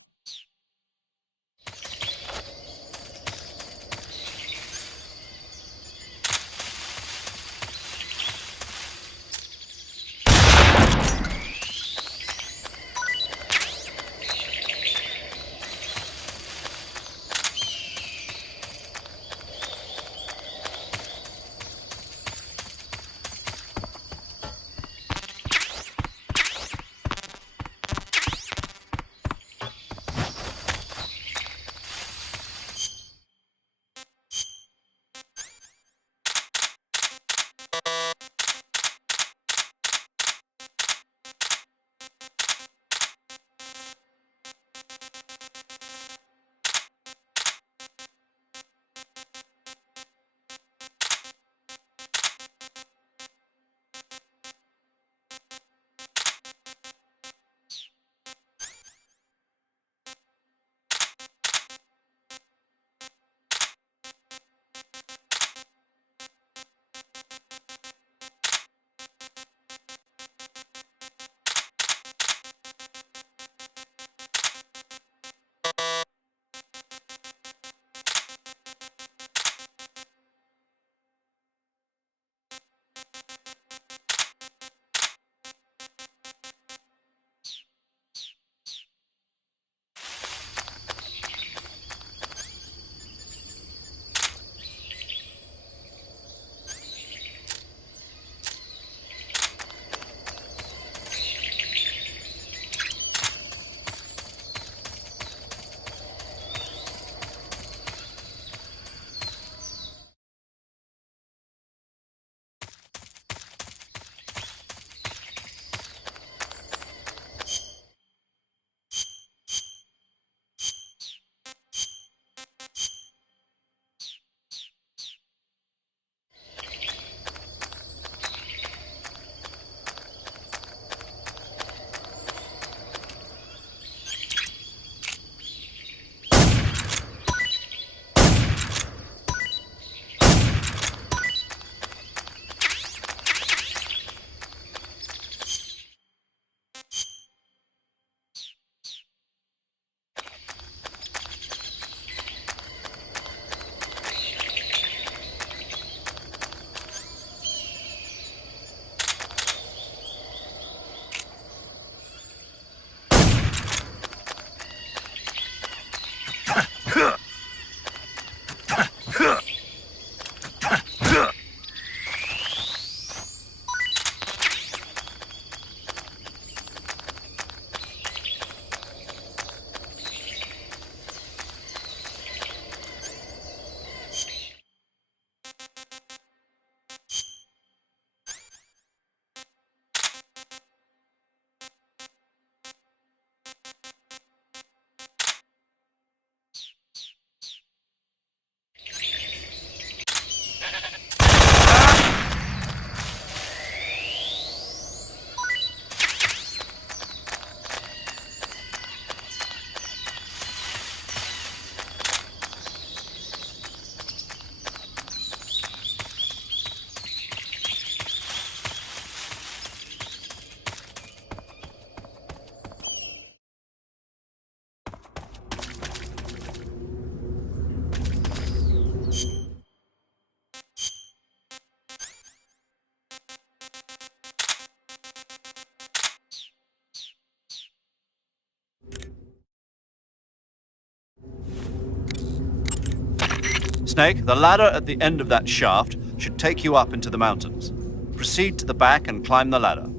Snake, the ladder at the end of that shaft should take you up into the mountains. Proceed to the back and climb the ladder.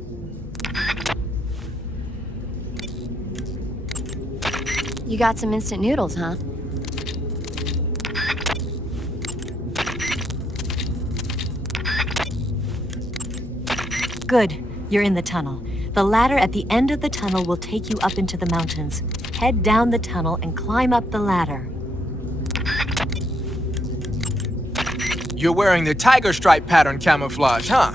You got some instant noodles, huh? Good. You're in the tunnel. The ladder at the end of the tunnel will take you up into the mountains. Head down the tunnel and climb up the ladder. You're wearing the tiger stripe pattern camouflage, huh?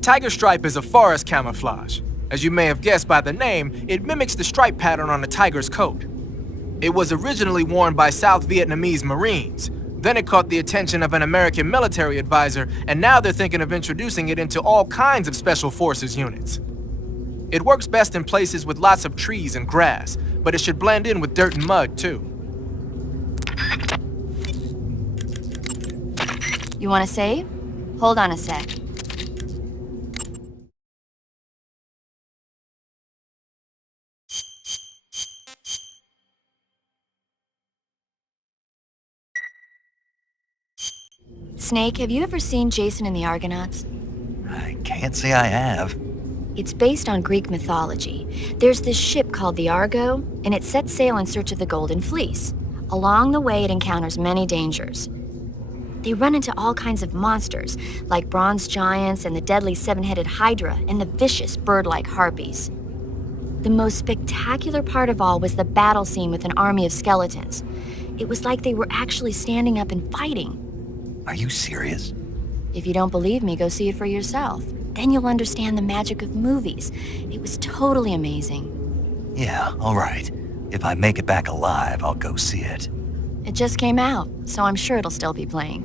Tiger stripe is a forest camouflage. As you may have guessed by the name, it mimics the stripe pattern on a tiger's coat. It was originally worn by South Vietnamese Marines. Then it caught the attention of an American military advisor, and now they're thinking of introducing it into all kinds of special forces units. It works best in places with lots of trees and grass, but it should blend in with dirt and mud, too. You want to save? Hold on a sec. Snake, have you ever seen Jason and the Argonauts? I can't say I have. It's based on Greek mythology. There's this ship called the Argo, and it sets sail in search of the Golden Fleece. Along the way, it encounters many dangers. They run into all kinds of monsters, like bronze giants and the deadly seven-headed Hydra and the vicious bird-like harpies. The most spectacular part of all was the battle scene with an army of skeletons. It was like they were actually standing up and fighting. Are you serious? If you don't believe me, go see it for yourself. Then you'll understand the magic of movies. It was totally amazing. Yeah, all right. If I make it back alive, I'll go see it. It just came out, so I'm sure it'll still be playing.